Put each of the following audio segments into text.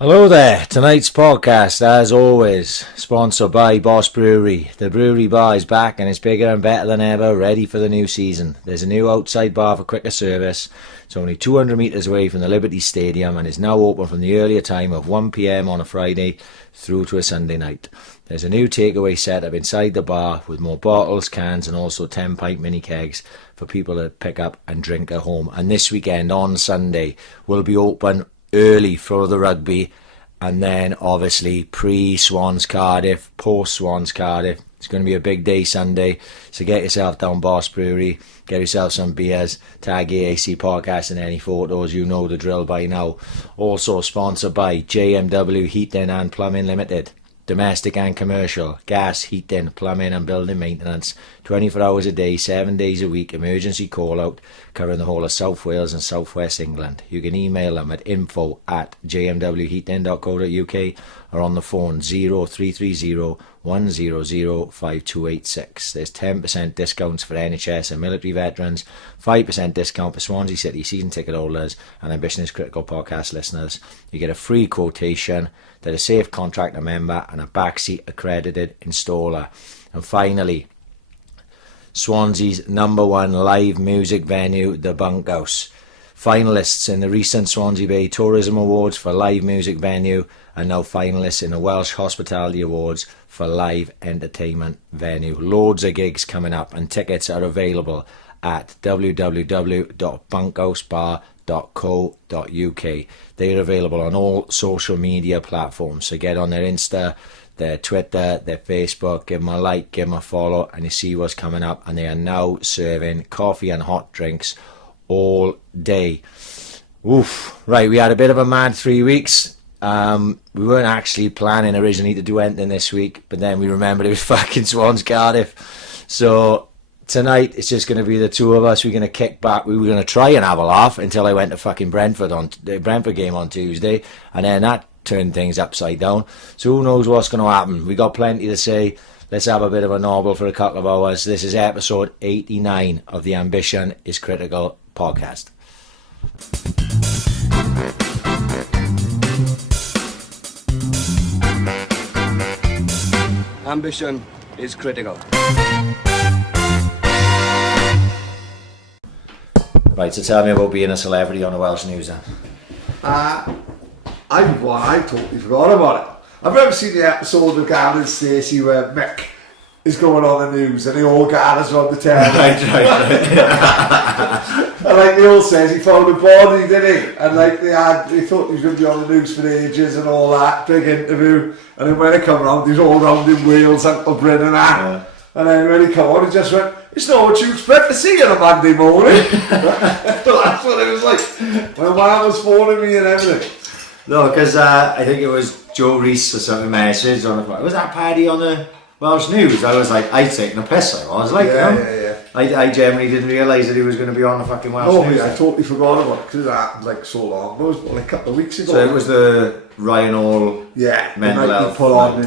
Hello there. Tonight's podcast, as always, sponsored by Boss Brewery. The brewery bar is back and it's bigger and better than ever, ready for the new season. There's a new outside bar for quicker service. It's only 200 metres away from the Liberty Stadium and is now open from the earlier time of 1 p.m. on a Friday through to a Sunday night. There's a new takeaway setup inside the bar with more bottles, cans and also 10-pint mini kegs for people to pick up and drink at home. And this weekend on Sunday will be open early for the rugby, and then obviously pre-Swans Cardiff, post-Swans Cardiff. It's going to be a big day Sunday, so get yourself down Boss Brewery, get yourself some beers, tag AiC podcast and any photos, you know the drill by now. Also sponsored by JMW Heating and Plumbing Limited. Domestic and commercial, gas, heating, plumbing and building maintenance, 24 hours a day, 7 days a week, emergency call out, covering the whole of South Wales and South West England. You can email them at info@jmwheating.co.uk or on the phone 0330 100 5286. There's 10% discounts for NHS and military veterans, 5% discount for Swansea City season ticket holders and Ambition is Critical podcast listeners. You get a free quotation, they're a safe contractor member and a backseat accredited installer. And finally, Swansea's #1 live music venue, the Bunkhouse. Finalists in the recent Swansea Bay Tourism Awards for live music venue and now finalists in the Welsh Hospitality Awards for live entertainment venue. Loads of gigs coming up and tickets are available at www.bunkhousebar.co.uk. They're available on all social media platforms, so get on their Insta, their Twitter, their Facebook, give them a like, give them a follow and you see what's coming up. And they are now serving coffee and hot drinks all day. Oof. Right, we had a bit of a mad 3 weeks. We weren't actually planning originally to do anything this week, but then we remembered it was fucking Swans Cardiff. So tonight it's just going to be the two of us. We're going to kick back. We were going to try and have a laugh until I went to fucking Brentford on the Brentford game on Tuesday, and then that turned things upside down. So who knows what's going to happen. We got plenty to say. Let's have a bit of a nobble for a couple of hours. This is episode 89 of the Ambition is Critical podcast. Ambition is critical. Right, so tell me about being a celebrity on the Welsh news then. I totally forgot about it. I've never seen the episode of Gavin and Stacey where Mick is going on the news and they all gathers on the town. Right. And like they all says he found a body, didn't he? And like they thought he was going to be on the news for ages and all that, big interview. And then when he come round, he's all round in Wales, Uncle Bryn and that. Yeah. And then when he come on, he just went, it's not what you expect to see on a Monday morning. That's what it was like. My mum was phoning me and everything. No, because I think it was Joe Reese or something message on the... Was that Paddy on the Welsh news? I was like, I'd taken a piss. I was like, yeah. I generally didn't realise that he was going to be on the fucking Welsh news. I totally forgot about it because it happened like so long ago. It was like a couple of weeks ago. So it was the Ryan Hall mental health put on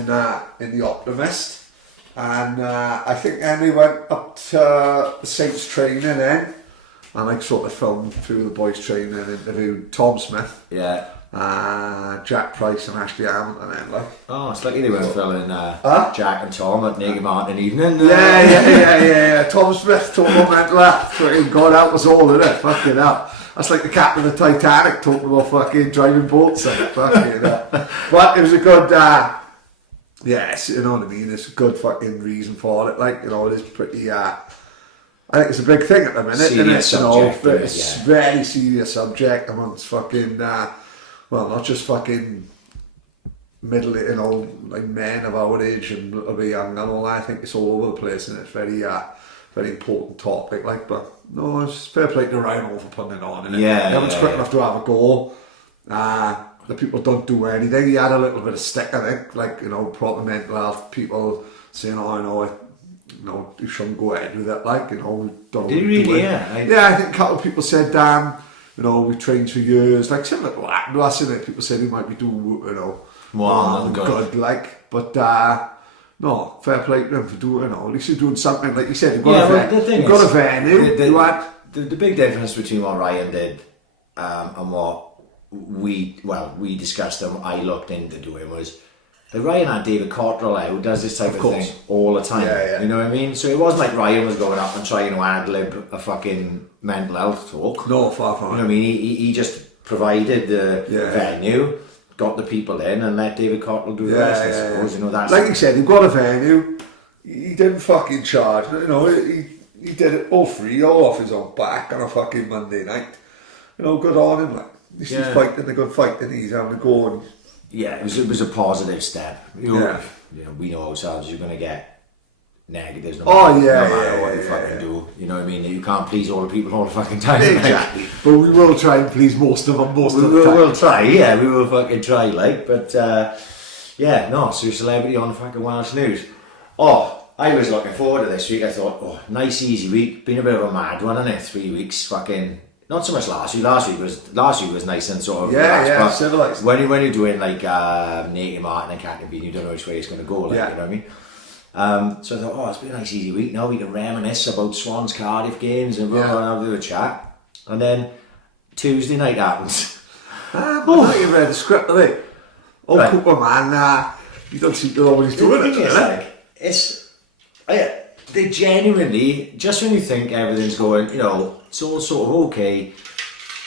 in the Optimist. And I think then we went up to the Saints training then and like sort of filmed through the boys training and interviewed Tom Smith. Yeah. Jack Price and Ashley Hamilton then like. Oh, it's lucky they weren't filming Jack and Tom at Naked Martin evening. Yeah. Tom Smith told them mental health. Fucking God help us all in it. Fucking hell. That's like the captain of the Titanic talking about fucking driving boats and fucking But it was a good yes, you know what I mean, it's a good fucking reason for it, like, you know, it is pretty I think it's a big thing at the minute, serious subject, but it's a very serious subject amongst fucking well, not just fucking middle, you know, like men of our age and a little bit young and all that. I think it's all over the place and it's very important topic, like, but no, it's fair play to Ryan Hall for putting it on, innit? Everyone's quick enough to have a goal. The people don't do anything. He had a little bit of stick, I think, like, you know, proper mental health people saying, you shouldn't go ahead with it, like, you know, don't Did he really? I think a couple of people said, damn, you know, we trained for years, like, similar to that. That's it, people said he might be doing, you know, more than good, like, but, no, fair play to him for doing, you know, at least he's doing something, like you said, you've got a venue. The big difference between what Ryan did and what we discussed and I looked into doing was the Ryan had David Cottrell out, who does this type of thing all the time. Yeah. You know what I mean? So it wasn't like Ryan was going up and trying to ad-lib a fucking mental health talk. No, far from it. You know what I mean? He just provided the venue, got the people in, and let David Cottrell do the rest, I suppose. You know, that's like you said, he got a venue, he didn't fucking charge, you know, he did it all free, all off his own back on a fucking Monday night. You know, good on him, like. He's fighting a good fight and he's having a go. And yeah, it was a positive step. You know, we know ourselves, you're going to get negatives no matter what you fucking do. You know what I mean? You can't please all the people all the fucking time. Exactly. But we will try and please most of them most of the time. We'll try, we will fucking try, like. But, so celebrity on fucking Welsh News. Oh, I was looking forward to this week. I thought, nice easy week. Been a bit of a mad one, hasn't it? 3 weeks, fucking... Not so much last week. Last week was nice and sort of relaxed, civilised. When you're doing like Native Martin and Captain Bean, you don't know which way it's going to go. Like, you know what I mean? So I thought, it's been a nice easy week. Now we can reminisce about Swans Cardiff games and have a bit of a chat. And then Tuesday night happens. I thought you read the script of it. Cooper man, you don't seem to know what he's doing. They genuinely, just when you think everything's going, it's all sort of okay,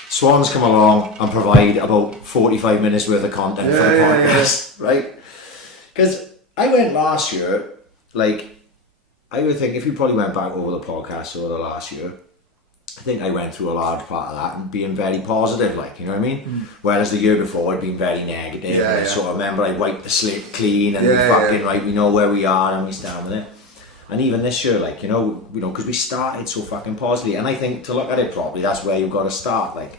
Swans come along and provide about 45 minutes worth of content for the podcast, right? Because I went last year, like, I would think if you probably went back over the podcast over the last year, I think I went through a large part of that and being very positive, like, you know what I mean? Whereas the year before I'd been very negative. I sort of remember I wiped the slate clean and right, we know where we are and we stand with it. And even this year, like, because we started so fucking positively, and I think to look at it properly, that's where you've got to start. Like,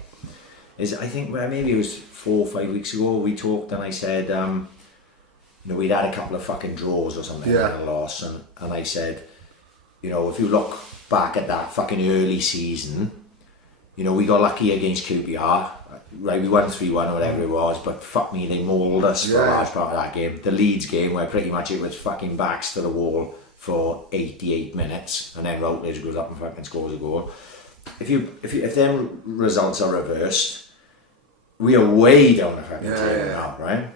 I think where maybe it was 4 or 5 weeks ago we talked, and I said, we'd had a couple of fucking draws or something, and a loss, and I said, if you look back at that fucking early season, we got lucky against QPR, right? We won 3-1 or whatever it was, but fuck me, they mauled us for a large part of that game. The Leeds game, where pretty much it was fucking backs to the wall for 88 minutes, and then Routledge goes up and fucking scores a goal. If them results are reversed, we are way down the fucking table now, right?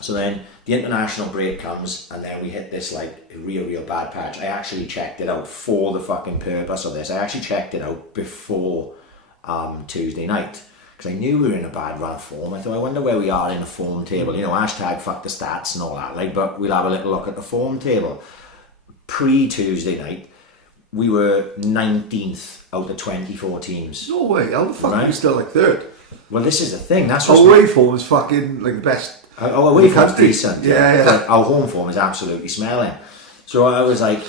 So then the international break comes, and then we hit this like real bad patch. I actually checked it out for the fucking purpose of this. I actually checked it out before Tuesday night, because I knew we were in a bad run of form. I thought, I wonder where we are in the form table. Hashtag fuck the stats and all that. Like, but we'll have a little look at the form table. Pre-Tuesday night, we were 19th out of 24 teams. No way, how the fuck are you still like third? Well, this is the thing. That's our away form is fucking like the best. Our away form's decent. But our home form is absolutely smelling. So I was like,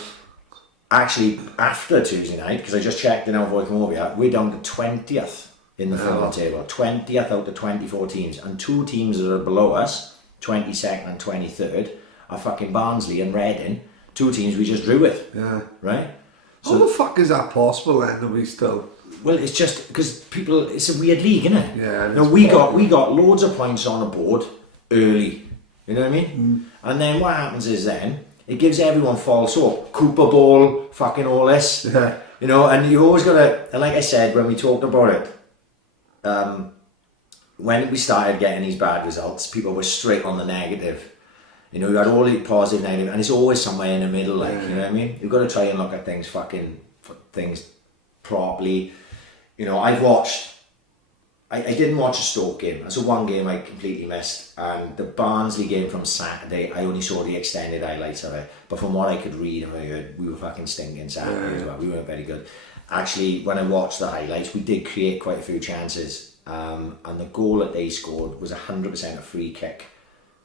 actually, after Tuesday night, because I just checked in our Voicemobia, we're down to 20th in the form table. 20th out of 24 teams. And 2 teams that are below us, 22nd and 23rd, are fucking Barnsley and Reading. 2 teams we just drew with. Yeah. Right? So how the fuck is that possible then? Are we still... Well, it's just because it's a weird league, isn't it? Yeah. We got loads of points on the board early. You know what I mean? And then what happens is then it gives everyone false hope. Cooper Ball, fucking all this. Yeah. And you always got to, and like I said when we talked about it, when we started getting these bad results, people were straight on the negative. You had all the positive, negative, and it's always somewhere in the middle, like, you know what I mean? You've got to try and look at things properly. I didn't watch a Stoke game. That's the one game I completely missed. And the Barnsley game from Saturday, I only saw the extended highlights of it. But from what I could read and heard, we were fucking stinking Saturday as well. We weren't very good. Actually, when I watched the highlights, we did create quite a few chances. And the goal that they scored was 100% a free kick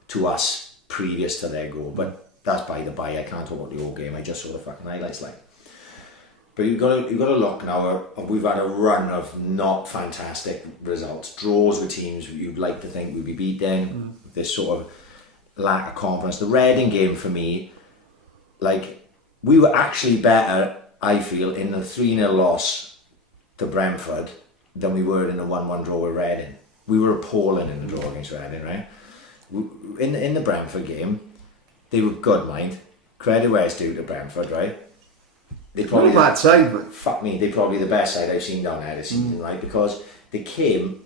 to us previous to their goal, but that's by the by. I can't talk about the whole game. I just saw the fucking highlights, like. But you've got to look now. We've had a run of not fantastic results, draws with teams you'd like to think we'd be beaten. This sort of lack of confidence. The Reading game for me, like, we were actually better, I feel, in the 3-0 loss to Brentford than we were in the 1-1 draw with Reading. We were appalling in the draw against Reading, right? In the Brentford game, they were good, mind. Credit where it's due to Brentford, right? They probably bad side, man. Fuck me, they're probably the best side I've seen down there this season, right? Because they came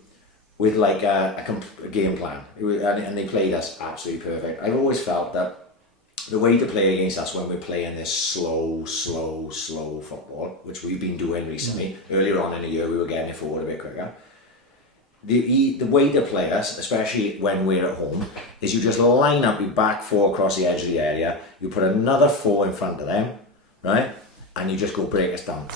with like a game plan. And they played us absolutely perfect. I've always felt that the way to play against us when we're playing this slow football, which we've been doing recently. Earlier on in the year, we were getting it forward a bit quicker. The way to play us, especially when we're at home, is you just line up your back four across the edge of the area, you put another four in front of them, right? And you just go break us down.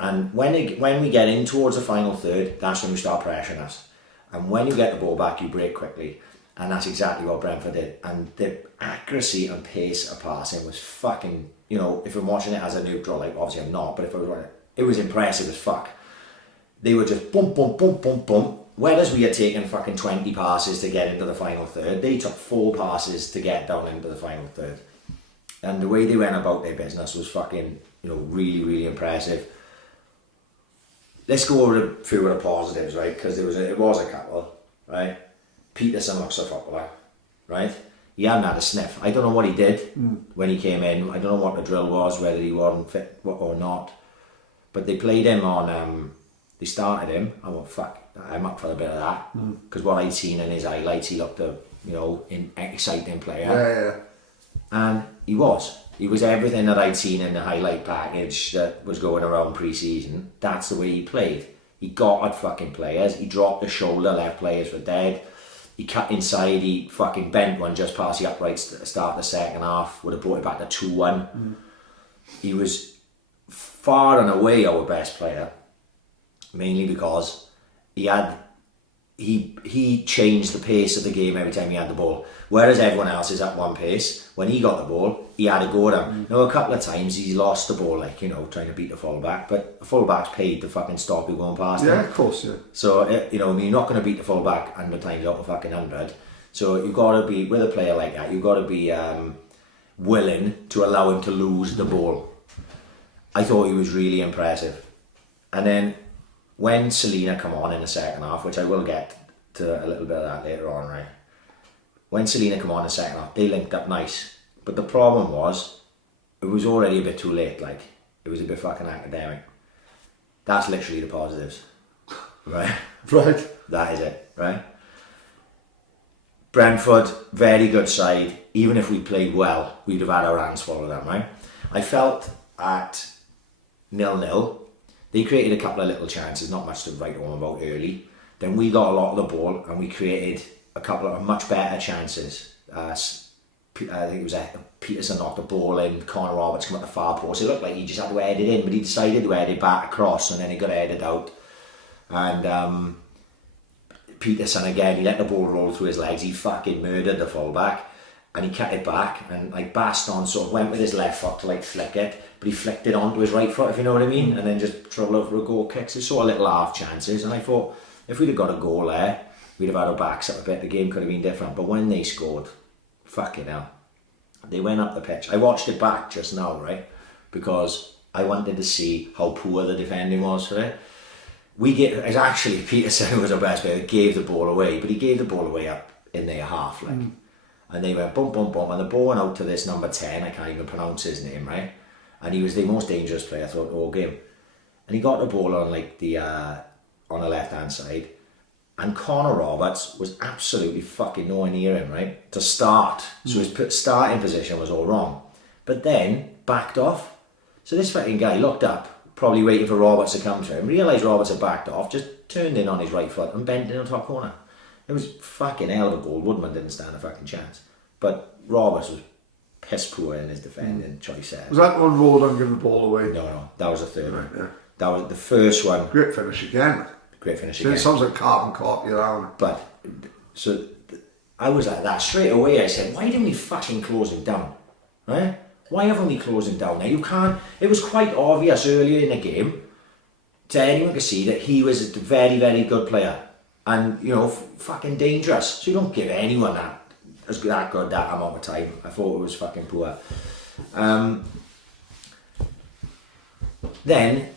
And when we get in towards the final third, that's when you start pressuring us. And when you get the ball back, you break quickly. And that's exactly what Brentford did. And the accuracy and pace of passing was fucking, if I'm watching it as a neutral, like obviously I'm not, but if I was watching it was impressive as fuck. They were just boom, boom, boom, boom, boom. Whereas we had taken fucking 20 passes to get into the final third, they took 4 passes to get down into the final third. And the way they went about their business was fucking, really, really impressive. Let's go over a few of the positives, right? Because it was a couple, right? Peterson looks a footballer, right? He hadn't had a sniff. I don't know what he did when he came in. I don't know what the drill was, whether he wasn't fit or not. But they played him on, they started him. I went, fuck, I'm up for a bit of that. Because what I'd seen in his highlights, he looked an exciting player. Yeah. And he was. He was everything that I'd seen in the highlight package that was going around pre-season. That's the way he played. He got at fucking players. He dropped the shoulder, left players for dead. He cut inside, he fucking bent one just past the uprights to start the second half. Would have brought it back to 2-1. He was far and away our best player. Mainly because he changed the pace of the game every time he had the ball. Whereas everyone else is at one pace, when he got the ball, he had to go down. Now, a couple of times he lost the ball, trying to beat the fullback, but the fullback's paid to fucking stop you going past him. Yeah, of course, yeah. So, you're not going to beat the fullback 100 times out of fucking 100. So you've got to be, with a player like that, you've got to be willing to allow him to lose the ball. I thought he was really impressive. And then when Selena come on in the second half, which I will get to a little bit of that later on, right? When Selena come on in the second half, they linked up nice. But the problem was, it was already a bit too late, like. It was a bit fucking academic. That's literally the positives, right? Right. That is it, right? Brentford, very good side. Even if we played well, we'd have had our hands full of them, right? I felt at 0-0, they created a couple of little chances, not much to write home about early. Then we got a lot of the ball and we created a couple of much better chances. I think it was Peterson knocked the ball in, Connor Roberts came at the far post. It looked like he just had to head it in, but he decided to head it back across and then he got headed out. And Peterson again, he let the ball roll through his legs, he fucking murdered the fullback and he cut it back, and like Baston sort of went with his left foot to like flick it, but he flicked it onto his right foot, if you know what I mean, and then just trouble out for a goal kick. So sort of little half chances, and I thought if we'd have got a goal there, we'd have had our backs up a bit, the game could have been different. But when they scored, fucking hell, they went up the pitch. I watched it back just now, right, because I wanted to see how poor the defending was for it. It's actually Peterson who was our best player, gave the ball away, but he gave the ball away up in their half, like. And they went boom, boom, boom, and the ball went out to this number 10, I can't even pronounce his name, right? And he was the most dangerous player throughout the whole game. And he got the ball on like on the left-hand side, and Connor Roberts was absolutely fucking nowhere near him, right? To start. So his starting position was all wrong. But then, backed off. So this fucking guy looked up, probably waiting for Roberts to come to him, realised Roberts had backed off, just turned in on his right foot and bent in the top corner. It was fucking hell of a goal. Woodman didn't stand a fucking chance. But Roberts was piss poor in his defending choices. Was that one rolled on giving the ball away? No, that was the third one. Yeah. That was the first one. Great finish again. Great finish again. It sounds like carbon cop, you know. But, so, I was like that. Straight away I said, why didn't we fucking close him down? Right? Why haven't we closed him down now? You can't. It was quite obvious earlier in the game to anyone to see that he was a very, very good player. And, fucking dangerous. So you don't give anyone that good that amount of time. I thought it was fucking poor. Then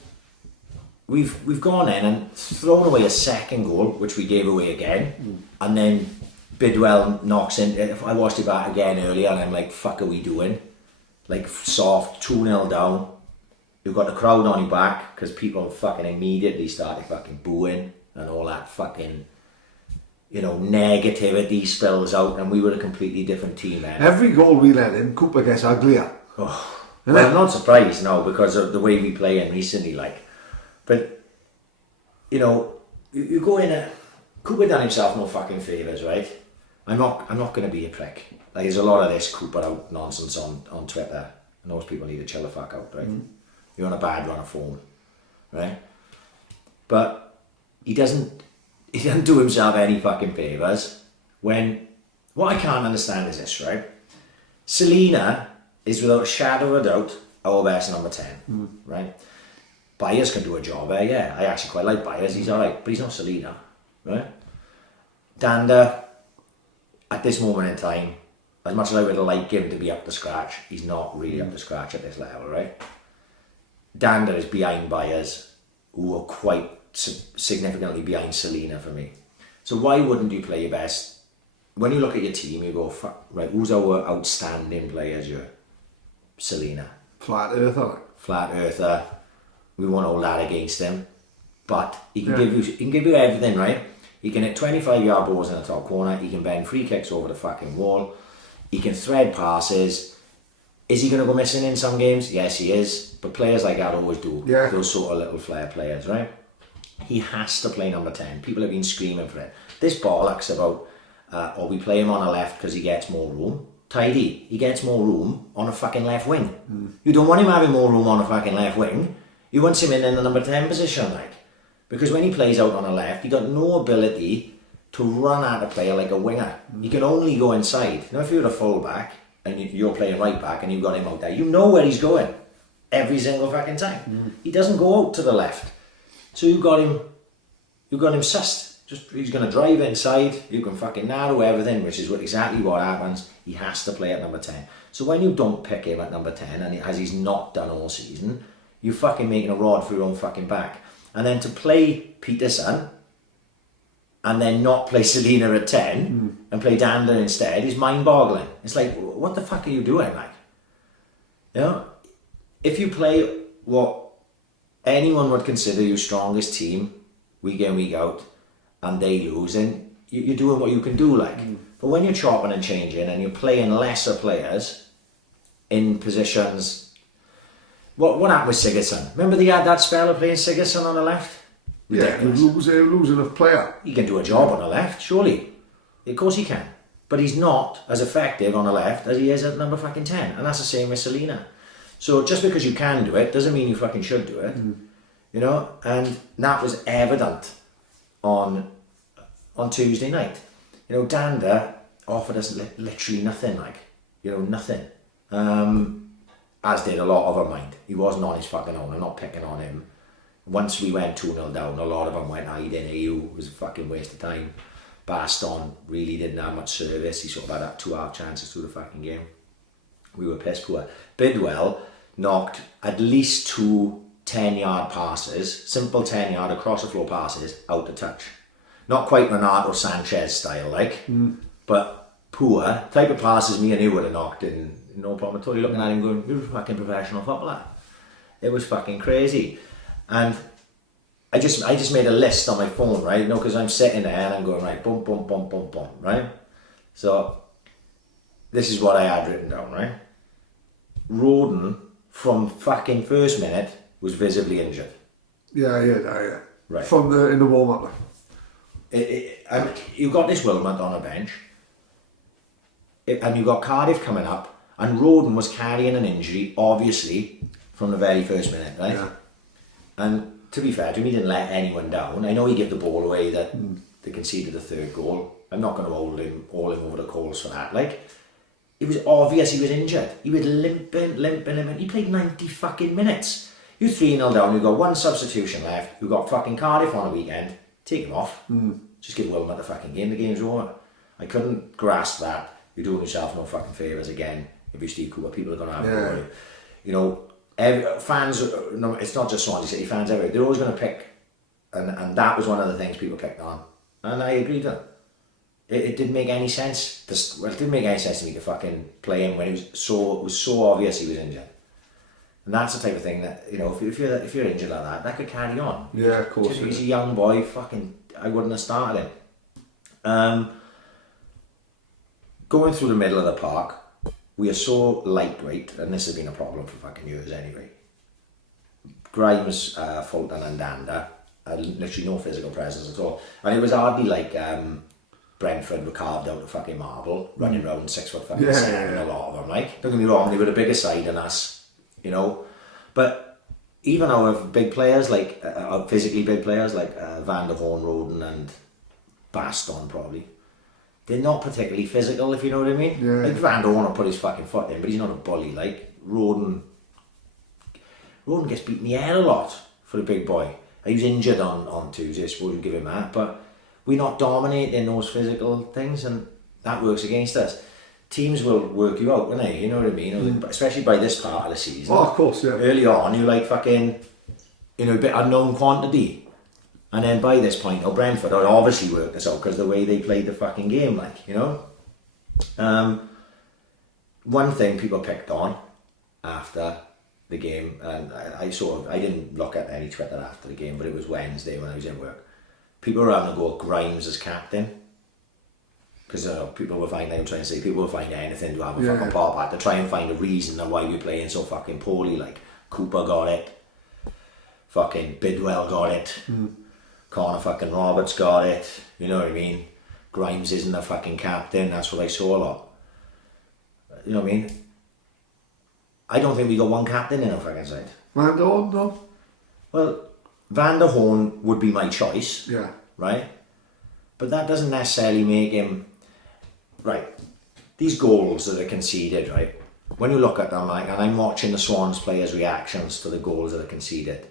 we've gone in and thrown away a second goal, which we gave away again, and then Bidwell knocks in. I watched it back again earlier, and I'm like, "Fuck, are we doing?" Like soft 2-0 down. You've got the crowd on your back because people fucking immediately started fucking booing and all that fucking negativity spills out, and we were a completely different team then. Every goal we let in, Cooper gets uglier. Oh, well, I'm not surprised now because of the way we play in recently, but you go in. Cooper done himself no fucking favours, right? I'm not going to be a prick. Like, there's a lot of this Cooper out nonsense on Twitter, and those people need to chill the fuck out, right? You're on a bad run of form, right? But he doesn't do himself any fucking favours when, what I can't understand is this, right? Selena is without a shadow of a doubt our best number 10, right? Byers can do a job there, yeah. I actually quite like Byers, he's alright, but he's not Selena, right? Dander, at this moment in time, as much as I would like him to be up to scratch, he's not really up to scratch at this level, right? Dander is behind Byers, who are quite significantly behind Selena for me. So why wouldn't you play your best? When you look at your team, you go, fuck, right, who's our outstanding players here? Selena. Flat earther. Flat earther. We won't hold that against him. But he can give you everything, right? He can hit 25-yard balls in the top corner. He can bend free kicks over the fucking wall. He can thread passes. Is he going to go missing in some games? Yes, he is. But players like that always do. Yeah. Those sort of little flair players, right? He has to play number 10. People have been screaming for it. This bollocks about, or we play him on a left because he gets more room. Tidy. He gets more room on a fucking left wing. You don't want him having more room on a fucking left wing. You want him in the number 10 position, like. Because when he plays out on the left, he got no ability to run at a player like a winger. He can only go inside. Now, if you're a full-back and you're playing right-back and you've got him out there, you know where he's going every single fucking time. He doesn't go out to the left. So you got him sussed. He's going to drive inside. You can fucking narrow everything, which is exactly what happens. He has to play at number 10. So when you don't pick him at number 10, and as he's not done all season, you're fucking making a rod for your own fucking back. And then to play Peterson and then not play Selena at 10 and play Dander instead is mind-boggling. It's like, what the fuck are you doing, like? If you play what anyone would consider your strongest team week in, week out, and they lose, then you're doing what you can do, like. But when you're chopping and changing and you're playing lesser players in positions... What happened with Sigurdsson? Remember they had that spell of playing Sigurdsson on the left? Ridiculous. Yeah, losing a player. He can do a job on the left, surely. Of course he can. But he's not as effective on the left as he is at number fucking 10. And that's the same with Selena. So just because you can do it doesn't mean you fucking should do it. And that was evident on Tuesday night. Dander offered us literally nothing, like. Nothing. As did a lot of our mind. He wasn't on his fucking own. I'm not picking on him. Once we went 2-0 down, a lot of them went hiding. AU was a fucking waste of time. Baston really didn't have much service. He sort of had 2 half chances through the fucking game. We were piss poor. Bidwell knocked at least 2 10-yard passes, simple 10-yard across the floor passes, out of touch. Not quite Renato Sanchez style, like, but poor. Type of passes me and you would have knocked in. No problem at all. You're looking at him going, you're a fucking professional footballer. It was fucking crazy. And I just made a list on my phone, right? Because I'm sitting there and I'm going, right, boom, boom, boom, boom, boom, right? So this is what I had written down, right? Roden, from fucking first minute, was visibly injured. Yeah. Right. In the warm-up. You've got this Wilmot on a bench. And you've got Cardiff coming up. And Roden was carrying an injury, obviously, from the very first minute, right? Yeah. And to be fair to him, he didn't let anyone down. I know he gave the ball away that they conceded the 3rd goal. I'm not going to hold him over the coals for that. Like, it was obvious he was injured. He was limping. He played 90 fucking minutes. You 3-0 down, you've got 1 substitution left. You've got fucking Cardiff on a weekend. Take him off. Just give Wilmot the fucking game. The game's over. I couldn't grasp that. You're doing yourself no fucking favours again. If you're Steve Cooper, people are going to have a worry. Fans, it's not just Swansea City fans everywhere, they're always going to pick, and that was one of the things people picked on. And I agreed with them. It didn't make any sense. It didn't make any sense to me to fucking play him when it was so obvious he was injured. And that's the type of thing that, if you're injured like that could carry on. Yeah, of course. He's a young boy, I wouldn't have started him. Going through the middle of the park, we are so lightweight, and this has been a problem for fucking years anyway. Grimes, Fulton and Danda had literally no physical presence at all. And it was hardly like Brentford were carved out of fucking marble, running around 6 foot fucking 7, a lot of them, like. Don't get me wrong, they were a bigger side than us, you know. But even our big players, like our physically big players, like Van der Horn, Roden and Baston probably, they're not particularly physical, if you know what I mean. Yeah. Like Van der Horn will put his fucking foot in, but he's not a bully. Like Roden gets beaten in the head a lot for a big boy. He was injured on Tuesday, I suppose we'll give him that, but we're not dominating those physical things, and that works against us. Teams will work you out, won't they? You know what I mean? Especially by this part of the season. Oh, of course, yeah. Early on, you're like fucking, you know, a bit unknown quantity. And then by this point, Brentford had obviously worked this out because the way they played the fucking game, like, you know. One thing people picked on after the game, and I didn't look at any Twitter after the game, but it was Wednesday when I was in work. People were having a go at Grimes as captain. Because people were finding, I'm trying to say, people were finding anything to have a fucking pop at to try and find a reason of why we're playing so fucking poorly. Like, Cooper got it, fucking Bidwell got it, Connor fucking Roberts got it, you know what I mean? Grimes isn't a fucking captain, that's what I saw a lot. You know what I mean? I don't think we got one captain in our fucking side. Van der Horn, no? Well, Van der Horn would be my choice. Yeah. Right? But that doesn't necessarily make him... Right. These goals that are conceded, right? When you look at them, like, and I'm watching the Swans players' reactions to the goals that are conceded,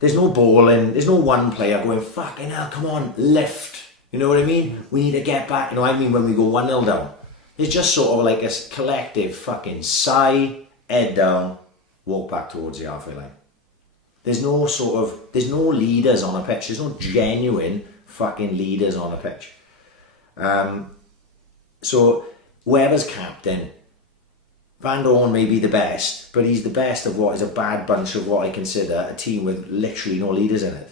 there's no ball in, there's no one player going, fucking hell, come on, lift. You know what I mean? We need to get back. You know, I mean, when we go 1-0 down, it's just sort of like a collective fucking sigh, head down, walk back towards the halfway line. There's no leaders on a pitch. There's no genuine fucking leaders on a pitch. So whoever's captain, Van der Horn may be the best, but he's the best of what is a bad bunch of what I consider a team with literally no leaders in it.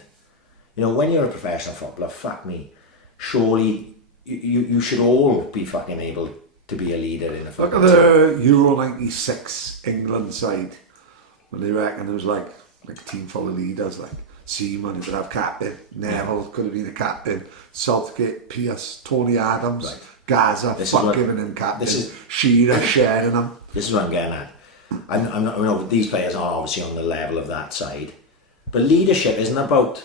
You know, when you're a professional footballer, fuck me, surely you should all be fucking able to be a leader in a fucking team. Look at the Euro 96 England side, when they reckon there was like a team full of leaders, like Seaman, who could have captain, Neville could have been a captain, Southgate, Pearce, Tony Adams, right. Gaza, giving him captain, Shearer sharing him. This is what I'm getting at. I'm not, you know, these players are obviously on the level of that side, but leadership isn't about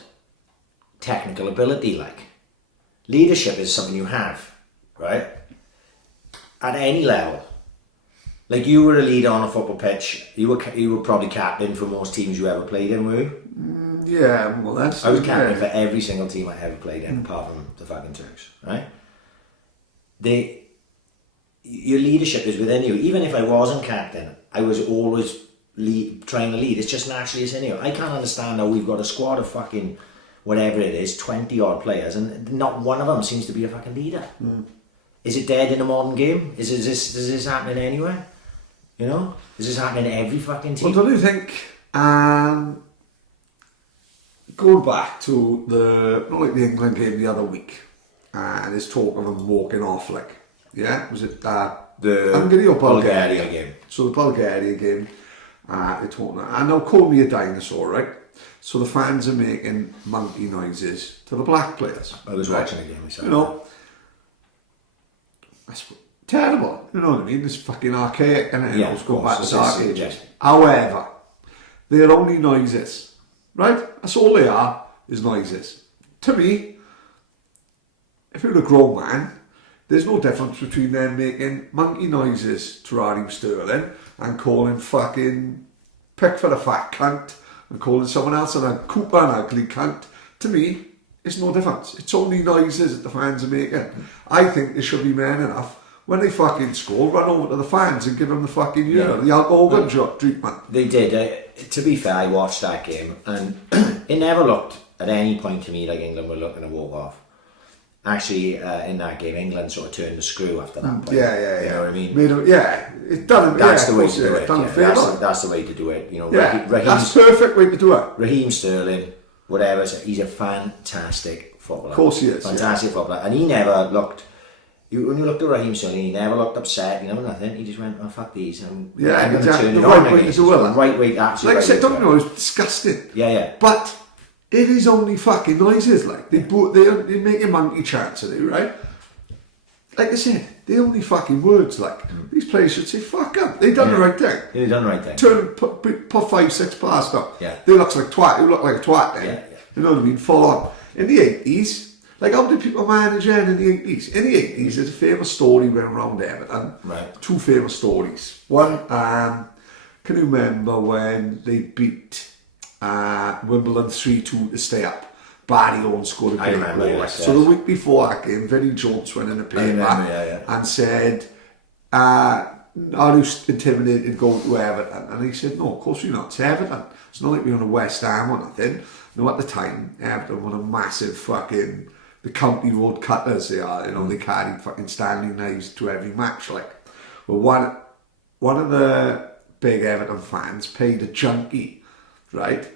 technical ability. Like, leadership is something you have, right? At any level. Like, you were a leader on a football pitch. You were probably captain for most teams you ever played in, were you? Yeah, well, that's... I was captain for every single team I ever played in, apart from the fucking Turks, right? Your leadership is within you. Even if I wasn't captain, I was always trying to lead. It's just naturally it's in you. I can't understand how we've got a squad of fucking whatever it is, 20 odd players, and not one of them seems to be a fucking leader. Is it dead in a modern game? Is this happening anywhere? You know? Is this happening in every fucking team? Well, don't you think, going back to the England game the other week, and there's talk of them walking off, like, yeah, was it the Hungary or Bulgaria game? So the Bulgaria game, they're talking, and they'll call me a dinosaur, right? So the fans are making monkey noises to the black players. I was watching the game myself. You know, that's terrible. You know what I mean? It's fucking archaic, and it was going back to dark ages. However, they're only noises, right? That's all they are, is noises. To me, if you're a grown man, there's no difference between them making monkey noises to Raheem Sterling and calling fucking Pickford a fat cunt and calling someone else a Cooper an ugly cunt. To me, it's no difference. It's only noises that the fans are making. I think they should be men enough, when they fucking score, run over to the fans and give them the fucking the Hulk Hogan treatment. They did. To be fair, I watched that game, and it never looked at any point to me like England were looking to walk off. Actually, in that game, England sort of turned the screw after that point. Yeah. You know what I mean? It's done. That's the way to do it. That's the way to do it. You know, that's the perfect way to do it. Raheem Sterling, whatever, he's a fantastic footballer. Of course he is. Fantastic footballer. And he never looked... When you looked at Raheem Sterling, he never looked upset, nothing. He just went, oh, fuck these. I'm going to turn it on again. The right way, absolutely. Like I said, don't get me wrong, it's disgusting. Yeah. But it is only fucking noises, like. They make a monkey chants at you, right? Like I said, they're only fucking words, like. These players should say, fuck up. They done the right thing. They done the right thing. Put 5, 6 past up. Yeah. They look like twat. You look like a twat then. Yeah. You know what I mean? Full on. In the 80s, like, how did people manage it in the 80s? In the 80s, there's a famous story going around Everton. Right. 2 famous stories. One, can you remember when they beat Wimbledon 3-2 to stay up? Paddy scored a great goal. Yes. So the week before that game, Vinnie Jones went in the paper and said, are you intimidated going to Everton? And he said, no, of course we're not. It's Everton. It's not like we're on a West Ham or nothing. No, at the time, Everton won a massive fucking... The county road cutters they are, they carried fucking Stanley knives to every match, like. Well, one of the big Everton fans paid a junkie, right?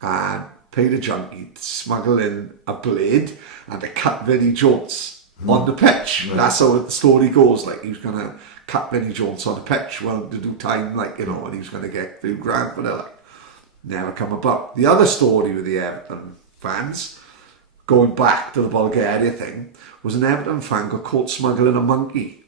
And paid a junkie to smuggle in a blade and to cut Vinnie Jones on the pitch. Right. That's how the story goes, like, he was going to cut Vinnie Jones on the pitch, well, to do time, like, and he was going to get $2,000 for it, like. Never come about. The other story with the Everton fans, going back to the Bulgaria thing, was an Everton fan got caught smuggling a monkey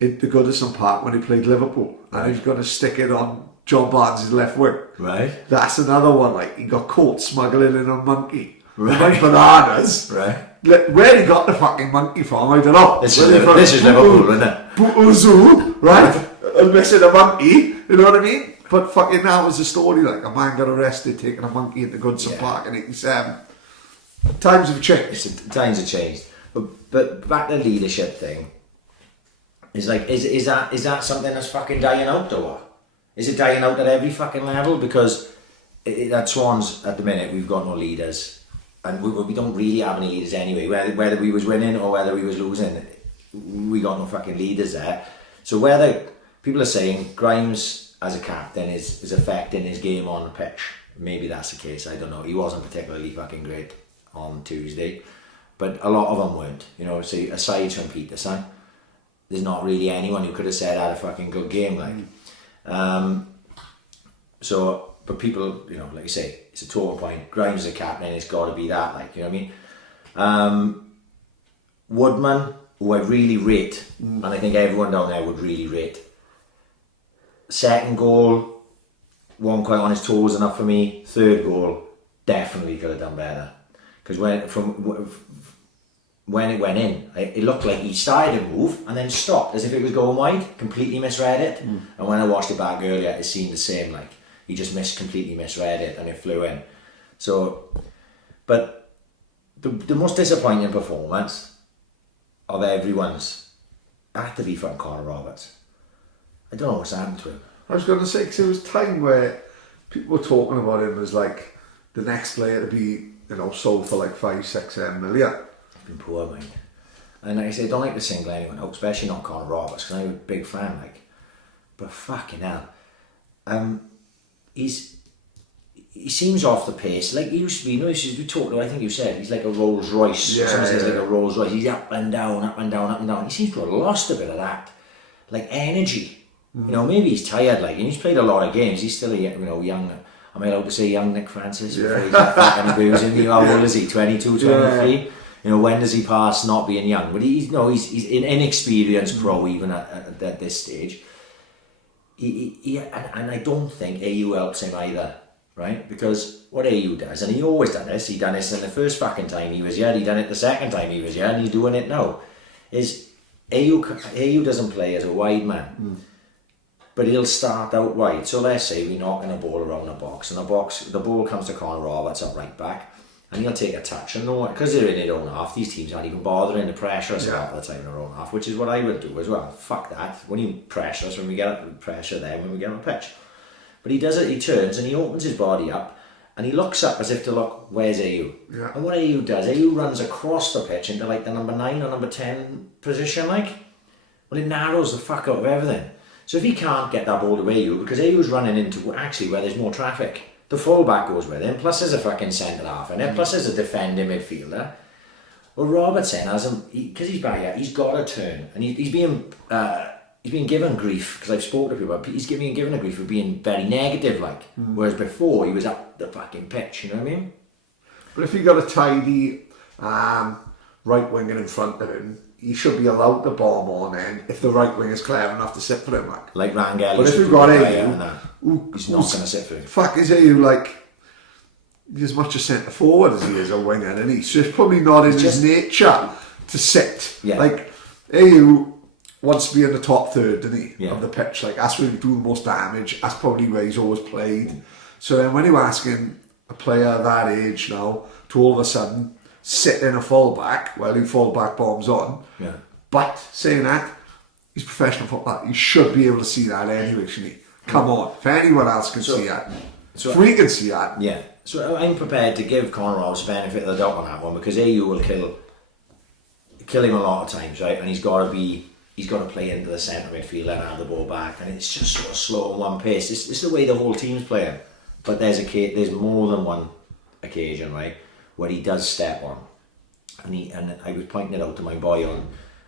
into Goodison Park when he played Liverpool, and he was going to stick it on John Barnes' left wing. Right. That's another one, like, he got caught smuggling in a monkey. Right. Like bananas. Right. Where he got the fucking monkey from, I don't know. This is Liverpool, isn't it? Zoo, right? And missing a monkey, you know what I mean? But fucking that was the story, like, a man got arrested taking a monkey into Goodison Park in 87. Times have changed. Times have changed. But back to the leadership thing. Is like is that something that's fucking dying out or what? Is it dying out at every fucking level? Because at Swans at the minute we've got no leaders, and we don't really have any leaders anyway. Whether we was winning or whether we was losing, we got no fucking leaders there. So whether people are saying Grimes as a captain is affecting his game on the pitch, maybe that's the case. I don't know. He wasn't particularly fucking great on Tuesday, but a lot of them weren't. So aside from Peterson, there's not really anyone who could have said had a fucking good game, like. But people, like you say, it's a total point. Grimes is a captain, it's got to be that, like, you know what I mean? Woodman, who I really rate, and I think everyone down there would really rate. Second goal, wasn't quite on his toes enough for me. Third goal, definitely could have done better. Because when it went in, it looked like he started to move and then stopped as if it was going wide. Completely misread it. And when I watched it back earlier, it seemed the same. Like he just completely misread it and it flew in. So, but the most disappointing performance of everyone's had to be from Conor Roberts. I don't know what's happened to him. I was going to say, because there was a time where people were talking about him as like the next player to be, sold for like 5-6 million. He's been poor, mate. And like I say, I don't like to single anyone out, especially not Conor Roberts, because I'm a big fan, like. But fucking hell. He seems off the pace. Like he used to be, we talked, I think you said, he's like a Rolls Royce. Yeah, someone says like a Rolls Royce. He's up and down, up and down, up and down. He seems to have lost a bit of that, like, energy. Maybe he's tired, like, and he's played a lot of games. He's still a young, am I allowed to say young Nick Francis? Yeah. He's fucking boozing. How old is he? 22, 23? Yeah. When does he pass not being young? But he's an inexperienced pro even at this stage. And I don't think AU helps him either, right? Because what AU does, and he always done this, he done this in the first fucking time he was here, he done it the second time he was here, and he's doing it now, is AU doesn't play as a wide man. But he'll start out wide. So let's say we're knocking a ball around the box, and the ball comes to Conor Roberts up right back, and he'll take a touch, and because they're in their own half, these teams aren't even bothering to pressure us a lot of the time in their own half, which is what I would do as well. Fuck that. When you pressure us, when we get pressure there, when we get on the pitch. But he does it, he turns and he opens his body up, and he looks up as if to look, where's AU? Yeah. And what AU does, AU runs across the pitch into like the number 9 or number 10 position, like. Well, it narrows the fuck out of everything. So if he can't get that ball to AU, because AU's running into actually where there's more traffic, the full back goes with him, plus there's a fucking centre half in it, plus there's a defending midfielder. Well, Robertson hasn't, because he's back here, he's got a turn, and he's being given grief, because I've spoken to people about, he's being given a grief for being very negative, like, whereas before he was up the fucking pitch, you know what I mean? But if you got a tidy right winger in front of him, he should be allowed to bomb on then if the right wing is clever enough to sit for him, like Rangel. But if you've got AiC, he's not going to sit for him. Fuck, is AiC like as much a centre forward as he is a winger, isn't he? So it's probably not in his nature to sit. Yeah. Like AiC wants to be in the top third, doesn't he, yeah. of the pitch? Like that's where he do the most damage. That's probably where he's always played. So then when you're asking a player that age now to all of a sudden sit in a fullback while he fullback bombs on. Yeah. But saying that, he's professional football. He should be able to see that anyway, shouldn't he? Come on. If anyone else can see that. If we can see that. Yeah. So I'm prepared to give Conor Ross the benefit of the doubt on that one, because AiC will kill him a lot of times, right? And he's got to play into the centre midfield and have the ball back, and it's just sort of slow and one pace. It's the way the whole team's playing. But there's more than one occasion, right, where he does step on, and I was pointing it out to my boy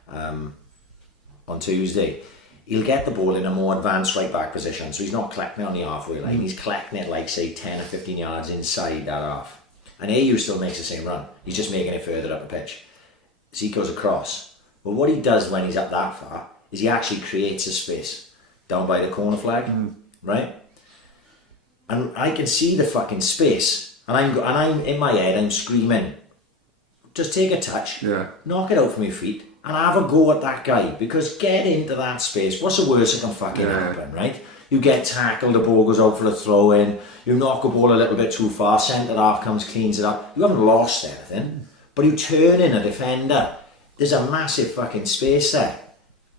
on Tuesday. He'll get the ball in a more advanced right back position, so he's not collecting it on the halfway line. He's collecting it like say 10 or 15 yards inside that half, and AiC still makes the same run. He's just making it further up the pitch. So he goes across. But what he does when he's up that far is he actually creates a space down by the corner flag, right? And I can see the fucking space, and I'm in my head, I'm screaming, just take a touch, knock it out from your feet, and have a go at that guy, because get into that space. What's the worst that can fucking happen, right? You get tackled, the ball goes out for a throw in, you knock a ball a little bit too far, centre half comes, cleans it up. You haven't lost anything, but you turn in a defender. There's a massive fucking space there,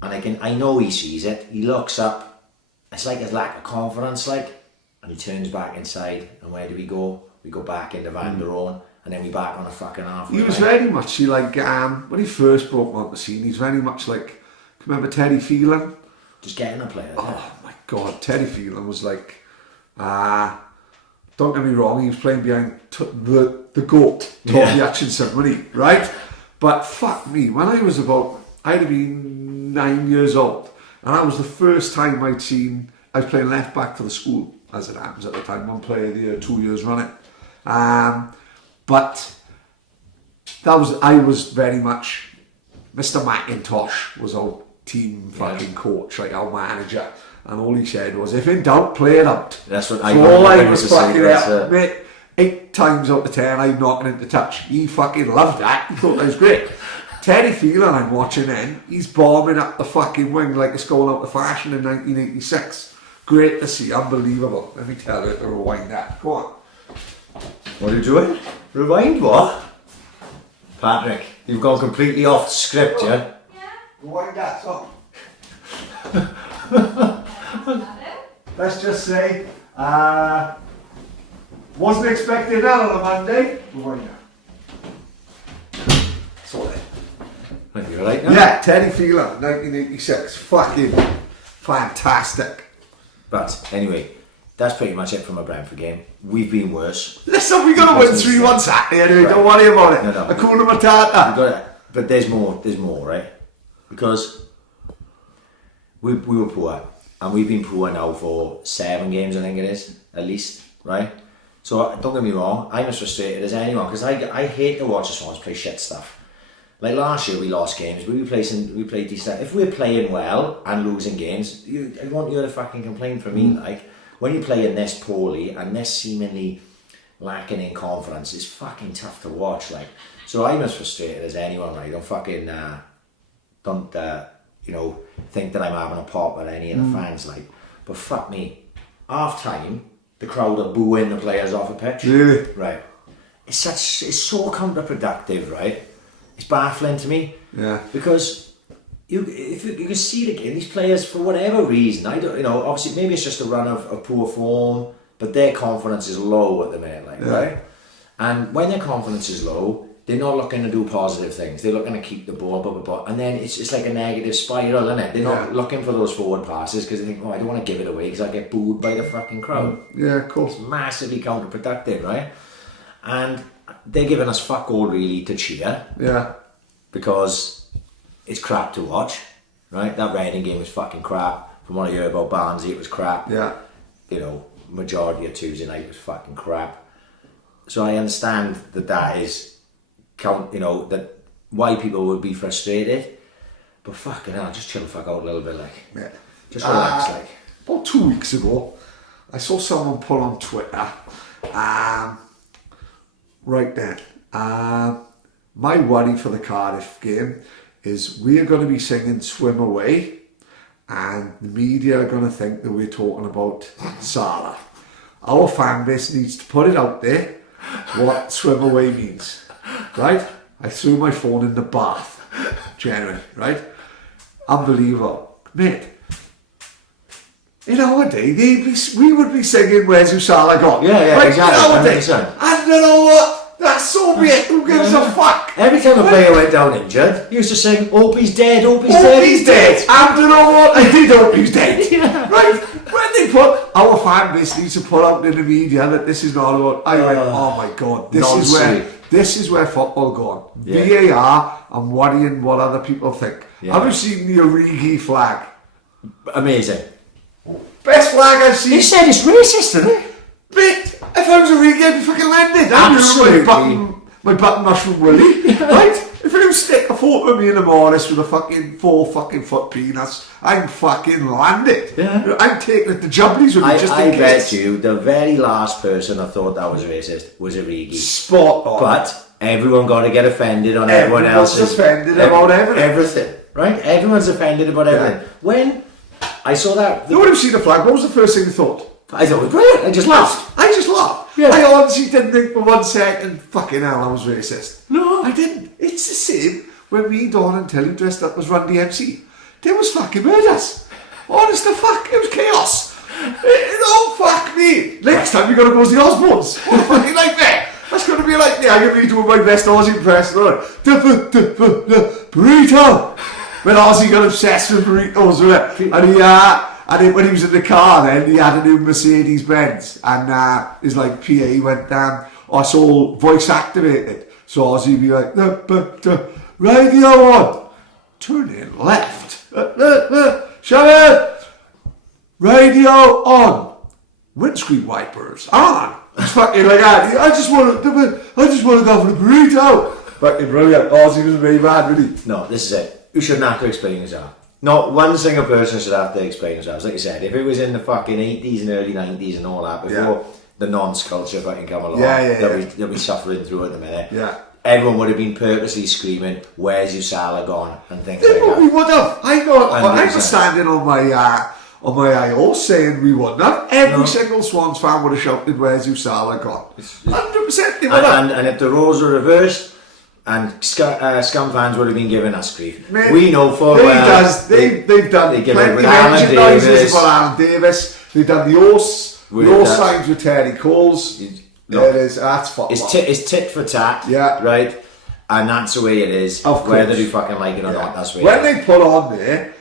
and I know he sees it. He looks up. It's like his lack of confidence, like. And he turns back inside, and where do we go? We go back into Van der Roon, and then we back on a fucking halfway. He was very much like when he first broke on the scene. He's very much like, remember Teddy Phelan? Just getting a player. Oh my god, Teddy Phelan was like, don't get me wrong, he was playing behind the GOAT, Tommy Hutchinson, wasn't he? Right? But fuck me, when I'd have been 9 years old, and that was the first time I was playing left back for the school, as it happens at the time, one player of the year, 2 years running. But I was very much, Mr. McIntosh was our team fucking coach, like our manager, and all he said was, if in doubt, play it out. That's what all I was fucking out, mate. 8 times out of 10, I'm knocking into touch. He fucking loved that. He thought that was great. Teddy Phelan, I'm watching then, he's bombing up the fucking wing like it's going out of fashion in 1986. Great to see, unbelievable. Let me tell you to rewind that. Go on. What are you doing? Rewind what? Patrick, you've gone completely off script, yeah? Yeah. Rewind that song. Let's just say, wasn't expecting that on a Monday. Rewind that. That's all it. Are you alright now? Yeah, Teddy Phelan, 1986. Fucking fantastic. But anyway, that's pretty much it from a Brentford game. We've been worse. Listen, we're going to win 3-1 Saturday anyway, don't worry about it. No. Hakuna Matata. But there's more, right? Because we were poor, and we've been poor now for 7 games, I think it is, at least, right? So don't get me wrong, I'm as frustrated as anyone, because I hate to watch the Swans play shit stuff. Like last year we lost games, but we played decent. If we're playing well and losing games, I want you to fucking complain for me. Like, when you're playing this poorly and this seemingly lacking in confidence, it's fucking tough to watch. Like, so I'm as frustrated as anyone. Right? Don't fucking think that I'm having a pop at any of the fans. Like, but fuck me, half time the crowd are booing the players off a pitch. Really? Right. It's so counterproductive, right? It's baffling to me. Yeah. Because you can see the game, these players, for whatever reason, obviously maybe it's just a run of poor form, but their confidence is low at the minute, right? And when their confidence is low, they're not looking to do positive things. They're looking to keep the ball, blah, blah, blah. And then it's like a negative spiral, isn't it? They're not looking for those forward passes because they think, I don't want to give it away because I get booed by the fucking crowd. Yeah, of course. It's massively counterproductive, right? And they're giving us fuck all really to cheer. Yeah. because it's crap to watch, right? That Reading game was fucking crap. From what I hear about Barnsley, it was crap. Yeah. You know, majority of Tuesday night was fucking crap. So I understand that is, you know, that why people would be frustrated. But fucking hell, just chill the fuck out a little bit, like. Yeah. Just relax, like. About 2 weeks ago, I saw someone put on Twitter, right then, my worry for the Cardiff game is we're going to be singing Swim Away, and the media are going to think that we're talking about Salah. Our fan base needs to put it out there what Swim Away means, right? I threw my phone in the bath, genuine, right? Unbelievable. Mate, in our day, we would be singing Where's Your Salah Gone? Yeah, right? exactly. And you know what? That's so be it. Who gives a fuck? Every time a player went down injured, he used to sing, hope he's dead, hope he's Hope dead. he's dead. And you know what? I did hope he's dead. Yeah. Right? When they put our fan base needs to put out in the media that this is not about, I went, oh my god, this is where football gone. Yeah. VAR and worrying what other people think. Yeah. Have you seen the Origi flag? Amazing. Best flag I've seen. He said it's racist, didn't he? Mate, if I was Origi, I'd be fucking landed. Absolutely. My button mushroom willy, right? If you stick a photo of me in a Morris with a fucking 4 fucking foot peanuts, I'm fucking landed. Yeah. I'm taking it to Jubblies with me just in I case. bet you the very last person I thought that was racist was Origi. Spot on. But everyone got to get offended on everyone Everyone's else's. offended about everything. Everything, right? Everyone's offended about everything. Yeah. When I saw that, You would have seen the flag. What was the first thing you thought? I thought it was brilliant. I just laughed. I just laughed. Yeah. I honestly didn't think for 1 second, fucking hell, I was racist. No. I didn't. It's the same when me, Dawn and Tilly dressed up as Run DMC. There was fucking murders. Honest to fuck, it was chaos. Oh, fuck me. Next time you're going to go to the Osborns. What a fucking nightmare. That's going to be like, yeah, I'm going to be doing my best Aussie impression. Burrito. When Aussie got obsessed with burritos, and then when he was in the car then, he had a new Mercedes-Benz, and his like PA went down, it's all voice activated, so Ozzy be like, radio on, turn in left, shut up, radio on, windscreen wipers on. It's fucking like that. I just want to go for the burrito. Fucking brilliant. Ozzy was very bad, really. No, this is it. You shouldn't have to explain yourself. Not one single person should have to explain themselves. Like I said, if it was in the fucking 80s and early 90s and all that, before the nonce culture fucking come along, they'll be suffering through at the minute. Yeah. Everyone would have been purposely screaming, "Where's your Salah gone?" and things like We that. would have. I was standing on my IO saying we wouldn't have. Every single Swans fan would have shouted, "Where's your Salah gone?" 100% they would have. And if the roles were reversed, and scum fans would have been giving us grief. Mate, we know for they've done give plenty it of Alan engine noises Davis. about Alan Davis. They've done the O's signs with Terry Coles. There it is. That's football. It's tit for tat. Yeah. Right. And that's the way it is. Of course. Whether you fucking like it or not, that's the way. When they put on there,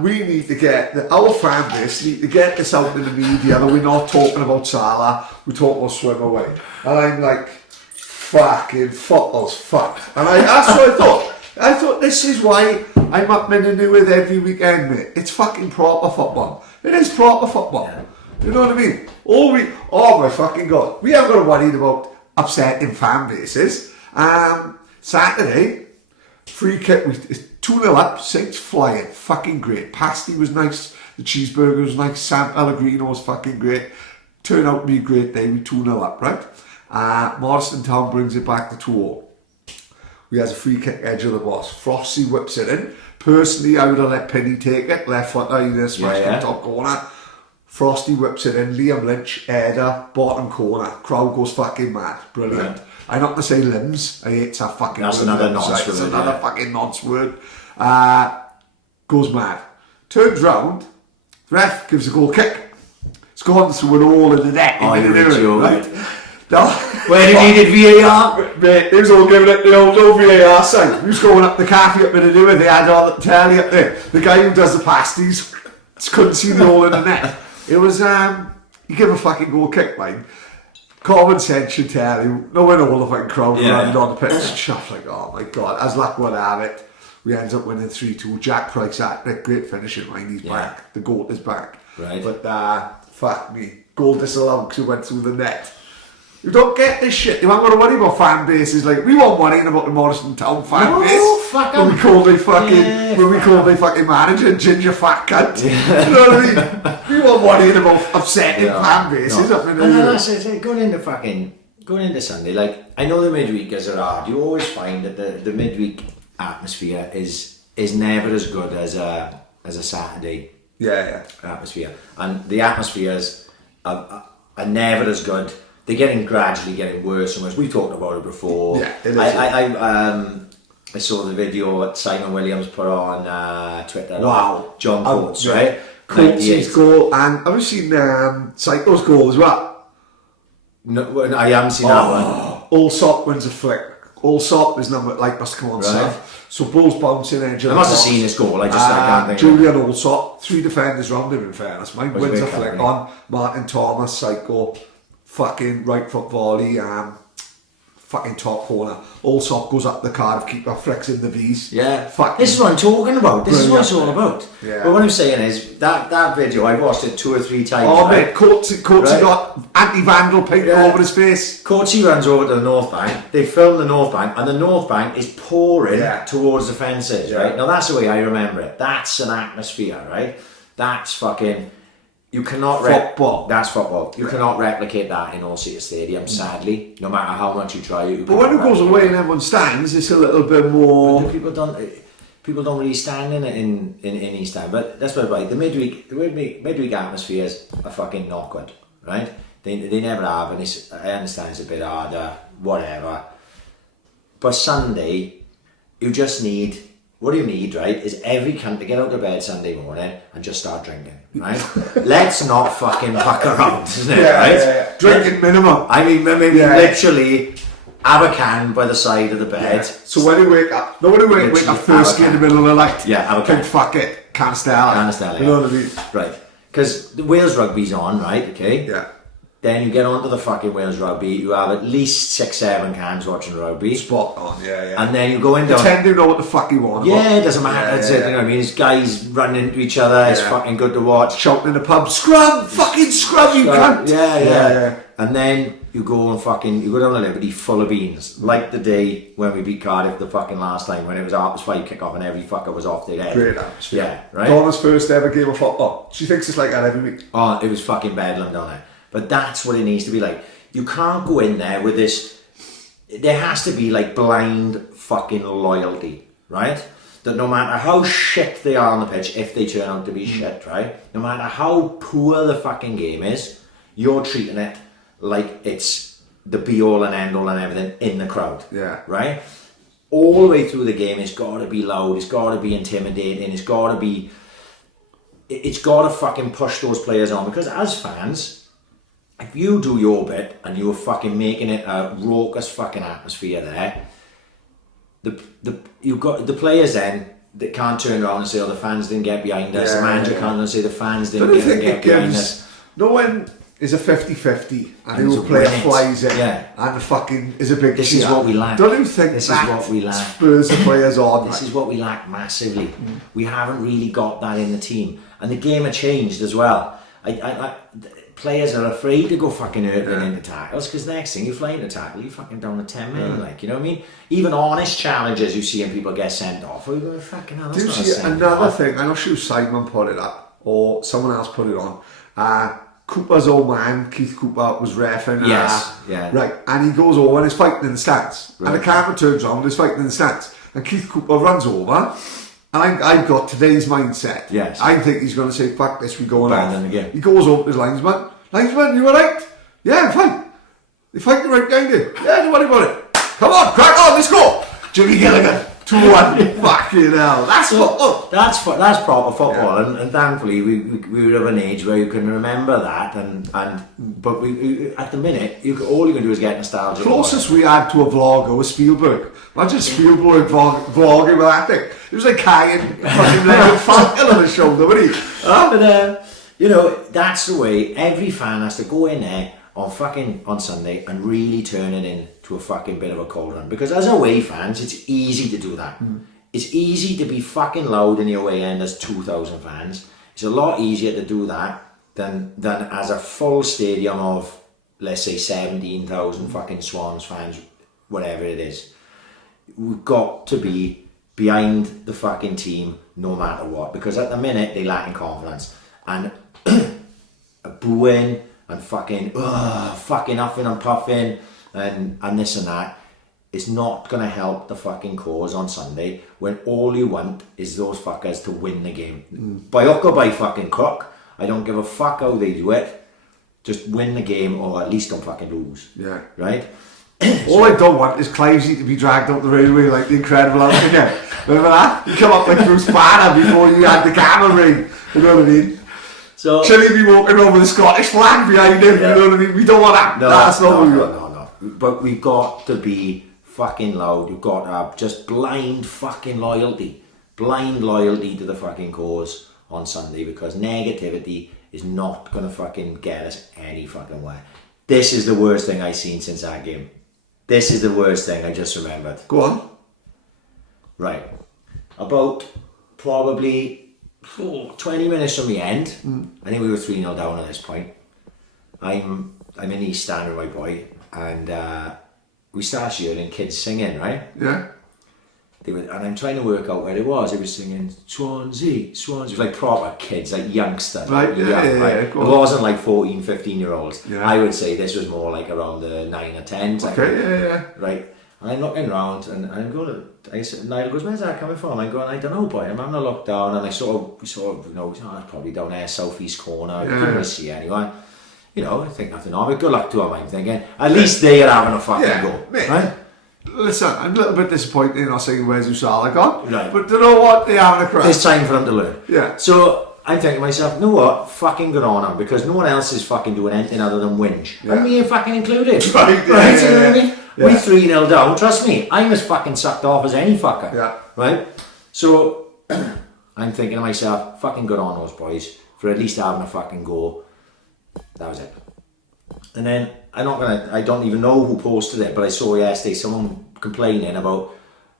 we need to get our fan base need to get this out in the media that we're not talking about Salah. We're talking about Swim Away. And I'm like, fucking football's fucked. And that's what I thought. I thought this is why I'm up in the new with every weekend, mate. It's fucking proper football. It is proper football. Yeah. You know what I mean? Oh my fucking god. We haven't got to worry about upsetting fan bases. Saturday, free kick, 2-0 up, Saints flying, fucking great. Pasty was nice, the cheeseburger was nice, San Pellegrino was fucking great. Turned out to be a great day, we 2-0 up, right? Morrison Town brings it back to 2-0. We has a free kick edge of the box. Frosty whips it in. Personally, I would have let Penny take it. Left foot, smashed in the top corner. Frosty whips it in. Liam Lynch, header, bottom corner. Crowd goes fucking mad. Brilliant. Right. I'm not going to say limbs. I hate that fucking That's word. another nonce word. It's another fucking nonce word. Goes mad. Turns round. Ref gives a goal kick. It's gone through an hole in the net. Oh, you're right? No. Where he needed VAR. Mate, they was all giving it the old no VAR sign. Who's going up the cafe up there to do it? They had all the telly up there. The guy who does the pasties couldn't see the hole in the net. It was, you give a fucking goal kick, mate. common sense should tell you, knowing all the fucking crowd Yeah. around on the pitch, just like, oh my God, as luck would have it, we ended up winning 3-2. Jack Price had a great finishing line, he's back, the goat is back. Right. But fuck me, goal disallowed because it went through the net. You don't get this shit. You haven't got to worry about fan bases. Like, we weren't worrying about the Morrison Town fan base. Fuck when 'em. we called their fucking, Yeah, when we called their fucking manager ginger fat cunt. Yeah. You know what I mean? We weren't worrying about upsetting fan bases up in the that's it. Going into Sunday, like, I know the midweekers are hard. You always find that the midweek atmosphere is never as good as a Saturday atmosphere, and the atmospheres are never as good. They're gradually getting worse and worse. We talked about it before. Yeah, it is. I saw the video that Simon Williams put on Twitter. Wow. John Coates, right? Coates' goal, and have you seen Psycho's goal as well? No, I haven't seen that one. Allsop wins a flick. Allsop is number, like, must come on set. So ball's bouncing in. I must have seen this goal. I can't think. Julian Allsop, 3 defenders round him, in fairness. Mine Was a wins a big flick company. on. Martin Thomas, Psycho, fucking right foot volley, fucking top corner. Allsop goes up the Cardiff keeper, flicks in the V's. Yeah, Fucking this is what I'm talking about. This is what it's all brilliant. about. Yeah. But what I'm saying is that video, I watched it 2 or 3 times. Oh, right? mate, Coates Right. got anti-vandal paint Yeah. all over his face. Coatsy runs over to the North Bank. They film the North Bank, and the North Bank is pouring towards the fences. Right now, that's the way I remember it. That's an atmosphere, right? That's fucking. You cannot Football. That's football. You cannot replicate that in All-Seater Stadium. Sadly, no matter how much you try, you. But when it goes away and everyone stands, it's a little bit more. People don't really stand in it in East End, but that's what it's like. The midweek atmospheres are fucking not good, right? They never have, and I understand it's a bit harder, whatever. But Sunday, you just need. What you need, right, is every cunt to get out of bed Sunday morning and just start drinking, right? Let's not fucking fuck around, isn't it, right? Yeah. Drinking minimum. I mean, literally have a can by the side of the bed. Yeah. So when you wake up, when you wake up first in the middle of the night, have a can. think fuck it, can't stay. You know what I mean? Right. Because the Wales rugby's on, right, okay? Yeah. Then you get onto the fucking Wales rugby, you have at least 6-7 cans watching rugby. Spot on, yeah. And then you go into... Pretend you know what the fuck you want. Yeah, it doesn't matter. That's it, you know what I mean? It's guys running into each other, it's fucking good to watch. Shouting in the pub, scrum, fucking scrum, you cunt. Yeah. And then you go down to Liberty full of beans. Like the day when we beat Cardiff the fucking last time, when it was Harper's fight kick-off and every fucker was off their head. Great atmosphere. Yeah, right? Donna's first ever game of football. She thinks it's like that every week. Oh, it was fucking bedlam down there. But that's what it needs to be like. You can't go in there with this... There has to be like blind fucking loyalty, right? That no matter how shit they are on the pitch, if they turn out to be shit, right? No matter how poor the fucking game is, you're treating it like it's the be-all and end-all and everything in the crowd. Yeah. Right? All the way through the game, it's got to be loud, it's got to be intimidating, it's got to fucking push those players on. Because as fans... If you do your bit and you're fucking making it a raucous fucking atmosphere there, you've got the players then that can't turn around and say, "Oh, the fans didn't get behind us." The manager can't say the fans didn't get behind us. No one is a 50-50 and it's who a player brilliant. flies in Yeah. and the fucking is a big This cheer. is what we lack. Don't you think This is that what we lack. spurs the players on? This is what we lack massively. We haven't really got that in the team, and the game had changed as well. Players are afraid to go fucking hurtling into tackles because next thing you fly into tackle, you fucking down to 10 men, like, you know what I mean? Even honest challenges you see and people get sent off. We're going, fucking hell, that's Do you not a see send another off. thing? I'm not sure Simon put it up or someone else put it on. Cooper's old man, Keith Cooper, was reffing. Yes, yeah. Right, and he goes over and is fighting in the stands. Right. And the camera turns around and is fighting in the stands. And Keith Cooper runs over. And I've got today's mindset. Yes. I think he's going to say, fuck this, we're going Ban off. them again. He goes over to his linesman. Linesman, you alright? Yeah, I'm fine. They fighting right behind you. Yeah, don't worry about it. Come on, crack on, let's go. Jimmy Gilligan, 2-1. Fucking hell. That's football. That's proper football, and thankfully we were of an age where you can remember that, but we at the minute all you can do is get nostalgic. Closest we had to a vlogger was Spielberg. Imagine Spielberg vlogging with that thing. It was like carrying fucking Leonard Falcon on his shoulder, wasn't he? But you know, that's the way every fan has to go in there on Sunday and really turn it into a fucking bit of a cauldron. Because as away fans, it's easy to do that. It's easy to be fucking loud in your away end as 2,000 fans. It's a lot easier to do that than as a full stadium of, let's say, 17,000 fucking Swans fans, whatever it is. We've got to be behind the fucking team no matter what, because at the minute they lack in confidence, and booing and fucking huffing and puffing and this and that is not going to help the fucking cause on Sunday, when all you want is those fuckers to win the game. By hook or by fucking crook, I don't give a fuck how they do it. Just win the game, or at least don't fucking lose. Yeah. Right? All I don't want is Clivesy to be dragged up the railway like the Incredible Hulk again. Remember that? You come up like Bruce Banner before you had the camera ring. You know what I mean? So Chilly be walking over the Scottish flag behind him. Yeah. You know what I mean? We don't want that. That's not what we want. No. But we've got to be fucking loud. You've got to have just blind fucking loyalty. Blind loyalty to the fucking cause on Sunday, because negativity is not going to fucking get us any fucking way. This is the worst thing I've seen since that game. This is the worst thing, I just remembered. Go on. Right. About probably 20 minutes from the end, I think we were 3-0 down at this point. I'm in East Stand with my boy, and we started hearing kids singing, right? Yeah. And I'm trying to work out where it was. It was singing Swansea. It was like proper kids, like youngsters. Right, right? It wasn't like 14, 15-year-olds. Yeah. I would say this was more like around the 9 or 10. Okay, Right. And I'm looking around, and I'm going to, I said, Niall goes, where's that coming from? I'm going, I don't know, boy. I'm having a look down, and I sort of, you know, it's probably down there, southeast corner. I couldn't really see anyone. You know, I think nothing of it. Good luck to them, I'm thinking. At least they are having a fucking go. Mate. Right? Listen, I'm a little bit disappointed in not saying where's Usala gone. Right. But you know what? They having a crack. It's time for them to learn. Yeah. So I'm thinking to myself, you know what? Fucking good on them, because no one else is fucking doing anything other than whinge. Yeah. And me fucking included. Right, you know what I mean? Yeah. We 3-0 down, trust me, I'm as fucking sucked off as any fucker. Yeah. Right? So I'm thinking to myself, fucking good on those boys for at least having a fucking go. That was it. And then I don't even know who posted it, but I saw yesterday someone complaining about,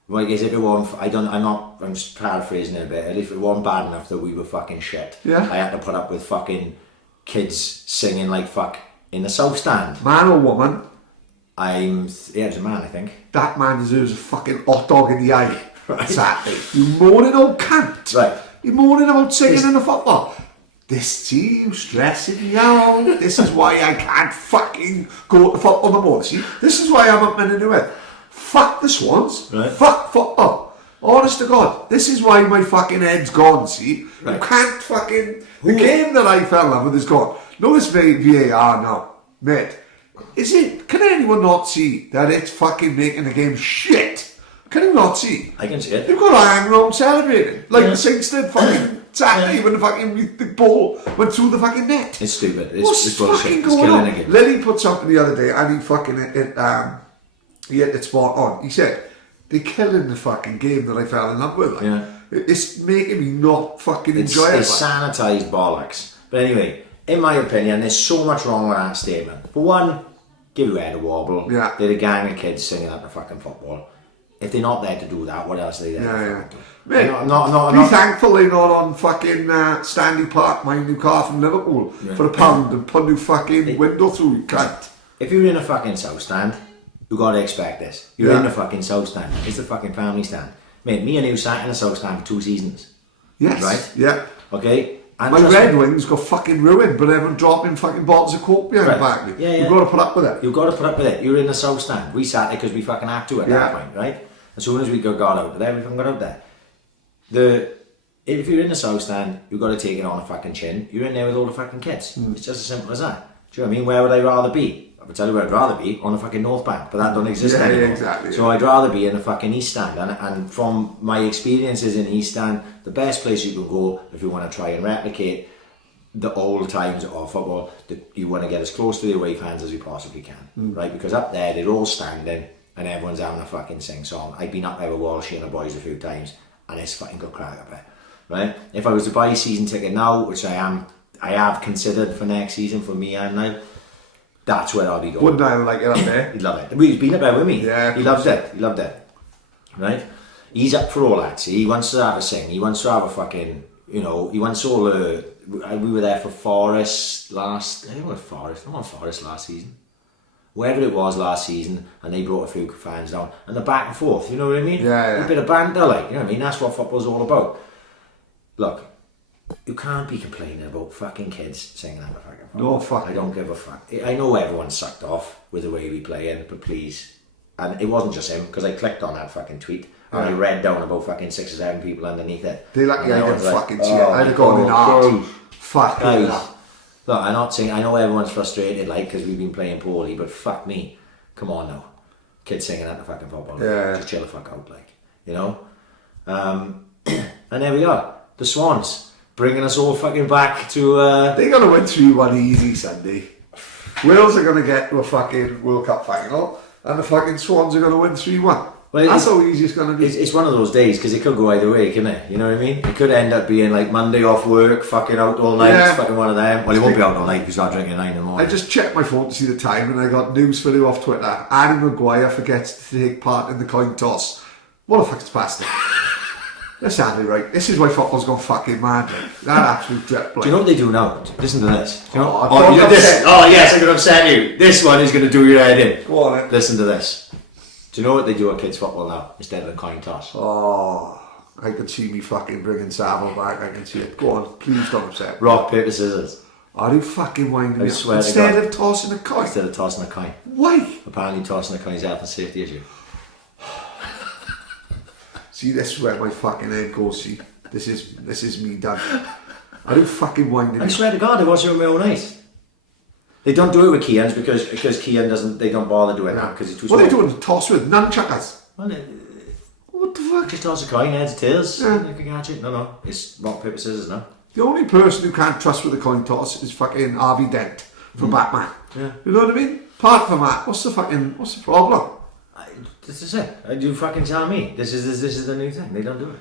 like, as if it wasn't, I'm just paraphrasing it a bit, as if it wasn't bad enough that we were fucking shit. Yeah. I had to put up with fucking kids singing like fuck in the South Stand. Man or woman? It was a man, I think. That man deserves a fucking hot dog in the eye. Right. Exactly. You moaning old cunt. Right. You moaning about singing in the football. This team's stressing me out. This is why I can't fucking go to football no more. See, this is why I'm up in the it. Fuck the Swans. Right. Fuck football. Honest to God, this is why my fucking head's gone. See, right. You can't fucking. The game that I fell in love with is gone. Notice VAR now, mate. Can anyone not see that it's fucking making the game shit? Can you not see? I can see it. You've got to hang around celebrating. Like the Saints did fucking Saturday when the ball went through the fucking net. It's stupid. What's fucking going on? Lily put something the other day and he fucking he hit it spot on. He said, they're killing the fucking game that I fell in love with. Like. Yeah. It's making me not fucking enjoy it. It's sanitised bollocks. But anyway, in my opinion, there's so much wrong with that statement. For one, give your head a wobble. Yeah. They're a gang of kids singing at the fucking football. If they're not there to do that, what else are they there to do? Mate, be thankful they're not on fucking Stanley Park, my new car from Liverpool, for £1 and put new fucking window through, you cunt. If you're in a fucking South Stand, you got to expect this. You're in the fucking South Stand. It's the fucking family stand. Mate, me and you sat in the South Stand for 2 seasons. Yes. Right? Yeah. Okay? And my Red Wings got fucking ruined, but everyone dropping fucking bottles of coke behind the back of me. Yeah. You've got to put up with it. You've got to put up with it. You're in the South Stand. We sat there because we fucking had to at that point, right? As soon as we got out there, we fucking got out there. If you're in the South Stand, you've got to take it on a fucking chin. You're in there with all the fucking kids. It's just as simple as that. Do you know what I mean? Where would I rather be? I would tell you where I'd rather be, on the fucking North Bank, but that don't exist anymore. Yeah, exactly. So I'd rather be in the fucking East Stand. And from my experiences in East Stand, the best place you can go if you want to try and replicate the old times of football, that you want to get as close to the away fans as you possibly can, right? Because up there, they're all standing and everyone's having a fucking sing song. I've been up there with Welsh and the boys a few times, and it's fucking good crack up there, right? If I was to buy a season ticket now, which I have considered for next season for me and now, That's where I'll be going. Wouldn't I like it up there? He'd love it. He's been up there with me. Yeah. He loves it. He loved it. Right? He's up for all that. See, he wants to have a sing. He wants to have a fucking, you know, he wants all the... We were there for Forest last... I think it was Forest. I want Forest last season. Wherever it was last season, and they brought a few fans down. And the back and forth, you know what I mean? Yeah. A bit of banter, like, you know what I mean? That's what football's all about. Look, you can't be complaining about fucking kids singing out the fucking football. No fuck. I don't give a fuck. I know everyone's sucked off with the way we play in, but please... And it wasn't just him, because I clicked on that fucking tweet and I read down about fucking 6 or 7 people underneath it. They lucky I didn't like, fucking see it. I'd have gone in art. Fucking guys, hell. look, I'm not saying, I know everyone's frustrated, like, because we've been playing poorly, but fuck me. Come on now. Kids singing at the fucking football. Yeah. Just chill the fuck out, like, you know? And there we are. The Swans. Bringing us all fucking back to... They're going to win 3-1 easy Sunday. Wales are going to get to a fucking World Cup final, and the fucking Swans are going to win 3-1. Well, that's how easy it's going to be. It's one of those days, because it could go either way, couldn't it? You know what I mean? It could end up being like Monday off work, fucking out all night, Yeah. fucking one of them. Well, he won't be out all night because he's not drinking at 9 in the morning. I just checked my phone to see the time, and I got news for you off Twitter. Harry Maguire forgets to take part in the coin toss. What a fucking bastard. That's sadly right. This is why football's gone fucking mad. Like. That absolute drip. Like. Do you know what they do now? Listen to this. Do you know? Oh, you know this. Oh yes, I'm going to upset you. This one is going to do your head in. Go on then. Listen to this. Do you know what they do at kids football now instead of a coin toss? Oh, I can see me fucking bringing Savile back. I can see it. Go on, please don't upset me. Rock, paper, scissors. Are you fucking winding me up? swear to Instead God. of tossing a coin? Instead of tossing a coin. Why? Apparently tossing a coin is a health and safety issue. See, this is where my fucking head goes, see. This is me done. Are you fucking winding me I up? swear to God, I watched it with my own eyes. They don't do it with Kian's because Kian doesn't. They don't bother doing that because he's too What small. are they doing? Toss with nunchuckers? Well, What the fuck? just toss a coin, heads, tails. Yeah. You can catch it. No, it's rock, paper, scissors now. The only person who can't trust with a coin toss is fucking Harvey Dent from Batman. Yeah. You know what I mean? Apart from that, what's the problem? This is it. You fucking tell me. This is the new thing. They don't do it.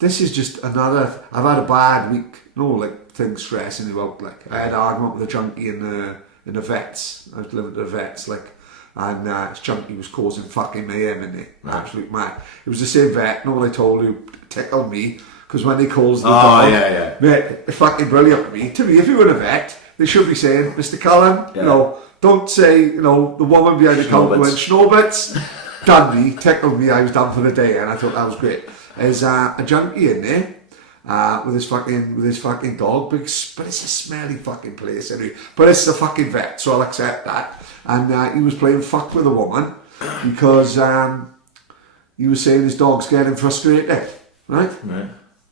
This is just another. I've had a bad week. No, like things stressing you out. Like I had an argument with a junkie in the vets. I was living at the vets, like, and this junkie was causing fucking mayhem in there. Absolute mad. It was the same vet. No, what I told you tickled me because when they calls the dog, yeah. mate, it's fucking brilliant to me. To me, if you were a vet, they should be saying, Mr. Cullen, you know, don't say, you know, the woman behind the counter went Schnorbits. Done me, tickled me. I was done for the day, and I thought that was great. There's a junkie in there with his fucking dog, but it's a smelly fucking place anyway. But it's the fucking vet, so I'll accept that. And he was playing fuck with a woman because he was saying his dog's getting frustrated, right?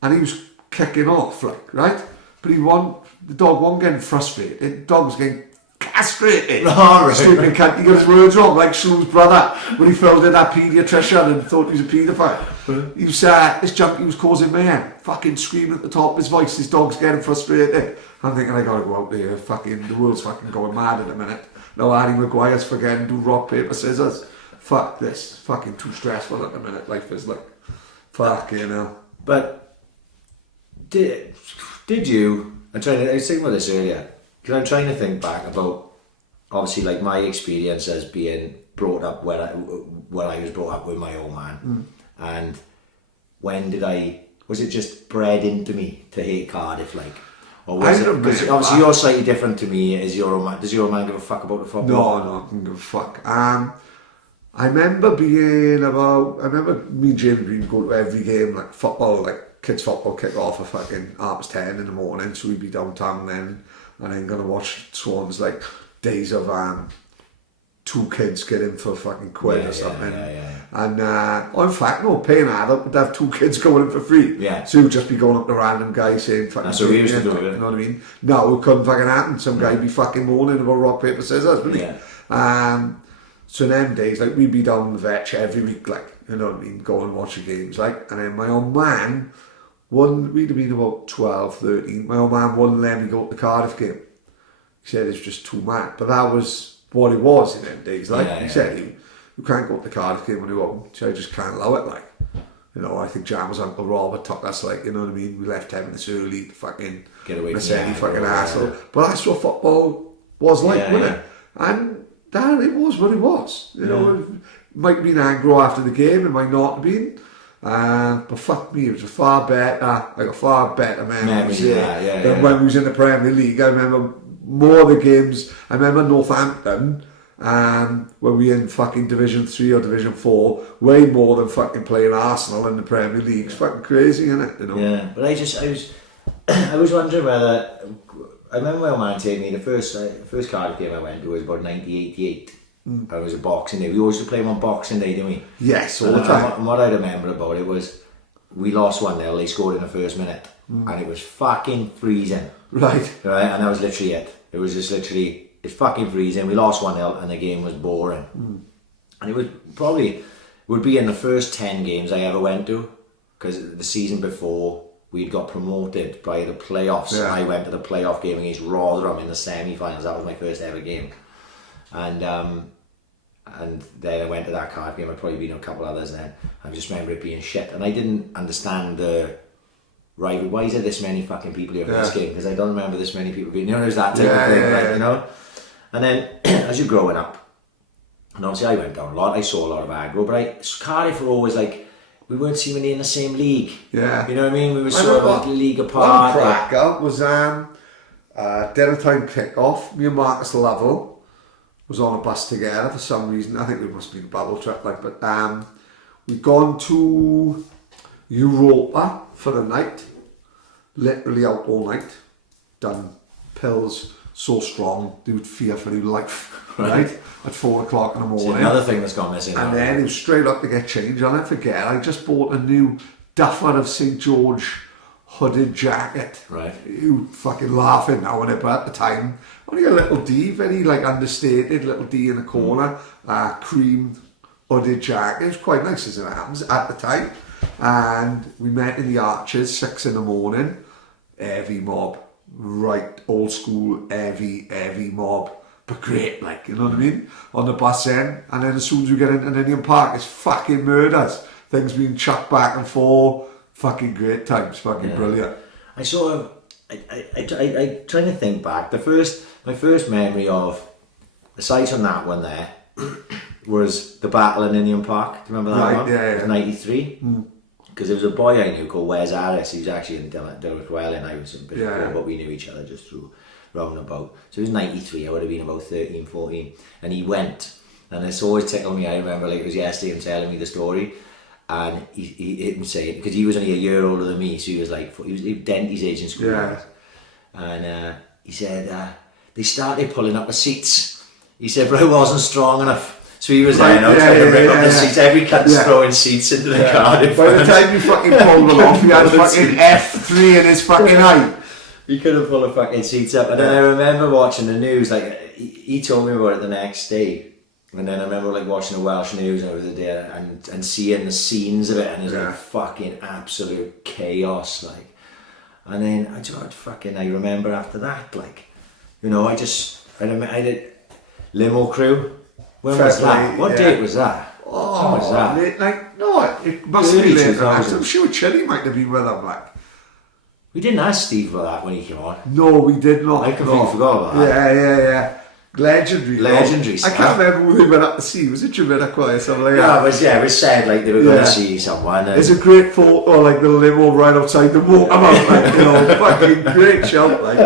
And he was kicking off, like, right? But the dog wasn't getting frustrated. The dog was getting castrated. Oh, right. Stupid cunt. He got his words wrong, like Shloom's brother when he filled in that paediatrician and thought he was a paedophile. He was, this junkie was causing mayhem, fucking screaming at the top of his voice, his dog's getting frustrated. I'm thinking, I gotta go out there, fucking, the world's fucking going mad in a minute. No, Harry Maguire's forgetting to do rock, paper, scissors. Fuck this, fucking too stressful at the minute, life is like, fucking hell. But did you? I was thinking about this earlier because I'm trying to think back about obviously like my experience as being brought up where I was brought up with my old man, and when was it just bred into me to hate Cardiff, like, or was it? Because obviously you're slightly different to me. Does your old man give a fuck about the football? No, I don't give a fuck. I remember me and James Green go to every game, like football, like kids football kick off at fucking 10:30 in the morning, so we'd be downtown then, and then gonna watch Swans, like days of 2 kids get in for fucking quid or something. And in fact, no, paying adult would have 2 kids going in for free. Yeah. So we'd just be going up to random guys saying fucking. That's what we used to do, you know what I mean? No, it couldn't fucking happen. Some guy be fucking moaning about rock, paper, scissors, wouldn't he? Yeah. So in them days, like, we'd be down the vetch every week, like, you know what I mean, go and watch the games, like, and then my old man, we'd have been about 12, 13, my old man wouldn't let me go to the Cardiff game. He said it's just too mad, but that was what it was in them days, like, he said, you can't go to the Cardiff game when you're home, so I just can't allow it, like, you know, I think Jam's Uncle Robert took us, like, you know what I mean, we left 10 minutes early to fucking get away from the fucking the asshole, but that's what football was like, wasn't it? And that it was what it was. You know, it might have been aggro after the game, it might not have been. But fuck me, it was a far better memories than when we was in the Premier League. I remember more of the games. I remember Northampton, when we were in fucking Division 3 or Division 4, way more than fucking playing Arsenal in the Premier League. It's fucking crazy, isn't it? You know? Yeah, but I was wondering whether, I remember when Man taking me, the first Cardiff game I went to was about 1988. And it was a Boxing Day. We always used to play them on Boxing Day, didn't we? Yes, all the time. And what I remember about it was, we lost 1-0, they scored in the first minute, and it was fucking freezing. Right, and that was literally it. It was just literally, it's fucking freezing. We lost 1-0 and the game was boring. And it was probably, would be in the first 10 games I ever went to, because the season before, we'd got promoted by the playoffs. Yeah. I went to the playoff game against Rotherham in the semi-finals. That was my first ever game. And then I went to that card game. I'd probably been to a couple others then. I just remember it being shit. And I didn't understand the rivalry. Why is there this many fucking people here for this game? Because I don't remember this many people being, you know, there's that type of thing, like, you know. And then, as you're growing up, and obviously I went down a lot, I saw a lot of aggro, but Cardiff were always like, we weren't seemingly in the same league. Yeah. You know what I mean? We were sort of like a league apart. One cracker was dinner time kick-off. Me and Marcus Lovell was on a bus together for some reason. I think it must have been a bubble trip, like, but we'd gone to Europa for the night, literally out all night, done pills so strong they would fear for their life, right? At 4 o'clock in the morning. It's another thing that's gone missing. And then it was straight up to get changed. I'll never forget, I just bought a new Duffer of St. George hooded jacket. Right. You fucking laughing now on it, but at the time, only a little D, very like understated, little D in the corner, cream hooded jacket. It was quite nice as it happens at the time. And we met in the Arches, 6 in the morning, heavy mob, right, old school, heavy mob, but great, like, you know what I mean? On the bus end, and then as soon as we get into Ninian Park, it's fucking murders. Things being chucked back and forth, fucking great times, fucking brilliant. I trying to think back. My first memory of, aside from that one there, was the battle in Ninian Park. Do you remember that one? Yeah. It was 93. Because there was a boy I knew called Wes Harris. He was actually in Dylwich and I was in Brentford, but we knew each other just through roundabout. So it was 93. I would have been about 13, 14, and he went. And it's always tickled me. I remember like it was yesterday him telling me the story. And he was saying, because he was only a year older than me, so he was like, he was Denty's age in school. Yeah. And he said, they started pulling up the seats. He said, but I wasn't strong enough. So he was there, trying to rip up the seats. Every cunt's throwing seats into the car. By the time you fucking pulled them off, he had fucking F3 in his fucking eye. He couldn't pull the fucking seats up. And then I remember watching the news, like, he told me about it the next day. And then I remember like watching the Welsh news over the day and seeing the scenes of it, and it was like fucking absolute chaos, like. And then I remember after that, like, you know, I did limo crew. When was that? What date was that? Oh, when was that? It must be later. I'm sure Chilly might have been with them, like. We didn't ask Steve about that when he came on. No, we did not. I completely forgot about that. Yeah. Legendary stuff. I can't remember who they went up to see. Was it Jamiroquai or something like that? It was said like they were going to see someone. There's a great photo, like the limo right outside the motorhouse, like, you know, fucking great shot, like,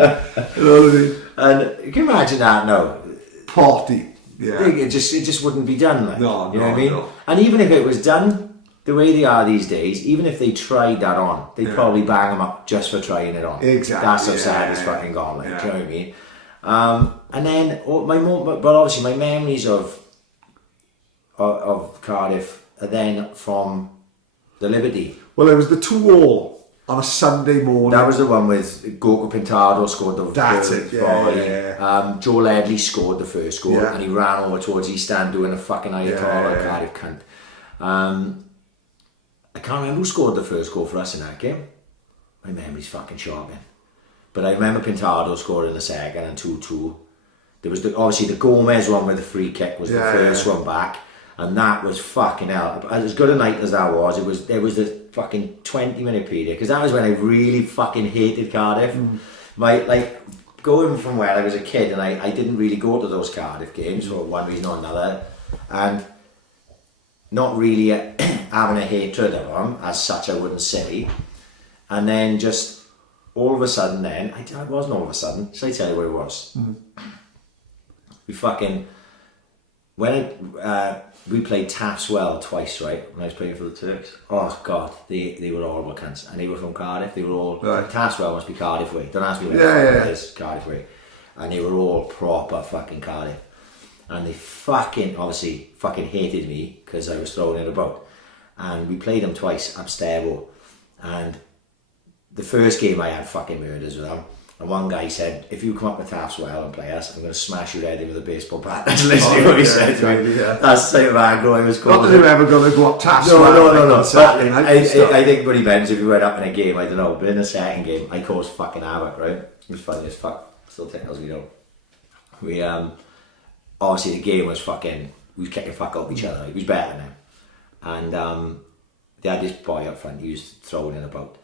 you know what I mean? And you can imagine that now. Party, yeah. It just wouldn't be done, like. No, you know what I mean? And even if it was done the way they are these days, even if they tried that on, they'd probably bang them up just for trying it on. Exactly. That's how sad it's fucking gone, like, do you know what I mean? And then but obviously my memories of Cardiff are then from the Liberty. Well, it was the 2-2 on a Sunday morning. That was the one with Gorka Pintado scored the first goal. Joe Ledley scored the first goal, and he ran over towards East Stand doing a fucking Ayatollah Cardiff cunt. I can't remember who scored the first goal for us in that game. My memory's fucking shocking. But I remember Pintado scoring the second and 2-2. There was obviously the Gomez one where the free kick was the first one back, and that was fucking hell. As good a night as that was, there was the fucking 20-minute period, because that was when I really fucking hated Cardiff. going from where I was a kid, and I didn't really go to those Cardiff games for one reason or another, and not really having a hatred of them as such, I wouldn't say. And then just all of a sudden, then it wasn't all of a sudden. Shall I tell you what it was? We fucking we played Tapswell twice, right? When I was playing for the Turks. Oh God, they were horrible cunts, and they were from Cardiff. They were all Tapswell must be Cardiff way. Don't ask me where it is, Cardiff way. And they were all proper fucking Cardiff, and they obviously hated me because I was throwing it about. And we played them twice up Sterbo, and the first game I had fucking murders with them. And one guy said, if you come up with Tapswell and play us, I'm going to smash your head in with a baseball bat. That's literally what he said to me. Yeah. That's the type of aggro I was called. Not that you're ever going to go up Tapswell. No. But I think what he meant, if we went up in a game, I don't know, but in the second game, I caused fucking havoc, right? It was funny as fuck. Still think as we know. We, obviously the game was fucking, we was kicking fuck up each other. It was better now. And they had this boy up front, he was throwing it about.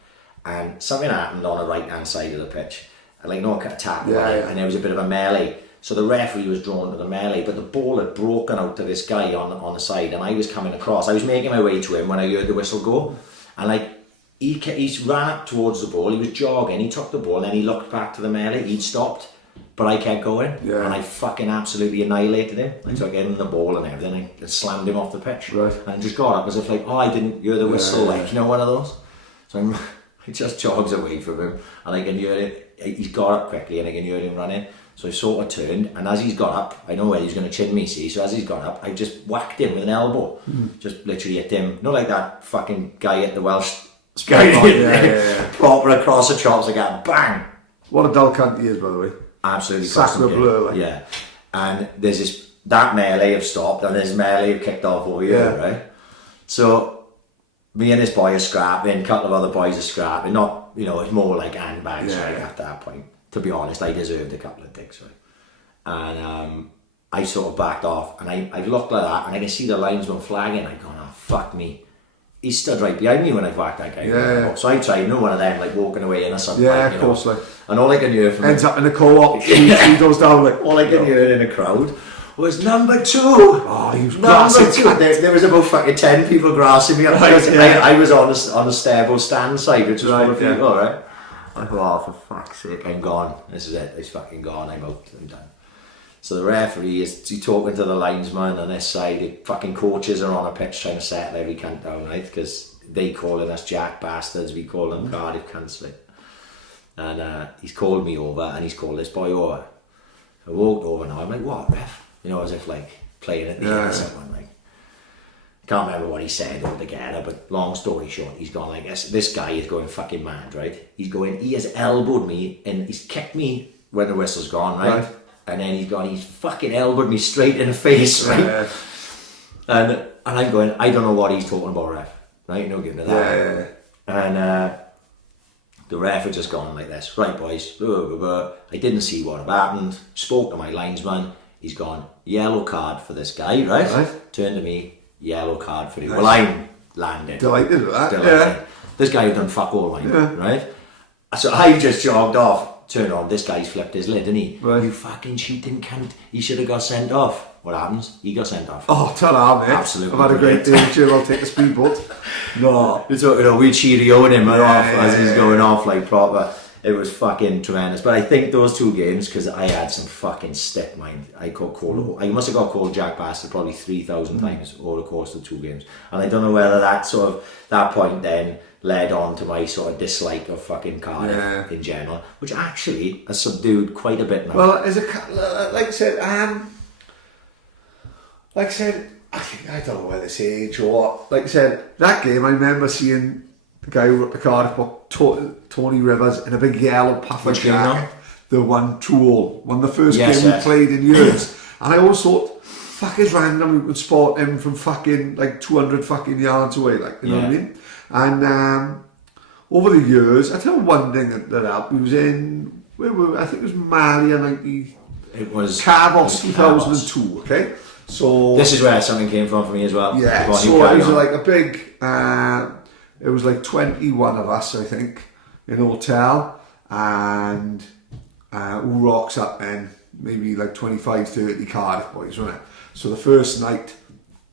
And something happened on the right hand side of the pitch. Like no tap, and there was a bit of a melee. So the referee was drawn to the melee, but the ball had broken out to this guy on the side, and I was coming across. I was making my way to him when I heard the whistle go, and like he ran up towards the ball. He was jogging. He took the ball, and then he looked back to the melee. He'd stopped, but I kept going, and I fucking absolutely annihilated him. I took him the ball and everything, and slammed him off the pitch, and just got up as if like, I didn't hear the whistle, like you know, one of those. So I just jogs away from him, and I can hear it. He's got up quickly and I can hear him running, so I sort of turned, and as he's got up, I know where he's going to chin me, see, so as he's got up, I just whacked him with an elbow, just literally hit him, not like that fucking guy at the Welsh proper across the chops, like that, bang. What a dull cunt he is, by the way. Absolutely. Sacre bleu, like. Yeah, and there's that melee have stopped, and there's melee have kicked off over here, right? So me and this boy are scrapping, a couple of other boys are scrapping, not, you know, it's more like handbags, right, at that point. To be honest, I deserved a couple of dicks, right? And I sort of backed off, and I looked like that, and I can see the linesman flagging. I go, oh, fuck me. He stood right behind me when I whacked that guy. So I tried, no one of them, like, walking away in or something. Yeah, of course, like. And all I can hear from ends up in the co-op, he goes down, like. All I can hear in the crowd was number 2. Oh, he was grassing. There was about fucking 10 people grassing me. I was on the Sterbo stand side, which was full of people, right? I thought, oh, for fuck's sake, I'm gone. This is it. It's fucking gone. I'm out. I'm done. So the referee is talking to the linesman on this side. The fucking coaches are on a pitch trying to settle every cunt down, right? Because they calling us jack bastards. We call them Cardiff cunts, right? And he's called me over, and he's called this boy over. I walked over now. I'm like, what, ref? You know, as if like playing at the end of someone, like. Can't remember what he said altogether, but long story short, he's gone like this. This guy is going fucking mad, right? He has elbowed me and he's kicked me when the whistle's gone, right? And then he's fucking elbowed me straight in the face, right? And I'm going, I don't know what he's talking about, ref, right? No giving to that. And the ref had just gone like this, right, boys, blah, blah, blah. I didn't see what had happened, spoke to my linesman, he's gone, yellow card for this guy, right? Turned to me, yellow card for him. Well, I'm landed. Delighted with that. Yeah. This guy had done fuck all, right? So I just jogged off, turned on, this guy's flipped his lid, didn't he? Right. You fucking cheating cunt. He should have got sent off. What happens? He got sent off. Oh, ta-ra, mate. Absolutely. I've had a great day, Jim. I'll take the speedboat. No. So, you know, we cheerioing him off as he's going off like proper. It was fucking tremendous. But I think those 2 games, because I had some fucking stick mind. I must have got called Jack Bastard probably 3,000 times over the course of 2 games. And I don't know whether that point then led on to my sort of dislike of fucking Cardiff in general, which actually has subdued quite a bit now. Well, like I said, I don't know whether it's age or what. Like I said, that game, I remember seeing the guy who wrote the Cardiff book, Tony Rivers, in a big yellow puffer jacket. The 1-2-all. One of the first games we played in years. And I always thought, fuck, it's random, we would spot him from fucking like 200 fucking yards away, like, you know what I mean? And over the years, I tell you one thing that helped. We was in, I think it was Malia 90. It was Carvos 2002, okay? So this is where something came from for me as well. Yeah, so it was like a big, it was like 21 of us, I think, in a hotel, and we who rocks up then? Maybe like 25, 30 Cardiff boys, wasn't it? So the first night,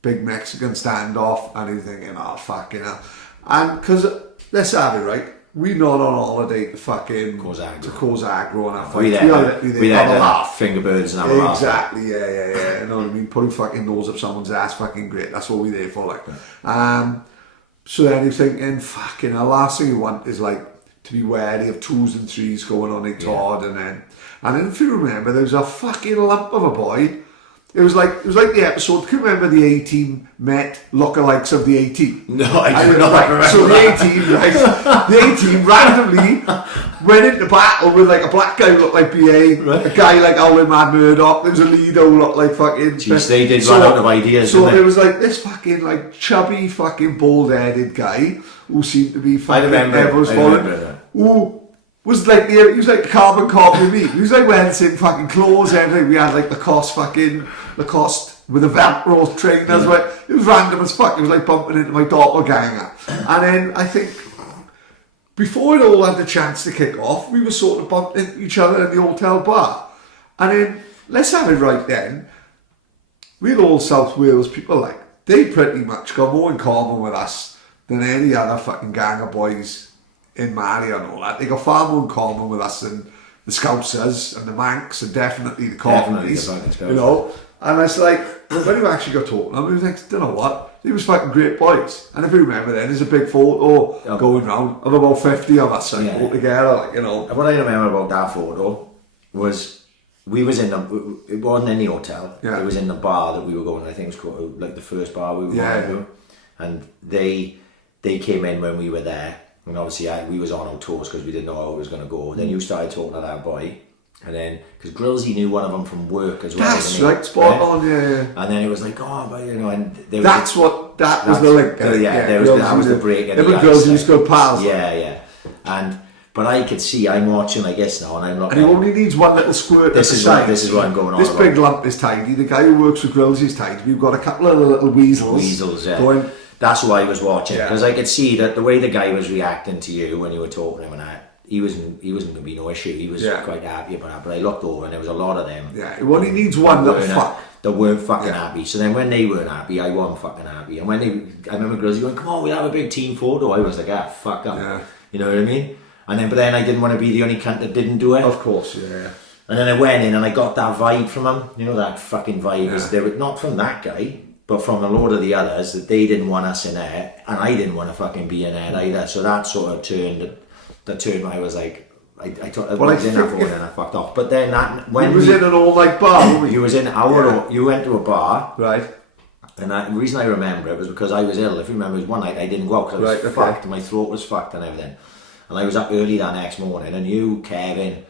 big Mexican standoff, and you're thinking, oh, fucking hell. And because, let's have it right, we're not on holiday to fucking cause aggro and have fights. We had a laugh, fingerbirds and have a laugh. Exactly, yeah. You know what I mean? Putting fucking nose up someone's ass, fucking great. That's what we're there for, like. So then you're thinking, fucking hell, last thing you want is like to be wary of 2s and 3s going on in Todd, and then if you remember, there was a fucking lump of a boy. It was like the episode. Can you remember the A-team met lookalikes of the A-team? No, I do not remember. So the A-team, right? The A-team randomly went into battle with like a black guy who looked like BA, right. A guy like Alwyn Mad Murdoch. There was a leader who looked like fucking. Jeez, they did run out of ideas. So there was like this fucking like chubby fucking bald-headed guy who seemed to be fucking everyone's following. Who was like he was like carbon copy of me. He was like wearing the same fucking clothes, everything. We had like Lacoste with a Velcro trainers. Right? It was random as fuck. It was like bumping into my doppelganger. And then I think before it all had the chance to kick off, we were sort of bumped into each other in the hotel bar. And then let's have it right then. We're all South Wales people, like they pretty much got more in common with us than any other fucking gang of boys in Mali and all that. They got far more in common with us than the Scousers and the Manx and definitely the Cockneys, you know. And it's like, when we actually got talking to them, we was like, you know what? They was fucking great boys. And if you remember then, there's a big photo going round of about 50 of us like, all together, like, you know. What I remember about that photo was we was in it wasn't in the hotel. Yeah. It was in the bar that we were going. I think it was called like the first bar we were going to. And they came in when we were there. And obviously we was on our toes because we didn't know how it was going to go. Then you started talking to that boy, and then because Grillsy knew one of them from work as well. That's right, spot on, yeah. And then it was like, oh, but you know, and that was the link. That was the break. Them and Grillsy's good pals. Yeah. But I could see, I'm watching, I guess now, and I'm not. And he only needs one little squirt. This is what I'm going on. This big lump is tidy. The guy who works with Grillsy is tidy. We've got a couple of little weasels. Going. That's who I was watching because I could see that the way the guy was reacting to you when you were talking to him and that he wasn't going to be no issue. He was quite happy about that. But I looked over and there was a lot of them. Yeah, well, he needs one that weren't fucking happy. So then when they weren't happy, I wasn't fucking happy. And when I remember girls going, "Come on, we'll have a big team photo." I was like, fuck up. Yeah. You know what I mean? But then I didn't want to be the only cunt that didn't do it. Of course, yeah. And then I went in and I got that vibe from him. You know, that fucking vibe is there, not from that guy. But from a load of the others, that they didn't want us in there, and I didn't want to fucking be in there either. So that sort of turned. I was like, I was in that photo and I fucked off. But then when you was in an all-night bar, you was in you went to a bar, right? And the reason I remember it was because I was ill. If you remember, it was one night I didn't go out because I was fucked. My throat was fucked and everything. And I was up early that next morning, and you, Kevin,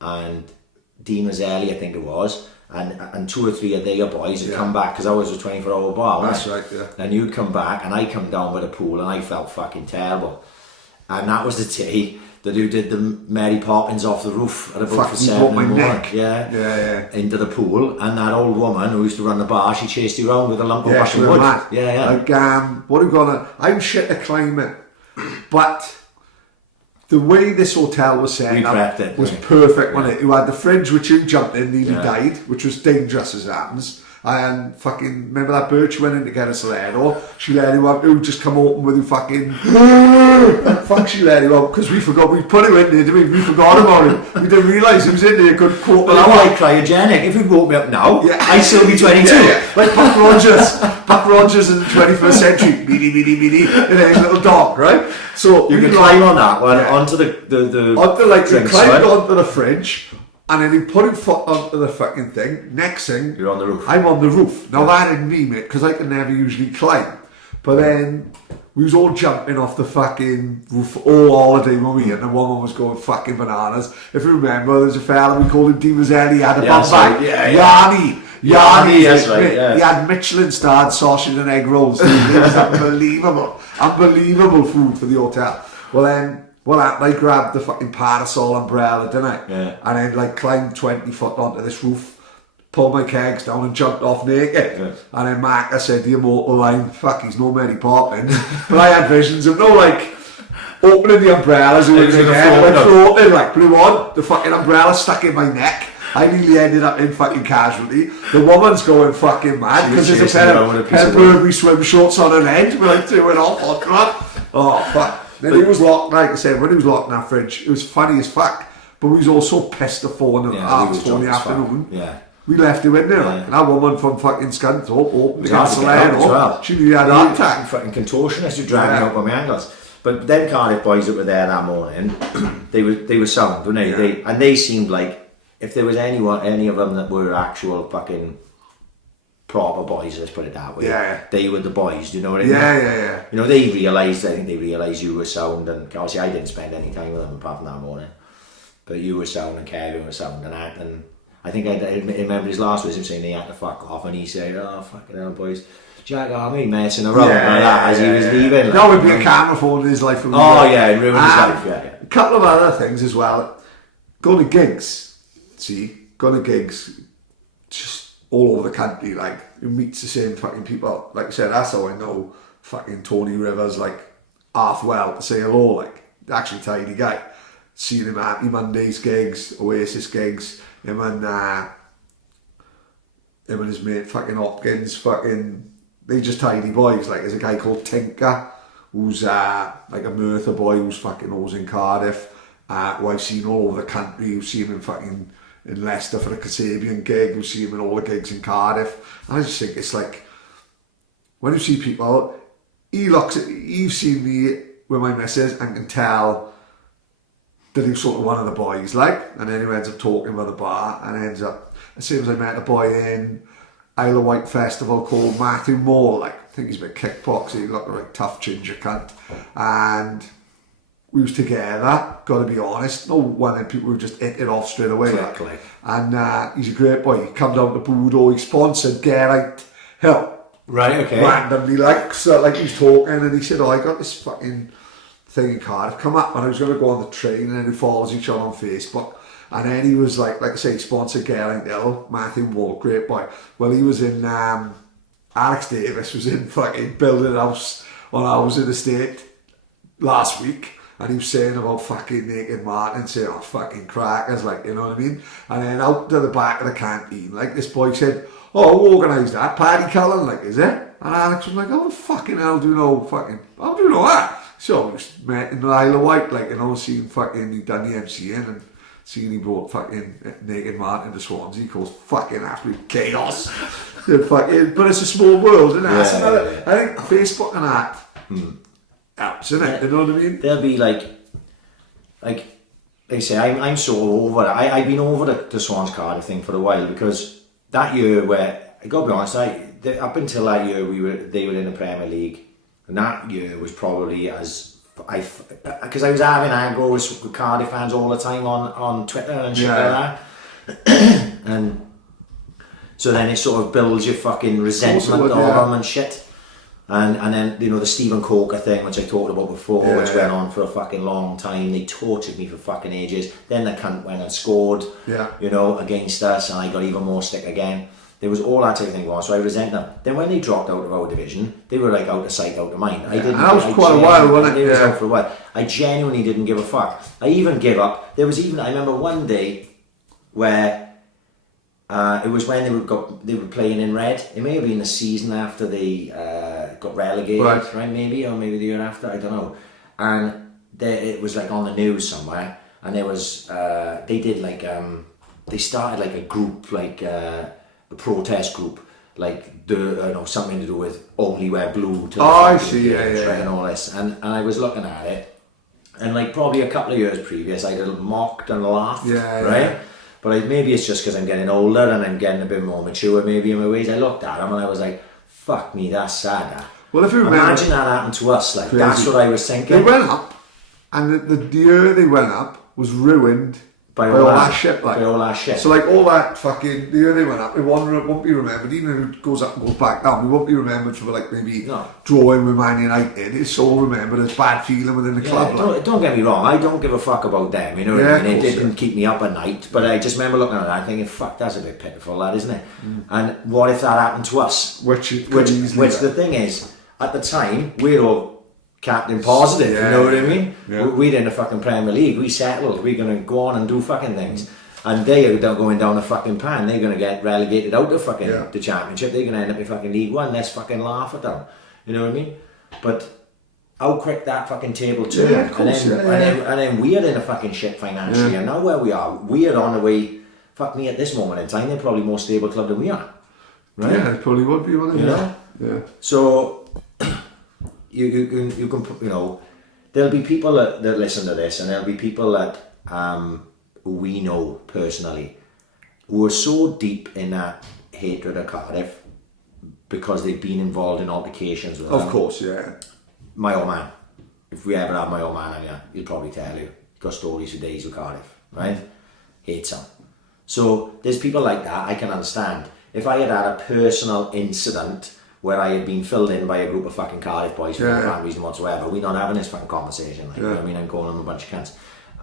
and Dean Mazzelli, I think it was. And 2 or 3 of their boys had come back because I was a 24-hour bar. That's right, yeah. And you'd come back and I come down by the pool and I felt fucking terrible. And that was the day that you did the Mary Poppins off the roof at about 7 in the morning. Neck. Yeah. Into the pool, and that old woman who used to run the bar, she chased you around with a lump of fucking wood. Yeah. Like, what are we gonna? I'm shit at climbing, but the way this hotel was set up was perfect, wasn't it? You had the fridge which you jumped in, nearly died, which was dangerous as it happens. And fucking, remember that birch went in to get us there, or she let you out, you just come open with your fucking, fuck, she let you out, because we forgot, we put him in there, didn't we? We forgot about him. We didn't realise he was in there a good quarter of an hour. Like cryogenic, if you woke me up now, I'd still be 22. Like Buck Rogers in the 21st century, meaty, and then his little dog, right? So you can climb on that one, onto the you climbed onto the fridge, and then he put his foot onto the fucking thing. Next thing, you're on the roof. I'm on the roof. Now that didn't me, mate, because I can never usually climb. But then we was all jumping off the fucking roof all holiday when we, and the woman was going fucking bananas. If you remember, there's a fella we called him D. Mazzelli, he had a bum bag. Yanni, that's right. Yeah. He had Michelin-starred sausage and egg rolls. It was unbelievable food for the hotel. Well then, I grabbed the fucking parasol umbrella, didn't I? Yeah. And then like climbed 20 foot onto this roof, pulled my kegs down and jumped off naked. Yeah. And then Mark, I said the immortal line, fuck, he's no Mary Poppins. But I had visions of opening the umbrellas, It was gonna floating, like, blew on, the fucking umbrella stuck in my neck. I nearly ended up in fucking casualty. The woman's going fucking mad because there's a pair of Burberry swim shorts on her head. We're like doing off on crap. Oh fuck. Then he was locked, like I said, when he was locked in that fridge, it was funny as fuck. But we was all so pissed at 4 in the afternoon. Yeah. We left him in there, like, and that woman from fucking Scunthorpe opened the gas line well. She nearly had a heart attack. Fucking contortionist who dragged me up on my ankles. But them Cardiff boys that were there that morning, they were sound, weren't they? Yeah. They seemed like, if there was any of them that were actual fucking proper boys, let's put it that way, they were the boys, do you know what I mean? Yeah. You know, I think they realised you were sound, and obviously I didn't spend any time with them apart from that morning. But you were sound and Kevin was sound and that, and I think I remember his last was him saying they had to fuck off, and he said, "Oh fucking hell, boys, Jack Army messing around as he was leaving." That would be a camera phone in his life. It ruined his life. Yeah. A couple of other things as well. Go to gigs. Go to gigs, just all over the country. Like you meet the same fucking people. Like I said, that's how I know fucking Tony Rivers like half well to say hello. Like actually tidy guy. Seen him at Mondays gigs, Oasis gigs. Him and his mate fucking Hopkins, they just tidy boys. Like there's a guy called Tinker, who's like a Merthyr boy who's fucking always in Cardiff. Who I've seen all over the country. You've seen him fucking in Leicester for a Kasabian gig. You've seen him in all the gigs in Cardiff. And I just think it's like when you see people, you've seen me with my missus and can tell that he's sort of one of the boys, like, and then he ends up talking about the bar and ends up, as soon as I met a boy in Isle of Wight festival called Matthew Moore, like, I think he's a bit kickboxing, he looked like a tough ginger cunt, and we was together, gotta be honest, no one of them people who just hit it off straight away, Exactly. like. And he's a great boy, he come down to Budo, he sponsored Geraint Hill, Right, okay. randomly, like, so like he's talking and he said, I got this fucking thing in Cardiff come up, and I was going to go on the train, and then we follows each other on Facebook, and then he was like I say, sponsored Geraint Hill, Matthew Wall, great boy. Well, he was in Alex Davis was in fucking building a house on ours in the estate last week, and he was saying about fucking Naked Martin, saying, oh fucking crackers, like, you know what I mean. And then out to the back of the canteen, like, this boy said, oh, who organised that? Paddy Cullen, like, is it? And Alex was like, oh fucking hell, do you know that? So we met in the Isle of Wight, like, you know, seeing fucking, he'd done the MCing and seeing he brought fucking Naked Martin to Swansea, caused fucking absolute chaos. But it's a small world, isn't it? Yeah. I think Facebook and that helps, isn't it? You know what I mean? There'll be like they say, I'm so over it. I've been over the Swans Cardiff thing for a while, because that year where, I gotta be honest, up until that year they were in the Premier League. And that year was probably because I was having aggro with Cardiff fans all the time on Twitter and shit like that. And so then it sort of builds your fucking resentment of them and shit. And then, you know, the Stephen Coker thing, which I talked about before, which went on for a fucking long time. They tortured me for fucking ages. Then the cunt went and scored, you know, against us, and I got even more stick again. There was all that type of thing going on, so I resent them. Then when they dropped out of our division, they were like out of sight, out of mind. That was quite a while, wasn't it? It was out for a while. I genuinely didn't give a fuck. I even gave up. There was even, I remember one day where it was when they were playing in red. It may have been the season after they got relegated, right? Maybe, or maybe the year after, I don't know. And it was like on the news somewhere, and there was they did like they started like a group, like a protest group, like something to do with only wear blue to the I see, games, right, and all this, and I was looking at it, and like probably a couple of years previous I'd have mocked and laughed, right? But maybe it's just because I'm getting older and I'm getting a bit more mature maybe in my ways. I looked at them and I was like, fuck me, that's sad. That. Well, if you remember, imagine that happened to us, like, crazy. That's what I was thinking. They went up, and the year they went up was ruined by all that shit, like. By all that shit. So like all that fucking, the year they went up, it won't be remembered, even if it goes up and goes back down, we won't be remembered for like maybe drawing with Man United. It's all remembered as bad feeling within the club. Don't get me wrong, I don't give a fuck about them, you know what I mean? It didn't keep me up at night, but I just remember looking at that and thinking, fuck, that's a bit pitiful, that, isn't it? And what if that happened to us? Which the thing is, at the time, we're all captain positive, you know what I mean? Yeah. We're in the fucking Premier League, we settled, we're going to go on and do fucking things. And they are going down the fucking pan, they're going to get relegated out of fucking the Championship, they're going to end up in fucking League One, let's fucking laugh at them, you know what I mean? But how quick that fucking table turned, and then we are in a fucking shit financially, and now where we are on the way, fuck me, at this moment in time, they're probably more stable club than we are, right? Yeah, it probably would be, wouldn't it? Yeah. So, you can, you know, there'll be people that listen to this, and there'll be people that who we know personally who are so deep in that hatred of Cardiff because they've been involved in altercations with them. Of course, yeah. My old man, if we ever have my old man on here, he'll probably tell you. He's got stories for days with Cardiff, right? Hates them. So there's people like that I can understand. If I had had a personal incident where I had been filled in by a group of fucking Cardiff boys for no reason whatsoever, we're not having this fucking conversation. Like, you know what I mean? I'm calling them a bunch of cunts.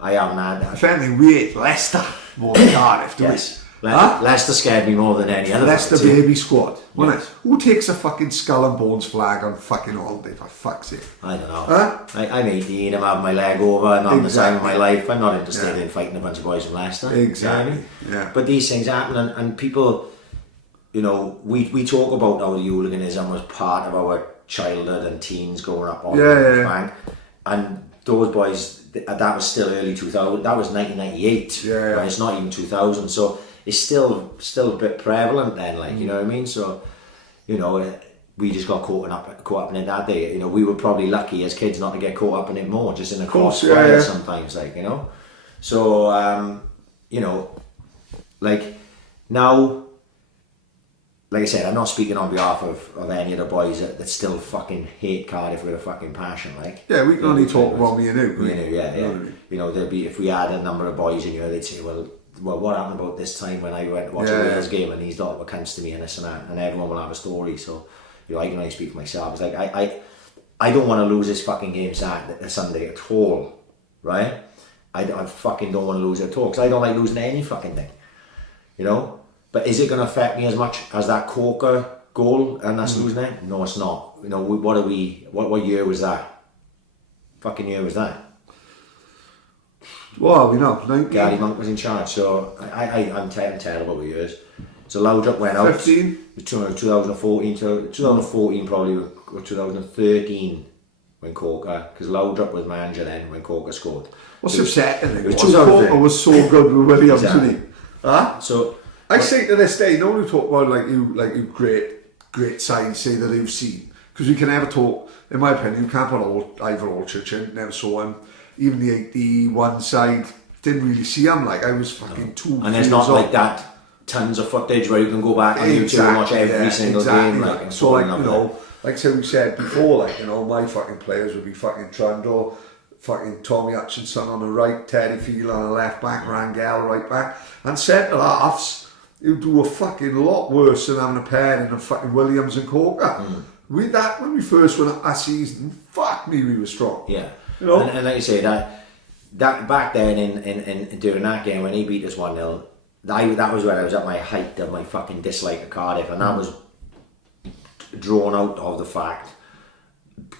I haven't had that. If anything, we hate Leicester more than Cardiff, do we? Leicester scared me more than any other. Leicester baby squad, wasn't it? Who takes a fucking skull and bones flag on fucking holiday, for fuck's sake? I don't know. I'm 18, I'm having my leg over, and I'm the time of my life. I'm not interested in fighting a bunch of boys from Leicester. Exactly. You know what I mean? But these things happen, and people, you know, we talk about how the hooliganism was part of our childhood and teens growing up on the bank, and those boys, that was still early 2000, that was 1998, right? It's not even 2000, so it's still a bit prevalent then, like, you know what I mean? So, you know, we just got caught up in it that day. You know, we were probably lucky as kids not to get caught up in it more, just in a crossfire sometimes, like, you know. So, you know, like, now, like I said, I'm not speaking on behalf of any of the boys that still fucking hate Cardiff with a fucking passion, like. Yeah, we can only talk about me and you. Me and you, yeah. You know, there'd be, if we had a number of boys in here, they'd say, well, what happened about this time when I went to watch a Wales game and these lot were cunts to me and this and that, and everyone will have a story. So, you know, I can only speak for myself. It's like, I don't want to lose this fucking game Sunday at all, right? I fucking don't want to lose it at all, because I don't like losing any fucking thing, you know? But is it going to affect me as much as that Corker goal and us losing it? No, it's not. You know, what year was that? Fucking year was that? Well, you know, 19. Gary Monk was in charge, so I'm terrible with years. So Loudrup went out. 15? 2014, 2014 probably, or 2013 when Corker, because Loudrup was manager then when Corker scored. What's upsetting? Corker was so good with Williams, wasn't he? Huh? So I say to this day, nobody talk about like you great sides say that you've seen, because we can never talk. In my opinion, you can't put Ivor Allchurch in. Never saw him. Even the 81 side, didn't really see him. Like, I was fucking 2 and there's not like that tons of footage where you can go back on YouTube and watch every single game. Like, and so, like, you know, like so we said before, like, you know, my fucking players would be fucking Trundle, fucking Tommy Hutchinson on the right, Teddy Field on the left back, Rangel right back, and centre halves who do a fucking lot worse than having a pair in a fucking Williams and Corker. When we first went up that season, fuck me, we were strong. Yeah. You know? And like you say, that back then in during that game when he beat us 1-0, that was when I was at my height of my fucking dislike of Cardiff, and that was drawn out of the fact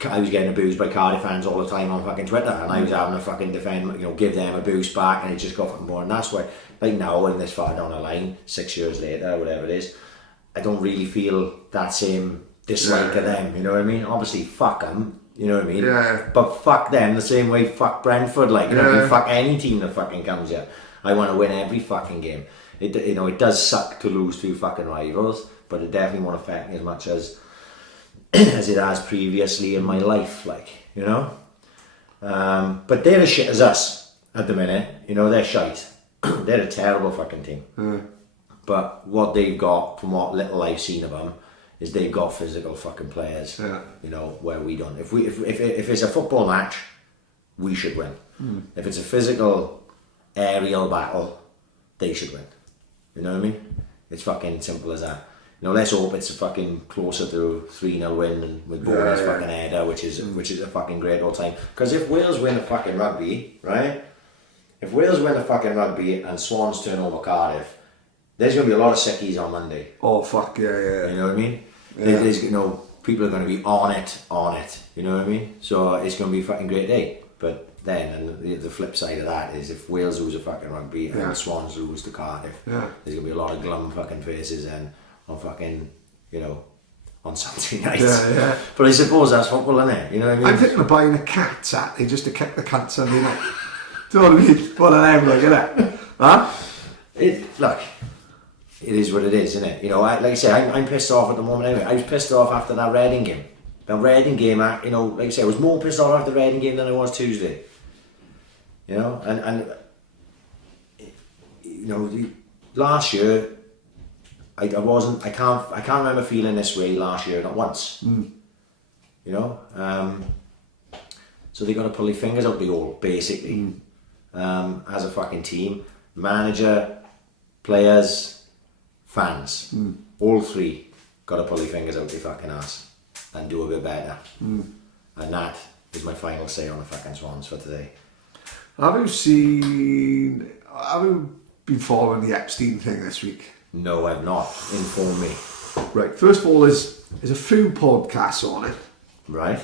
I was getting abused by Cardiff fans all the time on fucking Twitter, and I was having to fucking defend, you know, give them a boost back, and it just got fucking boring. And that's why, like now, in this far down the line, 6 years later, whatever it is, I don't really feel that same dislike of them, you know what I mean? Obviously, fuck them. You know what I mean? Yeah. But fuck them the same way fuck Brentford, like, you know what I mean? Fuck any team that fucking comes here. I want to win every fucking game. You know, it does suck to lose to fucking rivals, but it definitely won't affect me as much as as it has previously in my life, like, you know? But they're as shit as us at the minute, you know, they're shite. They're a terrible fucking team. But what they've got, from what little I've seen of them, is they've got physical fucking players, you know, where we don't. If it's a football match, we should win. If it's a physical aerial battle, they should win. You know what I mean? It's fucking simple as that. You know, let's hope it's a fucking closer to 3-0 win and with Bowman's fucking header, which is a fucking great all time. Because if Wales win the fucking rugby, right? If Wales win the fucking rugby and Swans turn over Cardiff, there's going to be a lot of sickies on Monday. Oh, fuck, yeah. You know what I mean? Yeah. There's, you know, people are going to be on it, you know what I mean? So it's going to be a fucking great day. But then, and the flip side of that is if Wales lose a fucking rugby and the Swans lose to Cardiff, there's going to be a lot of glum fucking faces and on fucking, you know, on Saturday night. Yeah. But I suppose that's football, isn't it? You know what I mean? I'm thinking of buying a cat Saturday just to kick the cunt Sunday night. Do you know what I mean? What an M, like, innit? Huh? Look, it is what it is, isn't it? You know, like I say, I'm pissed off at the moment anyway. I was pissed off after that Reading game. The Reading game, you know, like I say, I was more pissed off after the Reading game than I was Tuesday. You know, and you know, last year, I can't remember feeling this way last year, not once. You know, so they got to pull their fingers out the hole, basically, as a fucking team, manager, players, fans, all three got to pull their fingers out their fucking ass and do a bit better. And that is my final say on the fucking Swans for today. Have you been following the Epstein thing this week? No, I've not. Inform me. Right, first of all, there's a few podcasts on it. Right.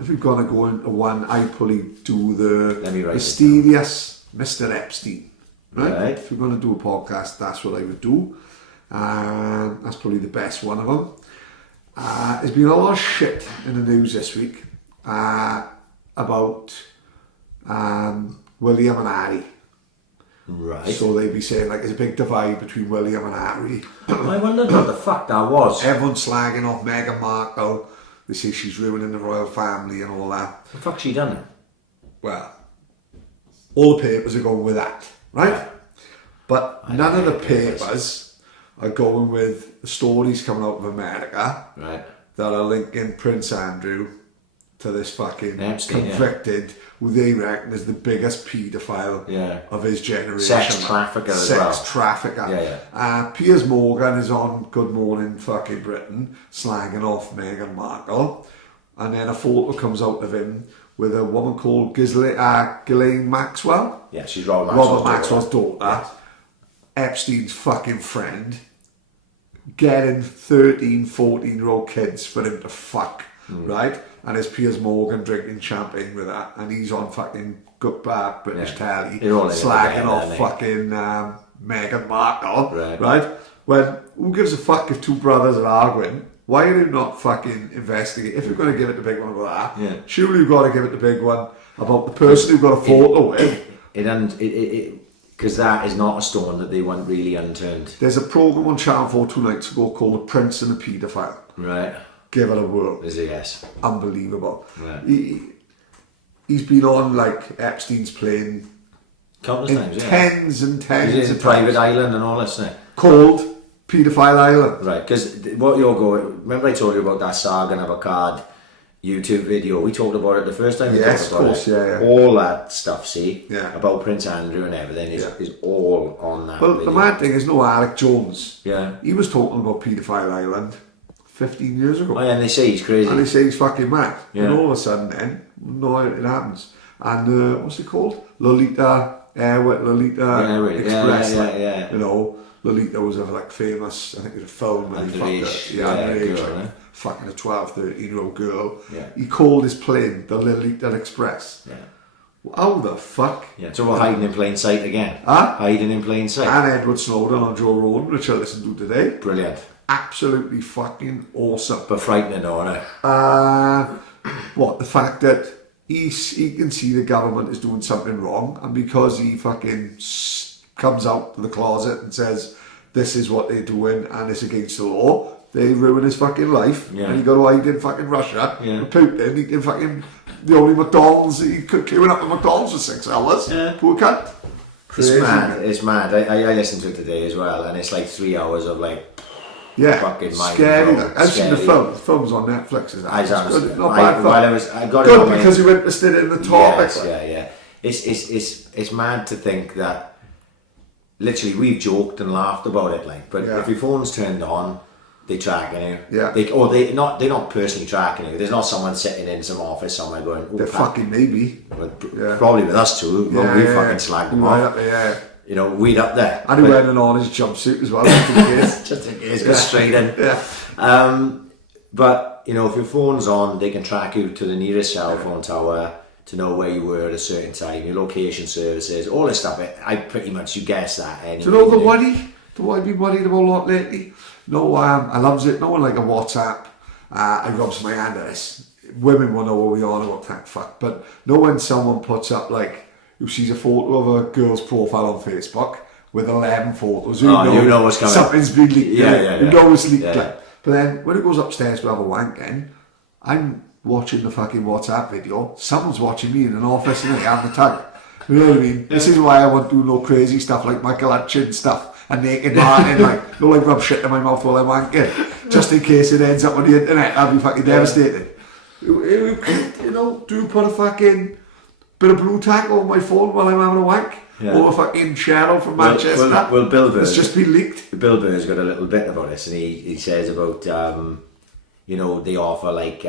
If we're going to go into one, I probably do the Let me write mysterious Mr. Epstein. Right. If we're going to do a podcast, that's what I would do. That's probably the best one of them. There's been a lot of shit in the news this week about William and Harry. Right. So they'd be saying like there's a big divide between William and Harry. I wondered what the fuck that was. Everyone's slagging off Meghan Markle. They say she's ruining the royal family and all that. The fuck's she done? Well, all the papers are going with that, right? Yeah. But none of the papers are going with the stories coming out of America that are linking Prince Andrew to this fucking Epstein, convicted, who they reckon is the biggest paedophile of his generation. Sex trafficker as well. Sex trafficker. Piers Morgan is on Good Morning fucking Britain slagging off Meghan Markle, and then a photo comes out of him with a woman called Ghislaine Maxwell. Yeah, she's Robert Maxwell's daughter. Epstein's fucking friend, getting 13, 14-year-old kids for him to fuck, right? And there's Piers Morgan drinking champagne with that, and he's on fucking Gutbad British telly, slagging off fucking Meghan Markle, right? When, who gives a fuck if two brothers are arguing? Why are you not fucking investigating? If you're going to give it the big one about that, surely you've got to give it the big one about the person who got a photo with. Because that is not a stone that they want really unturned. There's a programme on Channel 4 2 nights ago called The Prince and the Paedophile. Right. Give it a whirl. Is it? Yes. Unbelievable. Right. He's been on like Epstein's plane Countless times, tens and tens It's a private island and all this, isn't it? Called Paedophile Island. Right, because what you're going... Remember I told you about that Sagan of a card YouTube video? We talked about it the first time we talked about it. Yeah. All that stuff, see? Yeah. About Prince Andrew and everything is all on that Well, video. the mad thing is, no, Alec Jones. Yeah. He was talking about Paedophile Island 15 years ago. Oh, yeah, and they say he's crazy. And they say he's fucking mad. Yeah. And all of a sudden then, no, it happens. And what's it called? Lolita Express. Yeah. You know, Lolita was a like famous, I think it was a film. And he fucked her. Underage. Girl, eh? Fucking a 12, 13-year-old girl. Yeah. He called his plane the Lolita Express. Yeah. How the fuck? Yeah, so we're hiding in plain sight again. Huh? Hiding in plain sight. And Edward Snowden on Joe Rogan, which I listened to today. Brilliant. Absolutely fucking awesome. But frightening, though, isn't it? What, the fact that he can see the government is doing something wrong, and because he fucking comes out to the closet and says this is what they're doing and it's against the law, they ruin his fucking life. Yeah. And he got to hide in fucking Russia. Yeah. Putin, he can fucking the only McDonald's, he could queuing up at McDonald's for 6 hours. Yeah. Poor cunt. Crazy. It's mad. I listened to it today as well, and it's like 3 hours of like fucking mind scary. blowing. I've seen the film. The film's on Netflix. Is that? It's good. Not bad film. I got good it because you're interested in the topic. Yes. It's mad to think that literally we've joked and laughed about it, like, but if your phone's turned on, they're tracking you. Yeah. They're not personally tracking you. There's not someone sitting in some office somewhere going, oh, they're fucking maybe. Probably with us too. We fucking slagged them off. You know, we'd up there. And he went on his jumpsuit as well, just in case. Just in case, go straight in. Yeah. But, you know, if your phone's on, they can track you to the nearest cell phone tower to know where you were at a certain time, your location services, all this stuff. I pretty much, you guess that anyway. Do you know the worry? Do I been worried about a lot lately? No, I loves it. No one like a WhatsApp. I rubs my hand at this. Women will know what we are about, thank fuck. But know when someone puts up, like, who sees a photo of a girl's profile on Facebook with 11 photos, you know what's coming. Something's been leaked. You know it's leaked. But then when it goes upstairs to have a wank in, I'm watching the fucking WhatsApp video. Someone's watching me in an office and they have the tag. You know what I mean? This is why I won't do no crazy stuff like Michael Hutchins stuff and naked Martin, like, no, like rub shit in my mouth while I'm wanking, just in case it ends up on the internet. I'd be fucking devastated. You know, do put a fucking bit of blue tack on my phone while I'm having a wank. Or a fucking Cheryl from Manchester. Well, Bill Burr, it's just been leaked. Bill Burr's got a little bit about this, and he says about, you know, they offer like,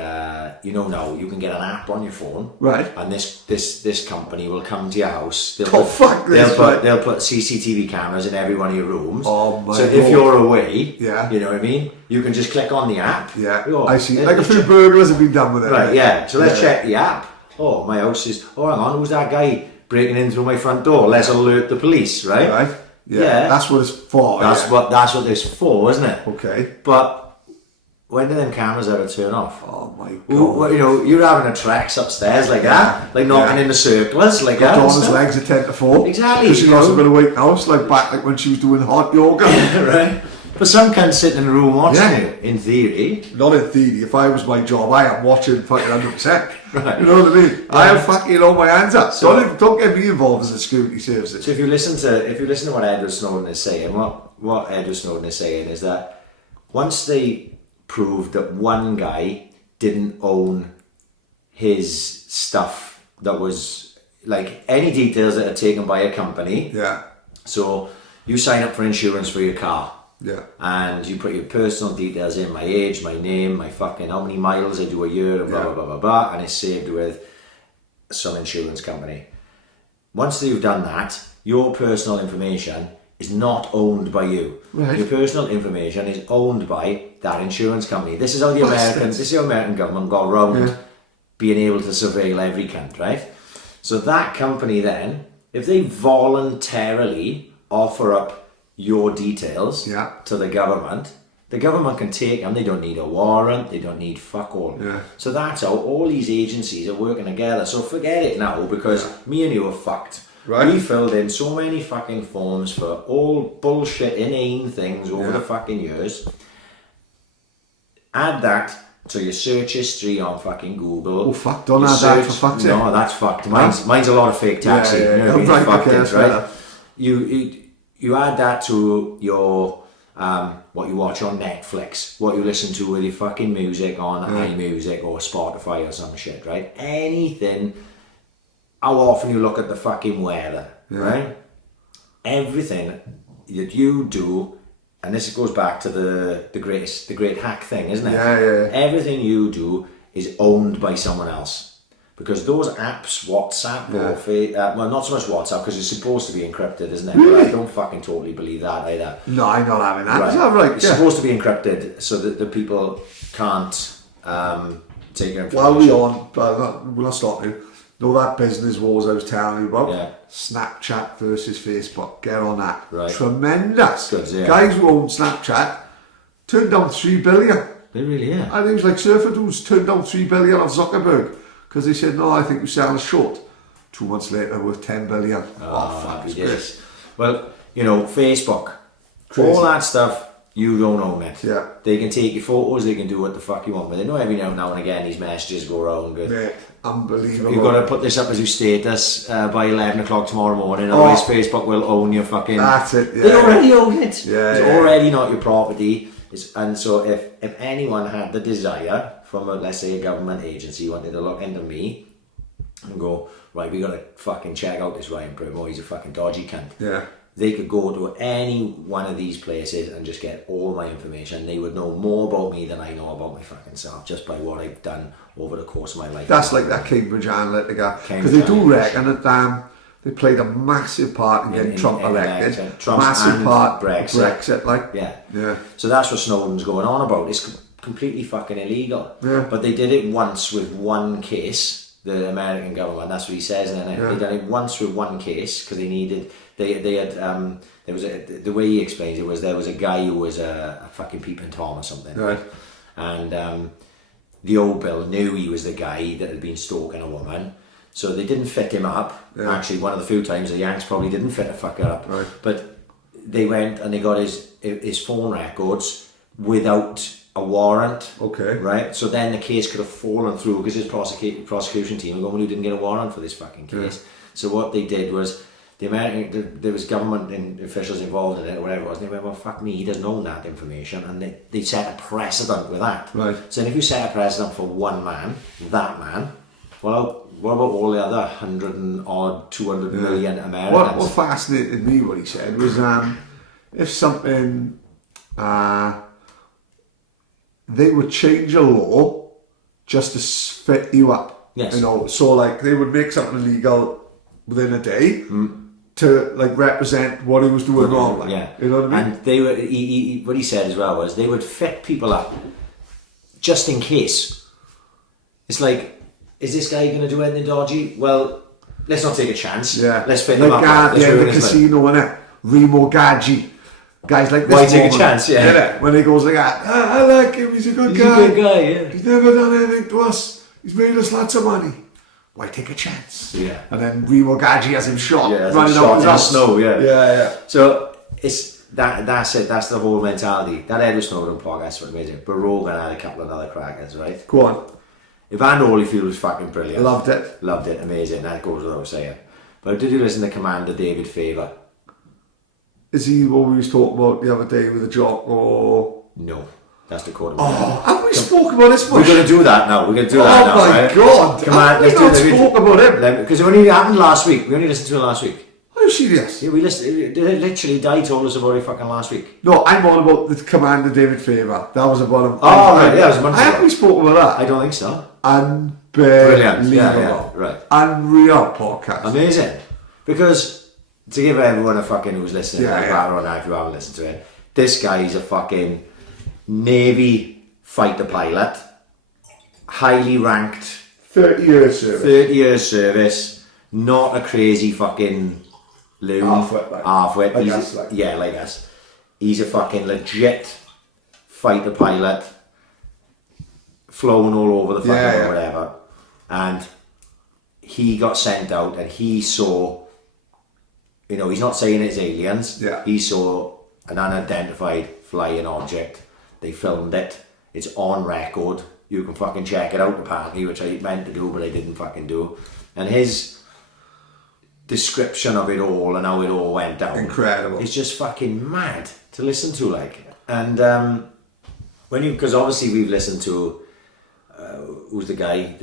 you know, now you can get an app on your phone, right? And this company will come to your house. They'll put CCTV cameras in every one of your rooms. Oh my God. If you're away, you know what I mean, you can just click on the app. I see. Like a few burglars have been done with it. Right? So let's check the app. Oh, my house is. Oh, hang on, who's that guy breaking in through my front door? Let's alert the police, right? Right. Yeah. That's what it's for. That's what it's for, isn't it? Okay. But when do them cameras ever turn off? Oh my God. Well, you know, you're having a tracks upstairs like that, like knocking in the circles like that. Donna's legs are 10 to 4. Exactly. Because she lost a bit of weight now. It's like back like when she was doing hot yoga. Right. But some can't sit in the room watching you, in theory. Not in theory. If I was my job, I am watching fucking 100%. Right. You know what I mean? I am fucking all my hands up. So, don't get me involved as a security services. So if you listen to what Edward Snowden is saying, what Edward Snowden is saying is that once they proved that one guy didn't own his stuff, that was like any details that are taken by a company. Yeah. So you sign up for insurance for your car. Yeah. And you put your personal details in, my age, my name, my fucking how many miles I do a year, and blah blah blah blah blah, and it's saved with some insurance company. Once you've done that, your personal information is not owned by you. Right. Your personal information is owned by that insurance company. This is how the American government got around being able to surveil every cunt, right? So that company then, if they voluntarily offer up your details to the government can take them. They don't need a warrant, they don't need fuck all. So that's how all these agencies are working together. So forget it now, because me and you are fucked. Right. We filled in so many fucking forms for all bullshit inane things over the fucking years. Add that to your search history on fucking Google. Oh fuck, don't add that for fuck's sake. No, that's fucked. Mine's a lot of fake taxi. Yeah. You know, Right. You add that to your what you watch on Netflix, what you listen to with your fucking music on iMusic or Spotify or some shit, right? Anything. How often you look at the fucking weather, right? Everything that you do, and this goes back to the great hack thing, isn't it? Yeah. Everything you do is owned by someone else. Because those apps, WhatsApp, or well, not so much WhatsApp, because it's supposed to be encrypted, isn't it? Really? But I don't fucking totally believe that either. No, I'm not having that. Right. Is that right? It's supposed to be encrypted so that the people can't take your information. While we're on, but we're not stopping. Know that business wars I was telling you about? Yeah. Snapchat versus Facebook. Get on that. Right. Tremendous. Good, yeah. Guys who own Snapchat turned down 3 billion. They really are. And it was like surfer dudes turned down 3 billion of Zuckerberg because they said, no, I think you're selling short. 2 months later, worth 10 billion. Oh fuck, it's great. Well, you know, Facebook, Crazy. all that stuff, you don't own it. Yeah. They can take your photos, they can do what the fuck you want with it. I know every now and again these messages go around. Mate, unbelievable. You've got to put this up as your status by 11 o'clock tomorrow morning, otherwise Facebook will own your fucking... That's it, yeah. They already own it. Yeah, it's already not your property. And so if anyone had the desire from, let's say, a government agency wanted to look into me and go, right, we got to fucking check out this Ryan Brimo, he's a fucking dodgy cunt. Yeah. They could go to any one of these places and just get all my information. They would know more about me than I know about my fucking self, just by what I've done over the course of my life. That's like that Cambridge Analytica. Because they do reckon that they played a massive part in getting Trump elected. Trump massive and part Brexit. like. Yeah. Yeah. So that's what Snowden's going on about. It's completely fucking illegal. Yeah. But they did it once with one case, the American government, that's what he says in it. They done it once with one case because they had there was the way he explains it was there was a guy who was a fucking peeping Tom or something. Right. And the old Bill knew he was the guy that had been stalking a woman. So they didn't fit him up. Yeah. Actually, one of the few times the Yanks probably didn't fit a fucker up. Right. But they went and they got his phone records without a warrant. Okay. Right? So then the case could have fallen through because his prosecution team were going, well, you didn't get a warrant for this fucking case. Yeah. So what they did was, there was government officials involved in it or whatever it was, and they went, well, fuck me, he doesn't own that information, and they set a precedent with that. Right. So if you set a precedent for one man, that man, well, what about all the other 100 and odd, 200 million Americans? What fascinated me, what he said, was if something, they would change a law just to fit you up. Yes. You know, so like they would make something illegal within a day to like represent what he was doing wrong. Like, yeah. You know what I mean? And they were, what he said as well was they would fit people up just in case. It's like, is this guy going to do anything dodgy? Well, let's not take a chance. Yeah. Let's fit him up. Let's the ruin his casino, innit? Remo Gadji. Guys like this. Why take a moment, chance? Yeah. innit? When he goes like that, I like him, he's a good He's guy. a good guy, yeah. He's never done anything to us. He's made us lots of money. Why take a chance? Yeah. And then Remo Gadji has him shot. Yeah, running shot out in his the house. snow, yeah. Yeah. So it's that's it. That's the whole mentality. That Edward Snowden podcast what made it. But Rogan had a couple of other crackers, right? Go on. Evander Holyfield was fucking brilliant. Loved it. Loved it. Amazing. That goes without saying. But did you listen to Commander David Faber? Is he what we was talking about the other day with the jock or? No. That's the quarter. Oh, have we spoke about this much? We're going to do that now. We're going to do that now. Oh my right? god! Come on, Have we let's not do it. spoke about him? Because it only happened last week. We only listened to it last week. Are you serious? Yeah, we listened. Literally, Di told us about it fucking last week. No, I'm on about the Commander David Faber. That was about him. Oh, right, yeah, it was a month I ago. haven't spoke about that. I don't think so. Unbelievable. Yeah, right. Unreal podcast. Amazing. Because to give everyone a fucking who's listening, Yeah, like yeah. that or now if you haven't listened to it, this guy's a fucking Navy fighter pilot, highly ranked, 30 years service. 30 years service, not a crazy fucking loon. Half-wit, like. Half-wit. Like He's- us, like. Yeah, like us. He's a fucking legit fighter pilot, flown all over the fucking Yeah, yeah. or whatever. And he got sent out and he saw, you know, he's not saying it's aliens. Yeah. He saw an unidentified flying object. They filmed it. It's on record. You can fucking check it out apparently, which I meant to do, but I didn't fucking do. And his description of it all and how it all went down. Incredible. It's just fucking mad to listen to, like. And because obviously we've listened to, who's the guy,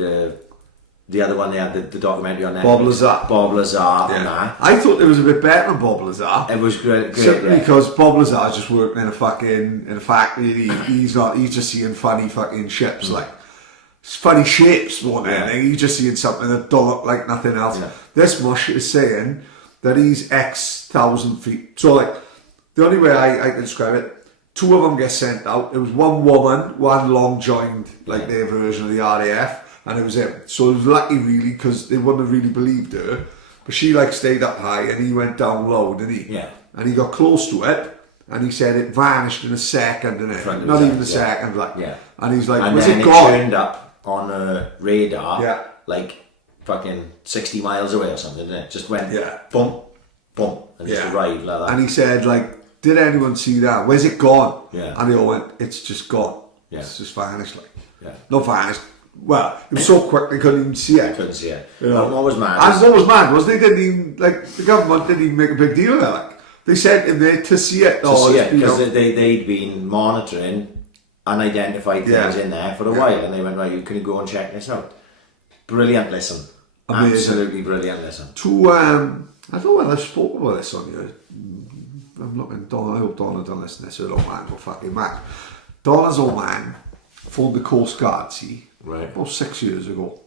the other one they had, the documentary on Netflix. Bob Lazar. Bob Lazar and that. I thought it was a bit better than Bob Lazar. It was great, Simply yeah. because Bob Lazar's just working in a factory. He's just seeing funny fucking ships, like funny shapes more than anything. He's just seeing something that don't look like nothing else. Yeah. This mush is saying that he's X thousand feet. So like the only way I can describe it, two of them get sent out. It was one woman, one long joined, like their version of the RAF. And it was him. So it was lucky really because they wouldn't have really believed her. But she like stayed up high and he went down low, didn't he? Yeah. And he got close to it and he said it vanished in a second, didn't it? Front of Not his even a eyes, second, like. Yeah. And he's like, And was then it it gone? turned up on a radar, Yeah. like fucking 60 miles away or something, didn't it? Just went Yeah. bump, bump, and just arrived like that. And he said like, did anyone see that? Where's it gone? Yeah. And they all went, it's just gone. Yeah. It's just vanished, like. Yeah. Not vanished. Well, it was so quick they couldn't even see it. Couldn't see it. You know. But what was mad And is- what was mad was they didn't even, like, the government didn't even make a big deal of it. Like, they sent him there to see it. to see it, you know. because they'd been monitoring unidentified things in there for a while, and they went, right, you can go and check this out. Brilliant listen. Amazing. Absolutely brilliant listen. I don't know whether I spoke about this on here. I'm looking, Donna, I hope Donna don't listen to this, her old man, go fucking mad. Donna's old man phoned the Coast Guard, see, Right. about 6 years ago,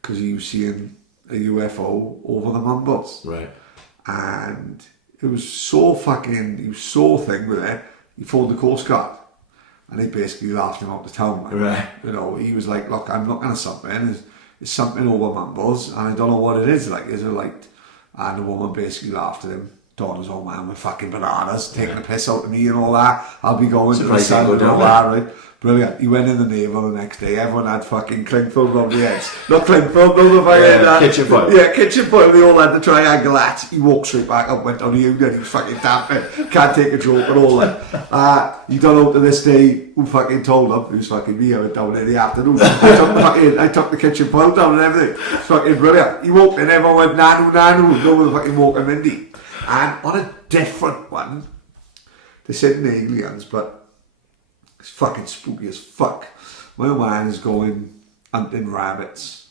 because he was seeing a UFO over the Mumbles. Right. And it was so fucking, he was so thing with it, he phoned the Coast Guard. and they basically laughed him out the town. Man. Right. You know, he was like, look, I'm looking at something, there's something over Mumbles, and I don't know what it is. Like, is it like, and the woman basically laughed at him. Daughters, oh man, we're fucking bananas, taking the piss out of me and all that. I'll be going to the sun and all that, right? Brilliant. He went in the naval the next day. Everyone had fucking cling film on the heads. Not cling film, no, kitchen foil. Yeah, kitchen foil. They all had the triangle hat. He walked straight back up, went on the unit. He was fucking damping. Can't take a joke at all. Like. You don't know to this day who fucking told him. It was fucking me. I went down in the afternoon. I took the kitchen foil down and everything. It's fucking brilliant. He walked in, everyone went nanu nanu. No one fucking walking Mindy. And on a different one, they said aliens, but it's fucking spooky as fuck. My old man is going hunting rabbits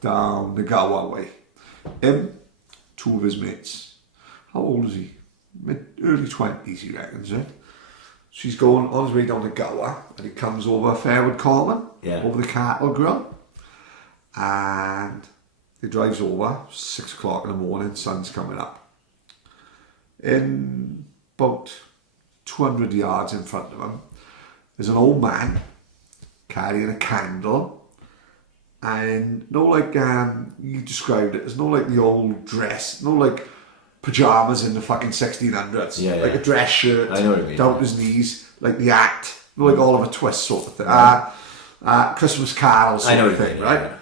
down the Gower way. Him, two of his mates. How old is he? Early 20s, he reckons, right? So he's going on his way down the Gower, and he comes over Fairwood Common, over the cattle grill, and he drives over, 6 o'clock in the morning, sun's coming up. In about 200 yards in front of him, there's an old man carrying a candle, and no like you described it, there's no like the old dress, no like pyjamas in the fucking 1600s, like a dress shirt down to his knees, like the act, like Oliver Twist sort of thing, Christmas Carol sort of thing, right?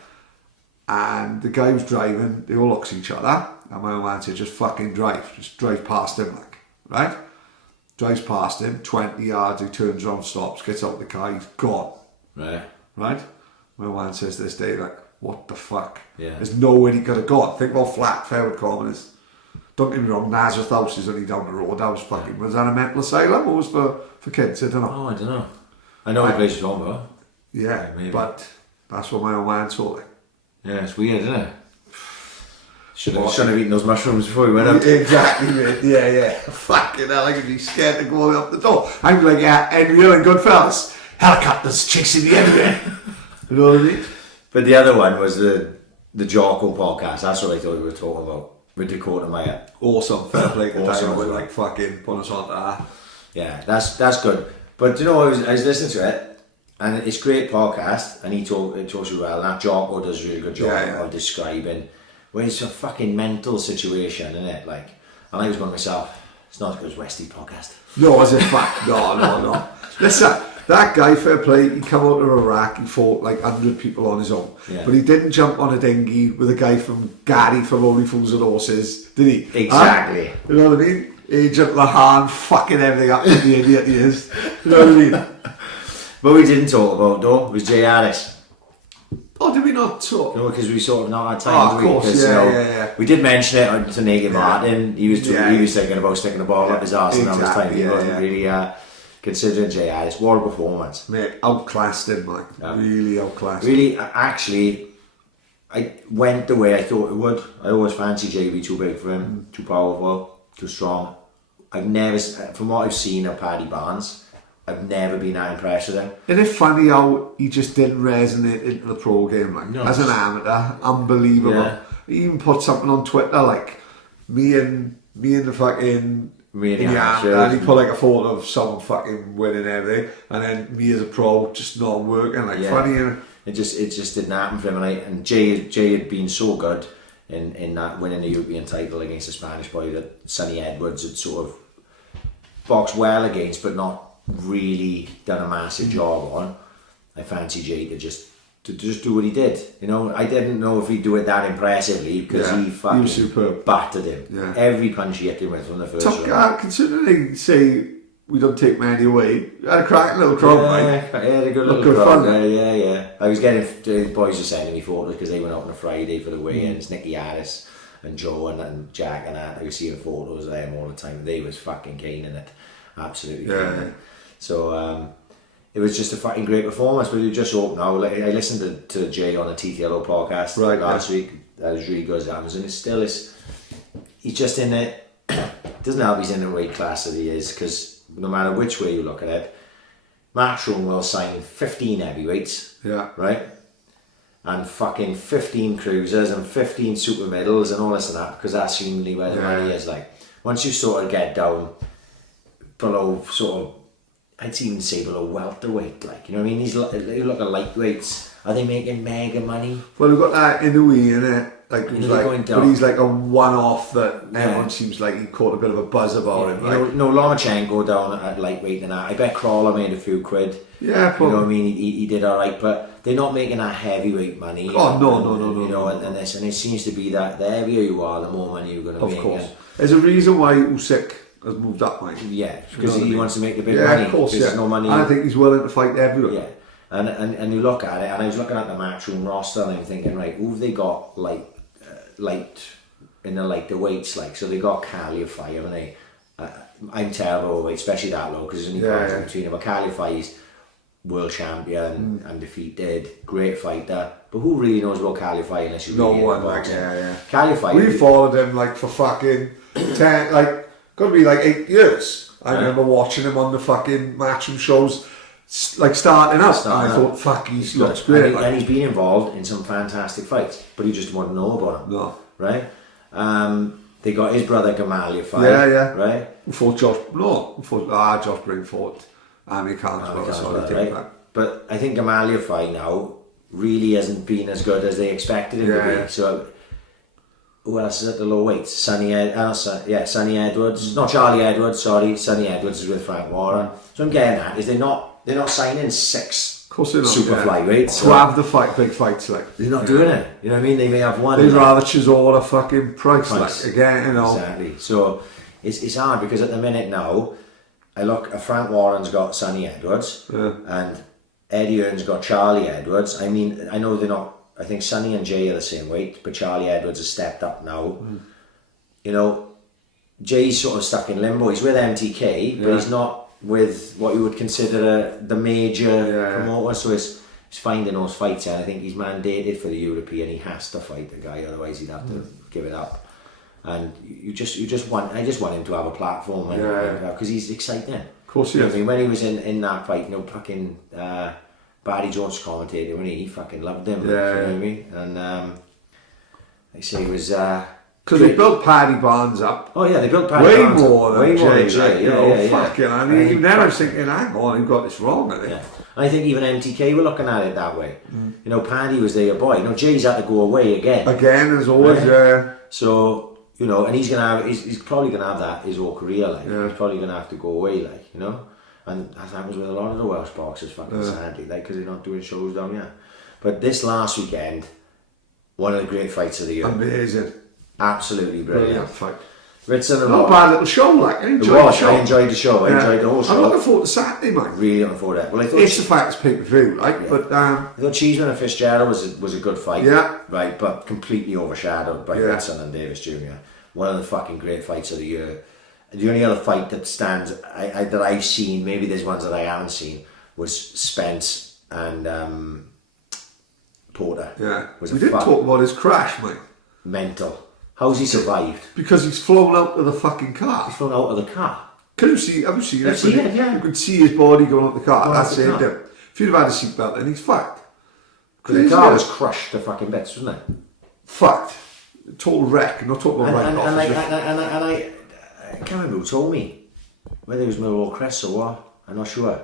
And the guy was driving, they all look at each other. And my old man said, just fucking just drive past him, like, right? Drives past him, 20 yards, he turns around, stops, gets out of the car, he's gone. Right? My old man says this day, like, what the fuck? There's nowhere he could have gone. Think how flat Fairwood Common is. Don't get me wrong, Nazareth House is only down the road. That was fucking, was that a mental asylum or was for kids? I don't know. Oh, I don't know. I know the place you're talking about. Yeah, but that's what my old man saw. Like. Yeah, it's weird, isn't it? Shouldn't have eaten those mushrooms before we went out. Exactly, mate. Yeah. Fucking hell, I could be scared to go up the door. I'm like, Henry Hill and Goodfellas. Helicopters chasing me everywhere. You know what I mean? But the other one was the Jocko podcast. That's what I thought we were talking about. With Dakota Meyer. Awesome. Fair play to awesome. Time. Like, fucking put us on that. Yeah, that's good. But you know, I was listening to it, and it's a great podcast, and he talks you well. And that Jocko does a really good job of describing. Well, it's a fucking mental situation, isn't it? Like, and I was going to myself, it's not as good as Westie podcast. No, as a fact, no. Listen, that guy, fair play, he come out of Iraq, he fought like 100 people on his own. Yeah. But he didn't jump on a dinghy with a guy from Gary from Only Fools and Horses, did he? Exactly. You know what I mean? Agent Lahan fucking everything up with the idiot he is. You know what I mean? But we didn't talk about, though, was Jay Harris. Oh, did we not talk? No, because we sort of not had time. Of course, yeah. We did mention it to Naked Martin. He was thinking about sticking the ball up his arse, and that was time. He wasn't really considering Jay Harris. What a performance, mate! Outclassed him, like really outclassed. Really, actually, I went the way I thought it would. I always fancied Jay to be too big for him, too powerful, too strong. I've never, from what I've seen of Paddy Barnes, I've never been that impressed with him. Isn't it funny how he just didn't resonate into the pro game, like as an amateur? Unbelievable. Yeah. He even put something on Twitter like me and the fucking amateur, and he put like a photo of someone fucking winning everything, and then me as a pro just not working. Like funny, you know? It just didn't happen for him. And Jay had been so good in that winning the European title against the Spanish boy that Sonny Edwards had sort of boxed well against, but not really done a massive job on. I fancy Jay to just do what he did. You know, I didn't know if he'd do it that impressively because he fucking superb. battered him. Yeah. Every punch he hit him with from the first round. Considering say we don't take many away, had a cracking little crowd, mate. Yeah, had a good little crowd. Yeah. I was getting the boys were sending me photos because they went out on a Friday for the weigh-ins. Nicky Harris and Joe and Jack and that. I was seeing photos of them all the time. They was fucking keen in it. Absolutely keen in it. So it was just a fucking great performance. But you just hope now. Like I listened to Jay on the TTLO podcast last week. That was really good as that was, and he's just in it. Doesn't help he's in the weight class that he is, because no matter which way you look at it, Matchroom will sign 15 heavyweights, right, and fucking 15 cruisers and 15 super middles and all this and that, because that's seemingly where the money is. Like once you sort of get down below sort of I'd even say below welterweight, like, you know what I mean? They look at lightweights. Are they making mega money? Well, we've got that Inouye in it. Like, You know, going down. but he's like a one-off that everyone seems like he caught a bit of a buzz about him. Like. You know, Lomachenko down at lightweight and that. I bet Crawler made a few quid. Yeah, probably. You know what I mean? He did all right, but they're not making that heavyweight money. Oh, no. You know, and it seems to be that the heavier you are, the more money you're going to make. Of course. There's a reason why Usyk has moved up, mate. Yeah, because he wants to make the big money. money. Yeah, of course, There's no money. I think he's willing to fight everyone. Yeah. And you look at it, and I was looking at the matchroom roster, and I'm thinking, right, who have they got light in the weights, like? So they got Calify, haven't they? I'm terrible overweight, especially that low, because there's only points between them. But Calify's world champion, undefeated, great fighter. But who really knows about Calify unless you really one, like, Calify. We followed him like for fucking 10, like, got to be like 8 years. I remember watching him on the fucking matchroom shows. Like starting up, and I thought, fuck, he looks great. And he's been involved in some fantastic fights, but you just wouldn't know about him. No. Right? They got his brother Gamaliel fight. Yeah. Right? We fought Josh Brink fought Amir Khan as well. But I think Gamaliel fight now really hasn't been as good as they expected him to be. So who else is at the low weights? Sonny Edwards. Not Charlie Edwards, sorry. Sonny Edwards is with Frank Warren. So I'm getting at is they're not signing 6 super flyweights. To have the big fights, like. They're not doing it. You know what I mean? They may have one. They'd rather Chisora a fucking price, like, again, you know. Exactly. So it's hard because at the minute now, I look, Frank Warren's got Sonny Edwards, and Eddie Hearn's got Charlie Edwards. I mean, I know they're not, I think Sonny and Jay are the same weight, but Charlie Edwards has stepped up now. You know, Jay's sort of stuck in limbo. He's with MTK, but he's not with what you would consider the major promoter, so he's finding those fights, and I think he's mandated for the European. He has to fight the guy, otherwise he'd have to give it up. And I just want him to have a platform, because he's exciting. Of course he is. I mean, when he was in that fight, you know, fucking Paddy Jones commentated when he fucking loved him. You know what I mean? And I say it was. Because they built Paddy Barnes up. Oh yeah, they built Paddy way Barnes more than Jay. Jay. Fucking, I mean, even then I was thinking, hang on, you've got this wrong, I think. Yeah. I think even MTK were looking at it that way. You know, Paddy was their boy. You know, Jay's had to go away again. Again, as always, So, you know, and he's probably gonna have that his whole career, like. He's probably gonna have to go away, like, you know. And that happens with a lot of the Welsh boxers, fucking sadly, like, because they're not doing shows down here. But this last weekend, one of the great fights of the year. Amazing. Absolutely brilliant fight. Ritson and not a bad little show, like. I enjoyed the show. I enjoyed the show. I enjoyed the whole show. I'm looking forward to Saturday, mate. Really looking forward to it. Well, I thought it's the fact it's pay-per-view, like, but I thought Cheeseman and Fitzgerald was a good fight. Yeah. Right, but completely overshadowed by Ritson and Davis Jr. One of the fucking great fights of the year. The only other fight that stands that I've seen, maybe there's ones that I haven't seen, was Spence and Porter. Yeah. We didn't talk about his crash, mate. Mental. How's he survived? Because he's flown out of the fucking car. He's flown out of the car. Can you see? Have you seen it? I've seen it, yeah. You could see his body going out the car. That saved car. him. If he'd have had a seatbelt, then he's fucked. Because the car was crushed to fucking bits, wasn't it? Fucked. Total wreck. Not talking about and I can't remember who told me whether it was Mill or Chris or what. I'm not sure.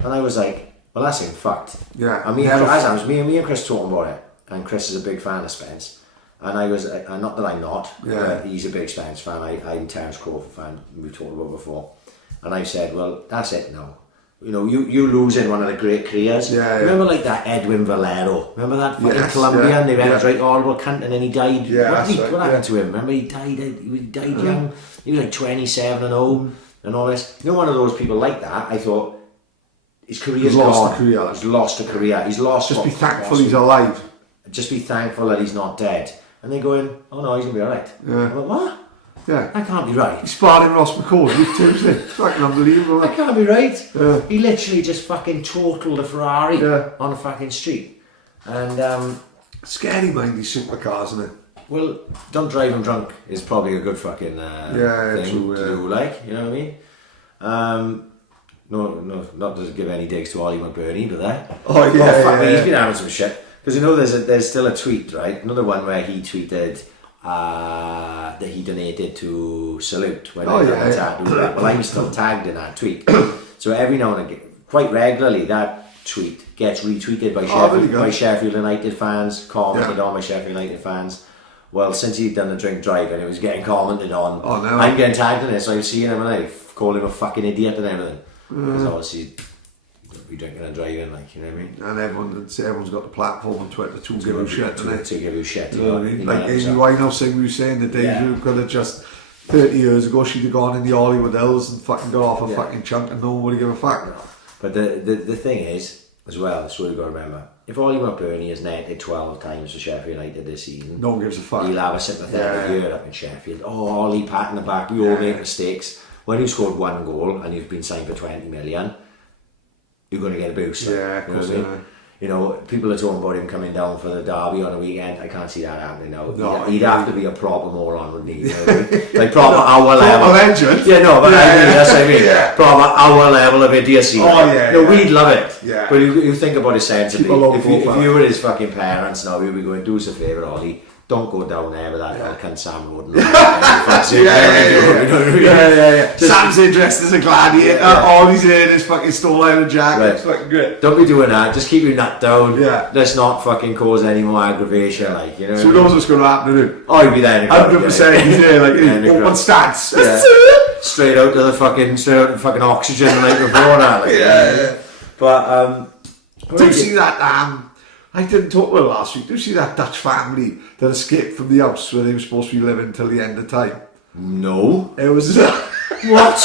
And I was like, well, that's him fucked. Yeah. And me and Chris talking about it, and Chris is a big fan of Spence. And I was, not that I'm not, but he's a big Spence fan. I'm Terence Crawford fan, we've talked about before. And I said, well, that's it now. You know, you losing one of the great careers. Remember like that Edwin Valero? Remember that fucking Colombian? They went right horrible cunt and then he died. What happened to him? Remember he died young. He was like 27 and 0 and all this. You know, one of those people like that, I thought, his career's lost gone. He's lost a career. He's lost. Just be thankful he's alive. Just be thankful that he's not dead. And they're going, oh no, he's going to be alright. I'm like, what? Yeah. That can't be right. He sparred in Ross McCall's week Tuesday. It's fucking unbelievable. That can't be right. He literally just fucking totaled a Ferrari on a fucking street. And scary, mind, these supercars, isn't it? Well, don't drive them drunk is probably a good fucking thing to do, like, you know what I mean? No, not to give any digs to Ollie McBurney, do they? He's been having some shit. Because you know there's still a tweet, right? Another one where he tweeted that he donated to Salute when he got the tattoo. Well, I'm still tagged in that tweet. So every now and again, quite regularly, that tweet gets retweeted by Sheffield United fans, commented on by Sheffield United fans. Well, since he'd done the drink drive and it was getting commented on, I'm getting tagged in it, so I was seeing him and I call him a fucking idiot and everything. Because obviously, be drinking and driving, like, you know what I mean? And everyone's got the platform on Twitter to give you shit, to give you shit. You know what I mean? Like Amy Winehouse thing we were saying, the days who could have just 30 years ago she'd have gone in the Hollywood Hills and fucking got off a fucking chunk and no one would give a fuck. No. But the thing is, as well, that's what you've got to remember. If Ollie McBurney has netted 12 times for Sheffield United this season, no one gives a fuck. He'll have a sympathetic year up in Sheffield. Oh, Ollie, pat in the back, we all make mistakes. When you scored 1 goal and you've been signed for 20 million, you're going to get a boost. Yeah, of course. You know, people are talking about him coming down for the derby on a weekend. I can't see that happening now. No, he'd have to be a proper moron, wouldn't he? You know what I mean? Like proper our level. Legend. Yeah, no, but I mean, that's what I mean. Proper our level of idiocy. We'd love it. Yeah. But you think about it sensibly. If you were his fucking parents now, you'd be going, do us a favour, Ollie. Don't go down there with that little cunt Sam Roden. Sam's in dressed as a gladiator. All he's in is fucking Stone Island jacket. It's fucking great. Don't be doing that. Just keep your nut down. Yeah. Let's not fucking cause any more aggravation. Like, you know. So who knows what's going to happen to him? Oh, he'll be there. 100%. He's there, like open stance. Yeah. Straight out to the fucking oxygen the night before that. Like, But do you see that? I didn't talk about it last week. Do you see that Dutch family that escaped from the house where they were supposed to be living till the end of time? No. It was what?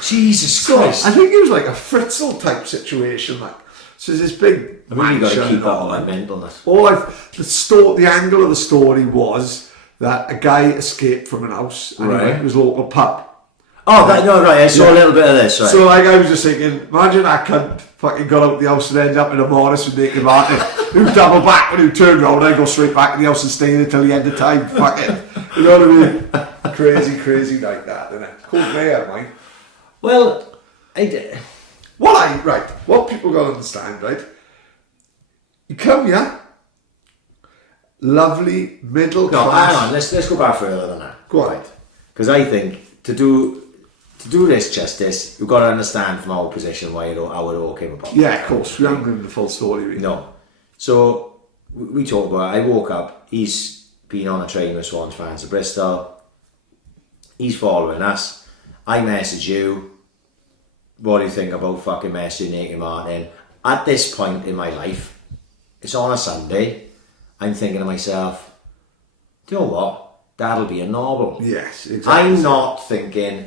Jesus Christ! I think it was like a Fritzl type situation. Like, so there's this big. I mean, you got to keep that on that mentalness. The angle of the story was that a guy escaped from an house and he went to his local pub. Oh, I saw a little bit of this. Right. So, like, I was just thinking, imagine that cunt fucking got out the house and ended up in a Morris with Naked Martin, who doubled back when he turned round and I go straight back in the house and stay there till the end of time. Fuck it. You know what I mean? Crazy like that, isn't it? Cool player, mate. Well, what people got to understand, right? You come here, lovely, middle class. No, hang on, let's go back further than that. Go on. Right. Because I think to do this justice, you've got to understand from our position how it all came about. Yeah, of course. We haven't given the full story, really. No. So, we talk about it. I woke up, he's been on a train with Swans fans to Bristol. He's following us. I message you. What do you think about fucking messaging Naked Martin? At this point in my life, it's on a Sunday, I'm thinking to myself, do you know what? That'll be a novel. Yes, exactly. I'm not thinking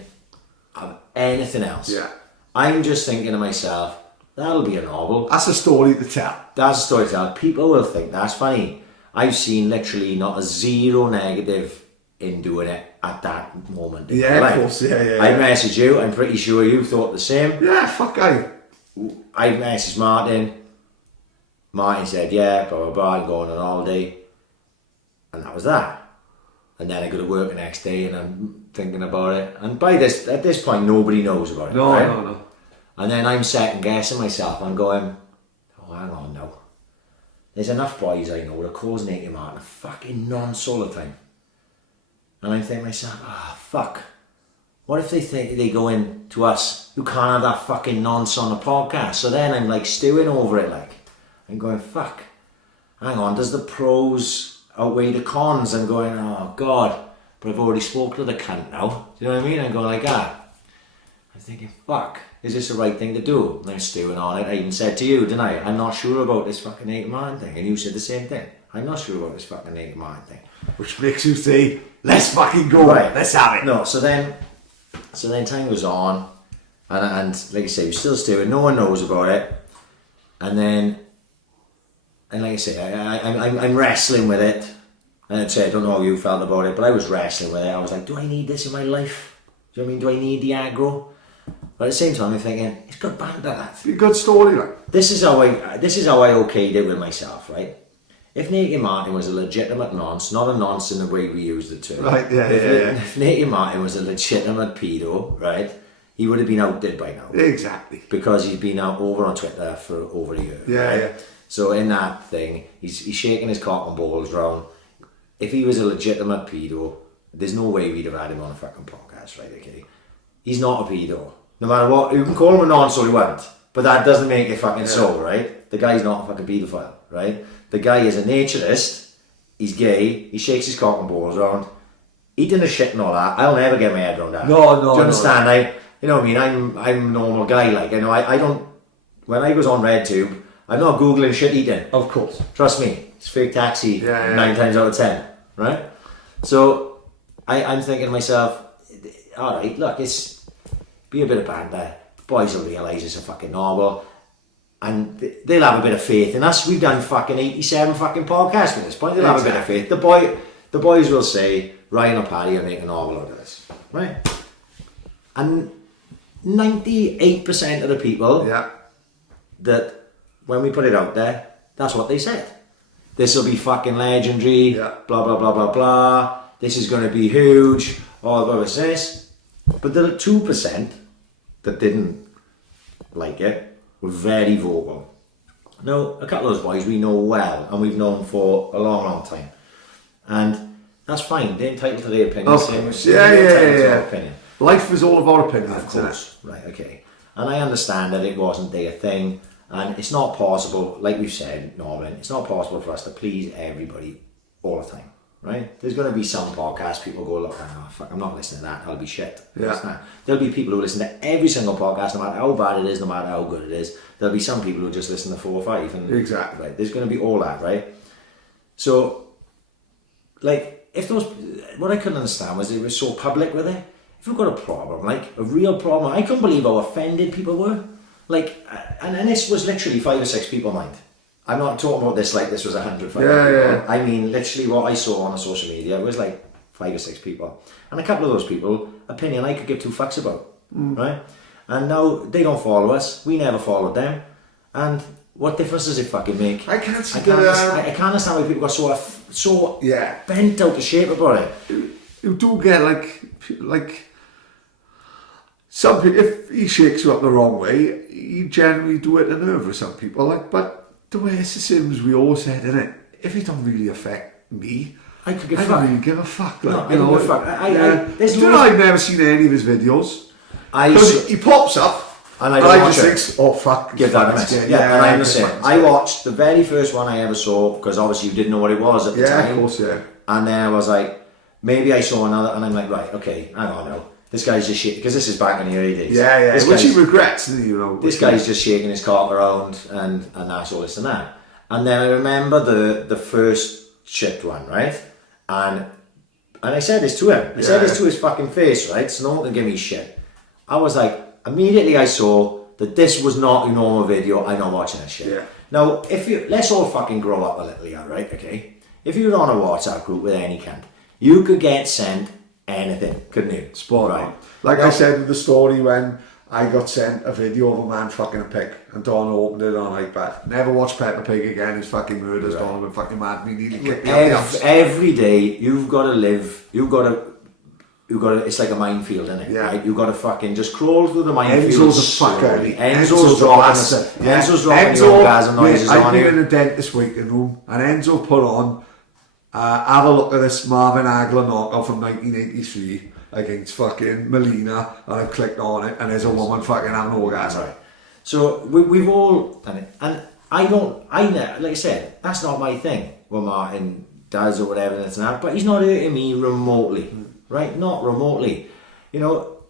of anything else. Yeah. I'm just thinking to myself, that'll be a novel. That's a story to tell. That's a story to tell. People will think that's funny. I've seen literally not a zero negative in doing it at that moment. Yeah, of course. Yeah. I messaged you. I'm pretty sure you thought the same. Yeah, fuck I messaged Martin. Martin said, yeah, blah, blah, blah, I'm going on holiday. And that was that. And then I go to work the next day and I'm thinking about it. And at this point, nobody knows about it. No. And then I'm second guessing myself. I'm going, oh, hang on now. There's enough boys I know that cause Naked Martin a fucking nonce all the time. And I'm thinking to myself, fuck. What if they think they go in to us who can't have that fucking nonce on the podcast? So then I'm like stewing over it, like. I'm going, fuck. Hang on, does the pros outweigh the cons? I'm going, oh God, but I've already spoke to the cunt now. Do you know what I mean? I'm going like that. I'm thinking, fuck, is this the right thing to do? And I'm stewing on it. I even said to you, didn't I? I'm not sure about this fucking Naked Martin thing. And you said the same thing. I'm not sure about this fucking Naked Martin thing. Which makes you say, let's fucking go. Right. Let's have it. No, so then time goes on. And like I say, we're still stewing. No one knows about it. And like I say, I'm wrestling with it. And I'd say, I don't know how you felt about it, but I was wrestling with it. I was like, do I need this in my life? Do you know what I mean? Do I need the aggro? But at the same time, I'm thinking, it's good banter, that. It's a good story, right? This is how I okayed it with myself, right? If Naked Martin was a legitimate nonce, not a nonce in the way we use the term. Right, yeah. If Naked Martin was a legitimate pedo, right, he would have been outdid by now. Exactly. Because he's been out over on Twitter for over a year. Yeah, right? yeah. So in that thing, he's shaking his cock and balls round. If he was a legitimate pedo, there's no way we'd have had him on a fucking podcast, right? Okay, he's not a pedo. No matter what, you can call him a non-soul you want, but that doesn't make it fucking so, right? The guy's not a fucking paedophile, right? The guy is a naturist, he's gay, he shakes his cock and balls around, eating a shit and all that. I'll never get my head around that. No. Do you understand? You know what I mean? I'm a normal guy, like, you know, I don't, when I was on RedTube, I'm not Googling shit eating. Of course. Trust me, it's fake taxi 9 times out of 10, right? So, I'm thinking to myself, alright, look, it's, be a bit of banter, boys will realise it's a fucking novel, and they'll have a bit of faith in us. We've done fucking 87 fucking podcasts at this point, they'll have a bit of faith. The boys will say, Ryan or Paddy are making a novel out of this, right? And 98% of the people that when we put it out there, that's what they said. This will be fucking legendary, blah blah blah blah blah. This is going to be huge. All what was this? But the 2% that didn't like it were very vocal. Now, a couple of those boys we know well, and we've known for a long, long time, and that's fine. They're entitled to their opinion. Yeah. Opinion. Life is all about opinion, of course. Right, okay. And I understand that it wasn't their thing, and it's not possible, like we've said, Norman, it's not possible for us to please everybody all the time, right? There's going to be some podcasts people go, look, oh, fuck, I'm not listening to that, that'll be shit. There'll be people who listen to every single podcast, no matter how bad it is, no matter how good it is. There'll be some people who just listen to 4 or 5. And, exactly. Right, there's going to be all that, right? So, like, if those, what I couldn't understand was they were so public with it. If you've got a problem, like a real problem, I couldn't believe how offended people were. Like, and this was literally 5 or 6 people, mind. I'm not talking about this like this was 100 people. I mean, literally what I saw on the social media was like 5 or 6 people. And a couple of those people, opinion I could give 2 fucks about, right? And now they don't follow us. We never followed them. And what difference does it fucking make? I can't understand why people got so bent out of shape about it. You do get like some people, if he shakes you up the wrong way, you generally do it to nerve some people. Like, but the way it's the same as we all said, innit? If it don't really affect me, I don't really give a fuck. Like, no, I don't give a fuck. I've never seen any of his videos. Because he pops up. And I just think, oh fuck, give that a miss. And I'm the same. I watched the very first one I ever saw, because obviously you didn't know what it was at the time. Yeah, of course, yeah. And then I was like, maybe I saw another, and I'm like, right, okay, hang on now. This guy's just shaking, because this is back in the early days. Yeah, which he regrets, you know. This guy's just shaking his cock around, and that's all this and that. And then I remember the first shit one, right? And I said this to him. I said this to his fucking face, right? So no one can give me shit. I was like, immediately I saw that this was not a normal video. I'm not watching this shit. Yeah. Now, let's all fucking grow up a little, yeah, right? Okay. If you were on a WhatsApp group with any cunt, you could get sent anything, couldn't you? Spot on. Like I said in the story when I got sent a video of a man fucking a pig and Don opened it on iPad. Never watched Peppa Pig again. His fucking murders. Don went fucking mad. Me nearly kicked me out the house. Every day you've got to live. You've got to. It's like a minefield, isn't it? Yeah. Right? You've got to fucking just crawl through the minefield. Enzo's a fucker. Enzo's dropping the orgasm noises on you. I've been in a dentist waiting room and Enzo put on have a look at this Marvin Hagler knockout from 1983 against fucking Melina, and I've clicked on it and there's a woman fucking having an orgasm. Right. So we've all done it, and like I said, that's not my thing. What Martin does or whatever, that's not. But he's not hurting me remotely. Right, not remotely. You know,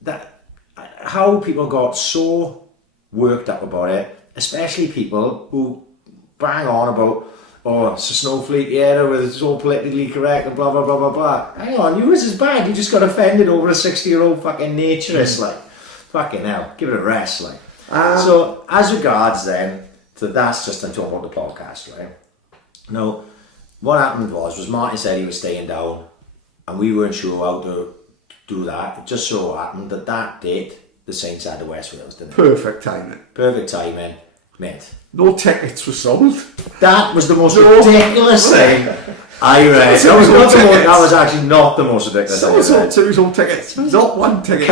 that how people got so worked up about it, especially people who bang on about, oh, it's a snowflake era where it's all politically correct and blah blah blah blah blah. Hang on, yours is bad. You just got offended over a 60-year-old fucking naturist, like, fucking hell, give it a rest, like. So as regards then to that's just I'm talking about the podcast, right? Now, what happened was Martin said he was staying down. And we weren't sure how to do that. It just so happened that date, the Saints had the West Wales, didn't it? Perfect timing. Mate. No tickets were sold. That was the most ridiculous thing I read. That was actually not the most ridiculous thing. Someone sold 2 sold tickets. Not 1 ticket.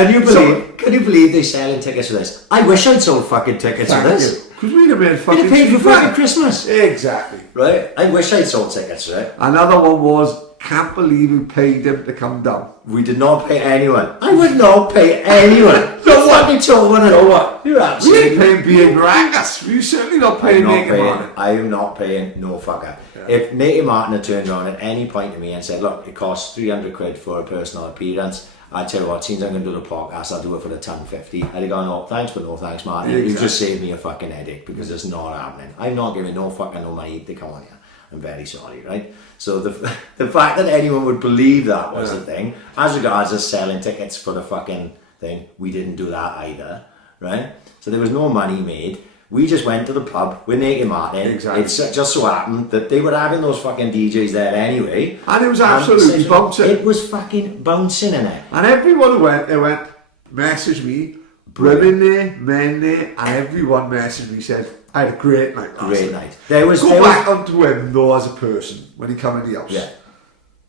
Can you believe they're selling tickets for this? I wish I'd sold fucking tickets for this. Because we'd have been fucking paid for fucking Christmas. Exactly. Right? I wish I'd sold tickets for it. Another one was can't believe you paid him to come down. We did not pay anyone. I would not pay anyone. No fucking talking at all. You're We absolutely. ain't paying being Baracus. We're certainly not paying Naked Martin. I am not paying no fucker. Yeah. If Naked Martin had turned around at any point to me and said, look, it costs 300 quid for a personal appearance, I tell you what, since I'm going to do the podcast, I'll do it for the £10.50. I'd have gone, no thanks, but no thanks, Martin. Yeah, exactly. You just saved me a fucking headache because it's not happening. I'm not giving no fucking no money to come on here. I'm very sorry, right? So the fact that anyone would believe that was the thing, as regards us selling tickets for the fucking thing, we didn't do that either, right? So there was no money made. We just went to the pub with Naked Martin. Exactly. It just so happened that they were having those fucking DJs there anyway. And it was absolutely bouncing. It was fucking bouncing in it. And everyone who went, they went, messaged me, women there, men there, and everyone messaged me, said, I had a great night last Great night. night. There was Go back onto him though as a person when he come in the house. Yeah.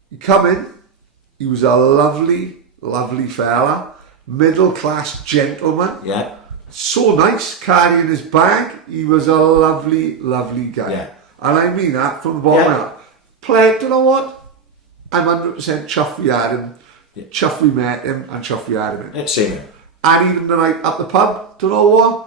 He come in, he was a lovely, lovely fella, middle class gentleman. Yeah. So nice, carrying his bag. He was a lovely, lovely guy. Yeah. And I mean that from the bottom of my heart. Play, you know what? I'm 100% chuffed we had him, chuffed we met him, and chuffed we had him in. Same here. And even the night at the pub, do you know what?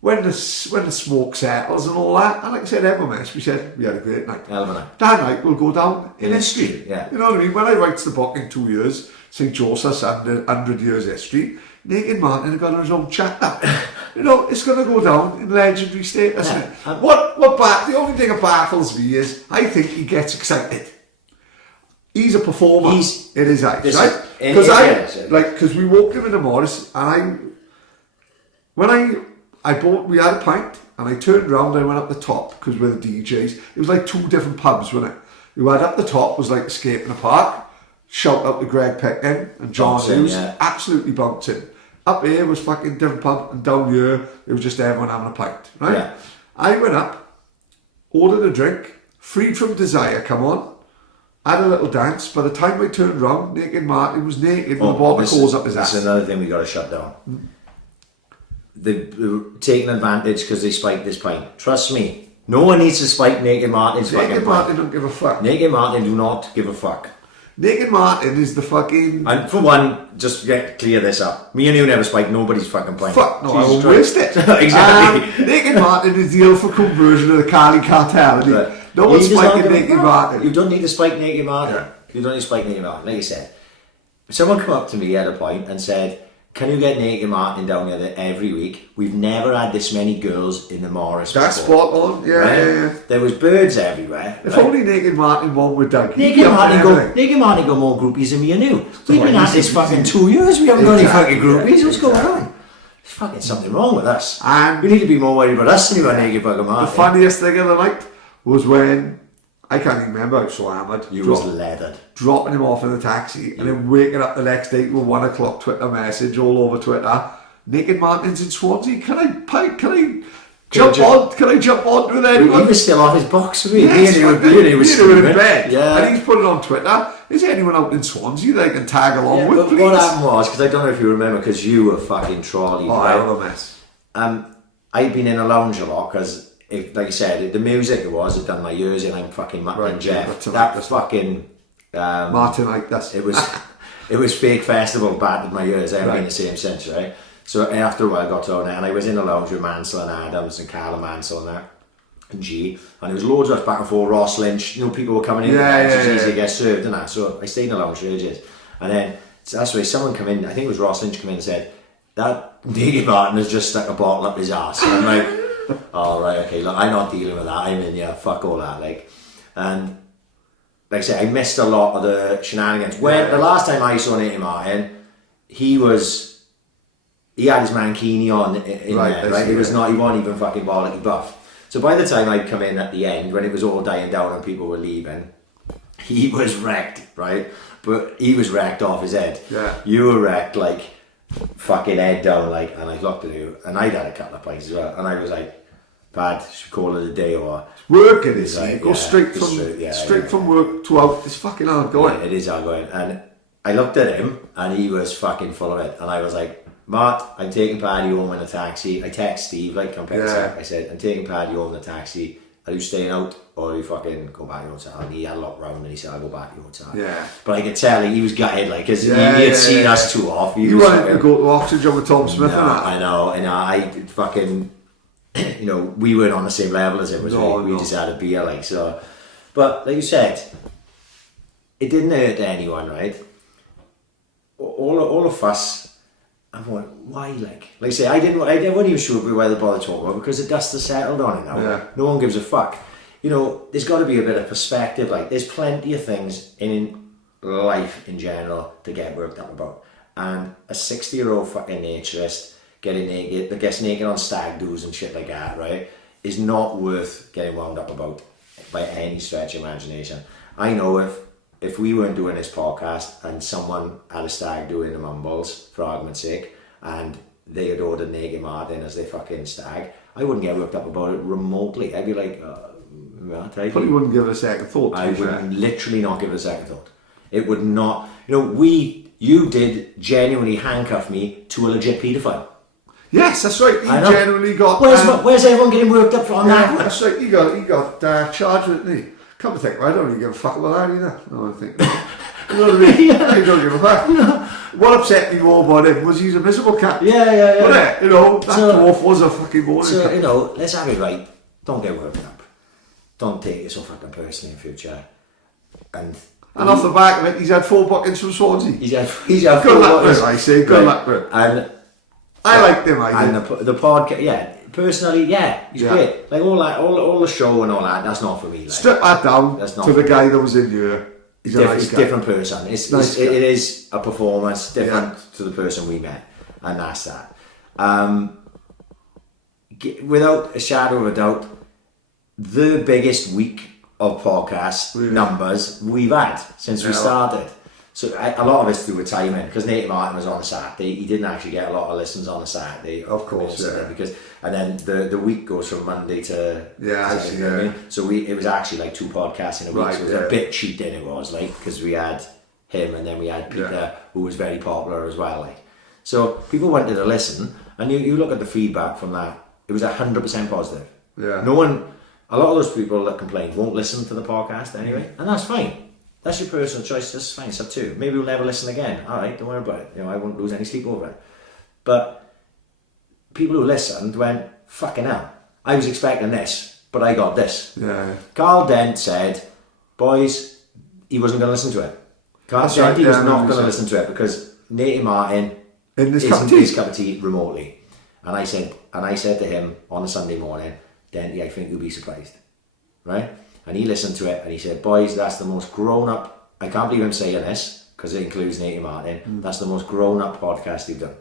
When the smoke settles and all that, and like I said, everyone messed, we said, we had a great night. Hell of a night. That night will go down in In history. history, yeah. You know what I mean? When I write the book in 2 years, St. Joseph's 100 years history, Naked Martin had got his own chapter. You know, it's going to go down in legendary status. Yeah. Isn't it? The only thing that baffles me is, I think he gets excited. He's a performer in his eyes, right? Because we walked him in the Morris, and we had a pint, and I turned around and I went up the top, because we're the DJs. It was like two different pubs, wasn't it? We had up the top was like Escape in the Park, shout out to Greg Peckham and John Hughes, absolutely bouncing. Up here was fucking different pub, and down here it was just everyone having a pint, right? Yeah. I went up, ordered a drink, Freed from Desire come on, had a little dance. By the time I turned around, Naked Martin was naked with a ball of coals up his ass. That's another thing we got to shut down. They're taking advantage because they spiked this pint. Trust me, no one needs to spike Naked Martin's fucking Naked pint. Martin don't give a fuck. Naked Martin do not give a fuck. Naked Martin is the fucking... And for one, just to clear this up, me and you never spiked nobody's fucking pint. Fuck, no, I Jesus won't waste it. Exactly. Naked Martin is the alpha conversion of the Cali Cartel, isn't he? No one's spiking Naked Martin. You don't need to spike Naked Martin. Yeah. You don't need to spike Naked Martin. Like you said, someone come up to me at a point and said, can you get Naked Martin down here every week? We've never had this many girls in the Morris That's before. spot on, yeah, Right? yeah. There was birds everywhere. If right? only Naked Martin won with Doug. Naked Martin got more groupies than me and you. We've been at this fucking 2 years. We haven't got any fucking groupies. What's going on? There's fucking something wrong with us. And we need to be more worried about us than about Naked fucking Martin. the funniest thing of the night was when, I can't even remember, I was so hammered. You was leathered. Dropping him off in the taxi and then waking up the next day with 1 o'clock Twitter message all over Twitter. Naked Martin's in Swansea. Can I jump on with anyone? He was still off his box with me. Yes, He was in bed. Yeah. And he's put it on Twitter. Is anyone out in Swansea they can tag along with, but please? what happened was, because I don't know if you remember, because you were fucking trolley. Oh, I don't know, mess. I'd been in a lounge a lot because, like I said, the music it was, I'd done my years in. I'm fucking Matt and Jeff. That fucking Martin like this. It was fake festival battered my ears. I haven't been the same since, right? So after a while I got on it, and I was in a lounge with Mansell and Adams and Carl and Mansell and that, and G, and there was loads of us back and forth, Ross Lynch, you know, people were coming in, it's easy to get served and that, so I stayed in the lounge for ages, and then, so that's why someone come in, I think it was Ross Lynch come in and said, that Naked Martin has just stuck a bottle up his ass, and I'm like, oh right, okay, look, I'm not dealing with that, I'm in, yeah, fuck all that, like, and like I said, I missed a lot of the shenanigans. When the last time I saw Naked Martin, he had his mankini on in there, right? He wasn't even fucking bollocky buff. So by the time I'd come in at the end, when it was all dying down and people were leaving, he was wrecked, right? But he was wrecked off his head. Yeah. You were wrecked, like, fucking head down, like, and I looked at you, and I'd had a couple of pints as well, and I was like, Pad, should call it a day, or... Working, is like, it? Go straight from work to out. It's fucking hard going. Yeah, it is hard going. And I looked at him, and he was fucking full of it, and I was like, Matt, I'm taking Paddy home in a taxi. I text Steve, like, come pick us up. I said, I'm taking Paddy home in a taxi. are you staying out or are you fucking go back to your hotel? And he had a look round and he said, I'll go back to your hotel. Yeah. But I could tell he was gutted, like, because he had seen us two off. You wanted to go to Oxygen with Tom Smith and that. I know, and I fucking, you know, we weren't on the same level as him, we just had a beer, like, so. But, like you said, it didn't hurt anyone, right? All of us, I'm going, why, like I say, I wasn't even sure whether to bother talking about it because the dust has settled on it now. Yeah. No one gives a fuck. You know, there's got to be a bit of perspective. Like, there's plenty of things in life in general to get worked up about. And a 60-year-old fucking naturist getting naked, that gets naked on stag do's and shit like that, right, is not worth getting wound up about by any stretch of imagination. I know if we weren't doing this podcast and someone had a stag do in the Mumbles, for argument's sake, and they had ordered Naked Martin as their fucking stag, I wouldn't get worked up about it remotely. I'd be like, Probably wouldn't give it a second thought. I would literally not give it a second thought. It would not, you know, you did genuinely handcuff me to a legit paedophile. Yes, that's right. He genuinely got. Where's everyone getting worked up on that? That's right. He got charged with it. Come to think, I don't really give a fuck about that either. No, I think. You know what I mean? I don't give a fuck. No. What upset me more about him was he's a miserable cat. Yeah. But, you know, that dwarf was a fucking morning. So, you know, let's have it right. Don't get worked up. Don't take it so fucking personally in future. And off the back of it, he's had 4 bookings from Swansea. He's had 4 good luck with him, I say. Good luck with him. And I liked him, And the podcast, yeah. Personally, yeah, he's great. Like all the show and all that, that's not for me. Like, strip that down to the guy that was in here. He's a nice guy. Different person. It is a performance different to the person we met, and that's that. Without a shadow of a doubt, the biggest week of podcast numbers we've had since we started. So a lot of it's to do with timing, because Nate Martin was on a Saturday. He didn't actually get a lot of listens on a Saturday. Of course, and then the week goes from Monday to Saturday, you know what I mean? So it was actually like 2 podcasts in a week. So it was a bit cheating, it was, like, because we had him and then we had Peter, who was very popular as well, like. So people wanted to listen, and you look at the feedback from that, it was 100% positive. Yeah. A lot of those people that complain won't listen to the podcast anyway, and that's fine. That's your personal choice, that's fine, it's up to you. Maybe we'll never listen again. Alright, don't worry about it. You know, I won't lose any sleep over it. But people who listened went, fucking hell, I was expecting this, but I got this. Yeah. Carl Dent said, boys, he wasn't going to listen to it. Carl Dent, he was not going to listen to it because Nate Martin isn't his cup of tea remotely. And I said to him on a Sunday morning, Denty, I think you'll be surprised. Right? And he listened to it and he said, boys, that's the most grown-up, I can't believe I'm saying this, because it includes Nate Martin, that's the most grown-up podcast you've done.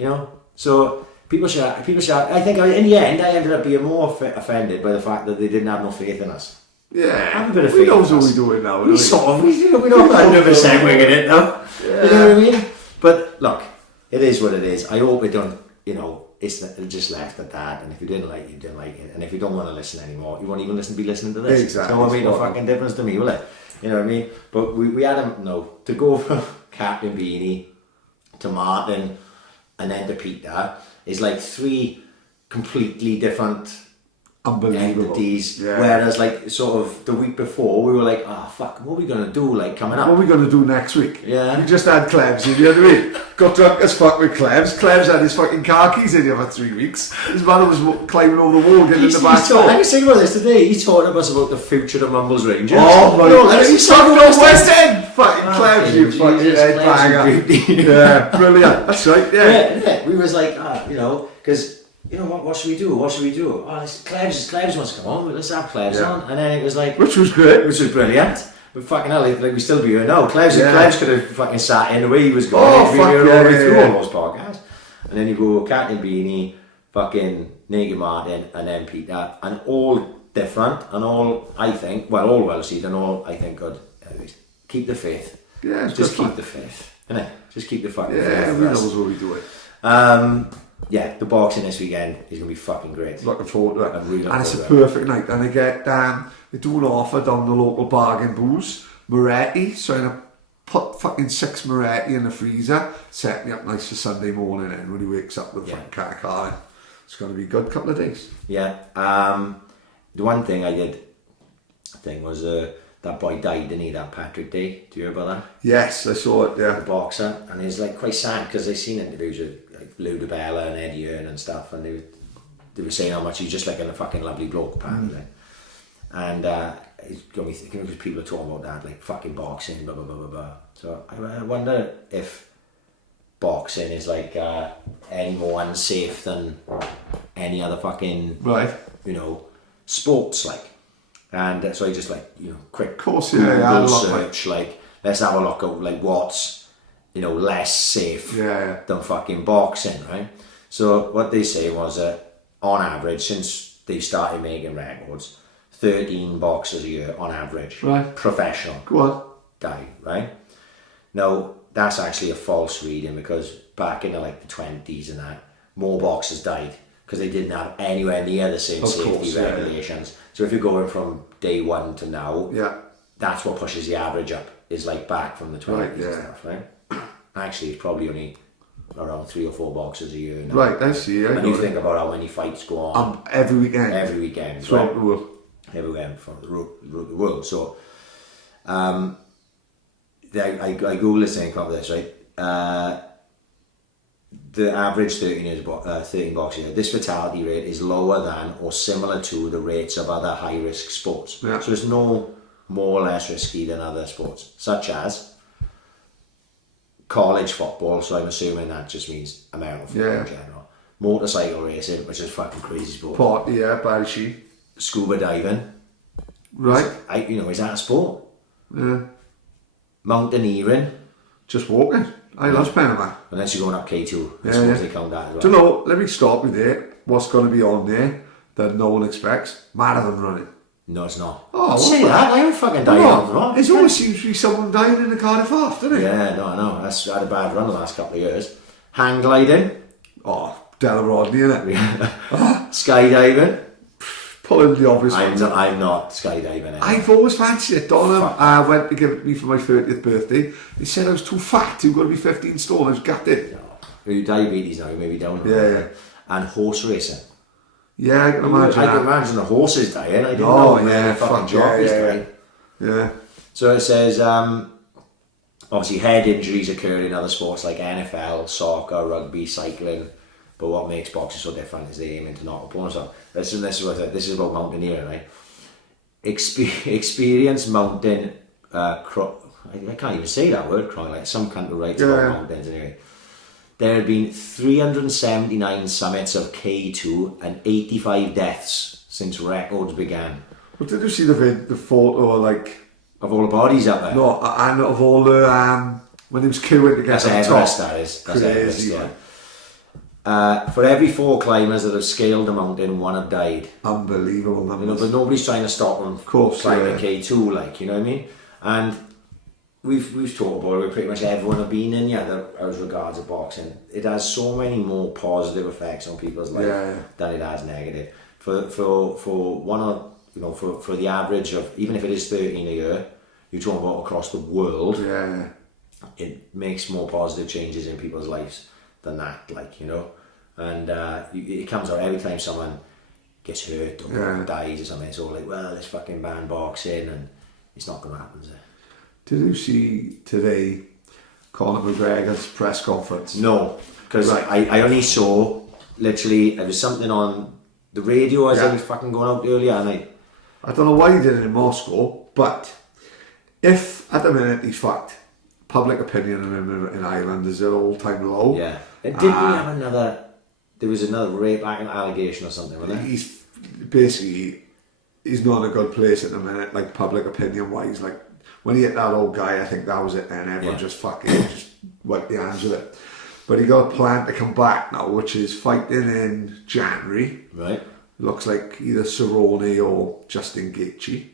You know? So people should, I think in the end, I ended up being more offended by the fact that they didn't have no faith in us. Yeah. Have a bit of faith. We know what we're doing now. We don't 100% winging it now. Yeah. You know what I mean? But look, it is what it is. I hope it don't, you know, it's just left at that, and if you didn't like it, you didn't like it, and if you don't want to listen anymore, you won't even be listening to this. Exactly. So I mean, no fucking difference to me, will it? You know what I mean? But we had him, to go from Captain Beanie to Martin and then to Peter is like 3 completely different entities. Yeah. Whereas like sort of the week before we were like, fuck, what are we gonna do like coming up? What are we gonna do next week? Yeah. We just had Clebs in, you know what I mean? Got drunk as fuck with Clebs. Clebs had his fucking car keys in here for 3 weeks. His mother was climbing over the wall, getting in the back door. I was thinking about this today. He's talking to us about the future of Mumbles Rangers. Oh my god, he's talking about West End. Fucking Clebs, you fucking head banger. Yeah, brilliant. That's right. Yeah. We was like, you know, because. You know what should we do? What should we do? Oh, Clebs wants to come on. Let's have Clebs on. And then it was like, which was great, which was brilliant. But fucking hell, like we still be here now. Clebs could have fucking sat in the way he was going. He'd be here all the way through all those podcasts. And then you go Captain Beanie, fucking Naked Martin, and then Peter, and all different, and all I think, well, all well seed, and all I think good. Anyways, keep the faith. Yeah, just keep the faith. Innit? Just keep the fucking faith. Yeah, we knows what we do it. Yeah, the boxing this weekend is going to be fucking great. Looking forward to it. I'm really and it's a perfect night. And they get they do an offer down the local bargain booze, Moretti. So I'm going to put fucking 6 Moretti in the freezer, set me up nice for Sunday morning, and when he wakes up with fucking cat car. It's going to be a good couple of days. Yeah. The one thing I did was that boy died, didn't he? That Patrick Day. Do you hear about that? Yes, I saw it. Yeah. The boxer, and it's like quite sad because I've seen interviews with like Lou DiBella and Eddie Hearn and stuff, and they were saying how much he's just like a fucking lovely bloke, apparently. And it's got me thinking because people are talking about that, like fucking boxing, blah blah blah blah blah. So I wonder if boxing is like any more unsafe than any other fucking sports, like. And so I just like quick Google search, like let's have a look at like what's less safe than fucking boxing, right? So what they say was that on average, since they started making records, 13 boxers a year on average, professional, die, right? Now that's actually a false reading because back in the 20s and that, more boxers died because they didn't have anywhere near the same safety regulations. So if you're going from day one to now, that's what pushes the average up, is like back from the 20s and stuff, right? Actually, it's probably only around 3 or 4 boxers a year now. Right, I see. And you think about how many fights go on. Every weekend. Throughout the world. Every weekend from the world. So, I Googled this thing about this, right? The average 13 boxing year, this fatality rate is lower than or similar to the rates of other high-risk sports. Yeah. So it's no more or less risky than other sports, such as college football, so I'm assuming that just means American football in general. Motorcycle racing, which is fucking crazy sport. AiC. Scuba diving. Right. Is that a sport? Yeah. Mountaineering. Just walking. I love playing that. Unless you're going up K2. I suppose they count that as well. Do you know, let me stop you there. What's going to be on there that no one expects? Marathon running. No, it's not. Oh, say that. I haven't fucking died on the There always seems to be someone dying in the Cardiff half, doesn't it? Yeah, no, I know. That's had a bad run the last couple of years. Hang gliding. Oh, Della Rodney, innit? Skydiving. Pulling the obvious ones. I'm not skydiving anymore. I've always fancied it. Donna went to give it me for my 30th birthday. They said I was too fat, too got to be 15 stone. I was gutted. No. Diabetes now, maybe down. Yeah. And horse racing. Yeah, I can imagine. I can imagine the horses dying. I didn't know the fucking jockeys dying. Yeah. So it says, obviously head injuries occur in other sports like NFL, soccer, rugby, cycling. But what makes boxing so different is they aim to knock opponents out. This is about mountaineering, right? Experienced mountain, I can't even say that word, like some country writes about mountains anyway. There have been 379 summits of K2 and 85 deaths since records began. But did you see the photo, like... Of all the bodies up there? No, and of all the... when he was queuing to get to the top. Everest, that is. That's crazy, Everest, yeah. For every 4 climbers that have scaled the mountain, 1 have died. Unbelievable numbers. But nobody's trying to stop them climbing K2, like, you know what I mean? And we've talked about it, pretty much everyone have been in as regards to boxing. It has so many more positive effects on people's life than it has negative. For one or for the average of, even if it is 13 a year, you're talking about across the world. Yeah. It makes more positive changes in people's lives than that, like, and it comes out every time someone gets hurt or dies or something. It's all like, well, let's fucking ban boxing, and it's not going to happen, is it? Did you see today Conor McGregor's press conference? No, because I only saw literally, it was something on the radio as I was fucking going out earlier, and I don't know why he did it in Moscow, but if at the minute he's fucked, public opinion in Ireland is at all-time low. Yeah. Didn't we have there was another rape allegation or something, wasn't there? He's not in a good place at the minute, like public opinion wise. Like when he hit that old guy, I think that was it then. Everyone just wiped the hands with it. But he got a plan to come back now, which is fighting in January. Right. Looks like either Cerrone or Justin Gaethje.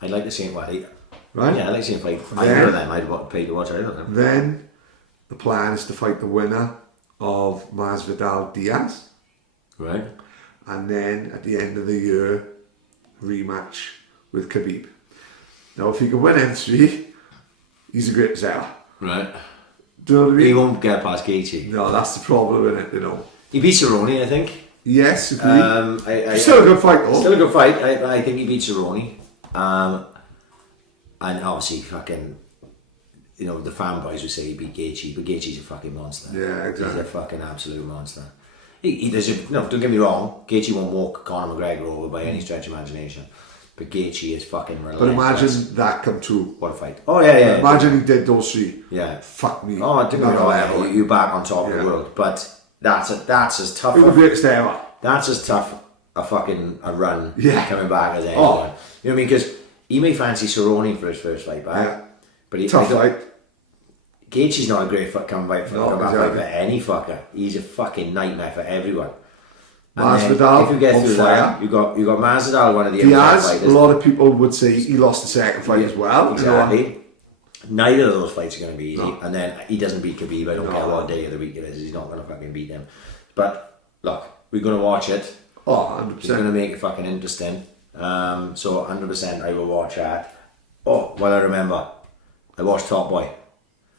I'd like to see him fight. Right? Yeah, I'd like to see him fight either of them. I'd pay to watch either of them. Then the plan is to fight the winner of Masvidal Diaz. Right. And then at the end of the year, rematch with Khabib. Now, if he can win M3, he's a great seller. Right. Do you know what I mean? He won't get past Gaethje. No, that's the problem, isn't it? He beat Cerrone, I think. Yes, agreed. Still a good fight, though. Still a good fight. I think he beat Cerrone. And obviously, fucking, you know, the fanboys would say he beat Gaethje, but Gaethje's a fucking monster. Yeah, exactly. He's a fucking absolute monster. He does it. No, don't get me wrong. Gaethje won't walk Conor McGregor over by any stretch of imagination. But Gaethje is fucking relentless. But imagine that come true. What a fight. Oh, yeah. Imagine he did those three. Yeah. Fuck me. Oh, don't get me wrong. You're back on top of the world. But that's as tough. You're the greatest ever. That's as tough a run coming back as anyone. You know what I mean? Because he may fancy Cerrone for his first fight back. Yeah. But tough fight. Gaethje's not a great comeback fight for any fucker. He's a fucking nightmare for everyone. Masvidal, if you get through that, you got Masvidal, one of the Diaz, fighters. A lot of people would say he lost the second fight as well. Exactly. Neither of those fights are going to be easy. And then he doesn't beat Khabib. I don't care what day of the week it is. He's not going to fucking beat him. But look, we're going to watch it. Oh, 100%. He's going to make it fucking interesting. So 100% I will watch that. Oh, well, I remember. I watched Top Boy.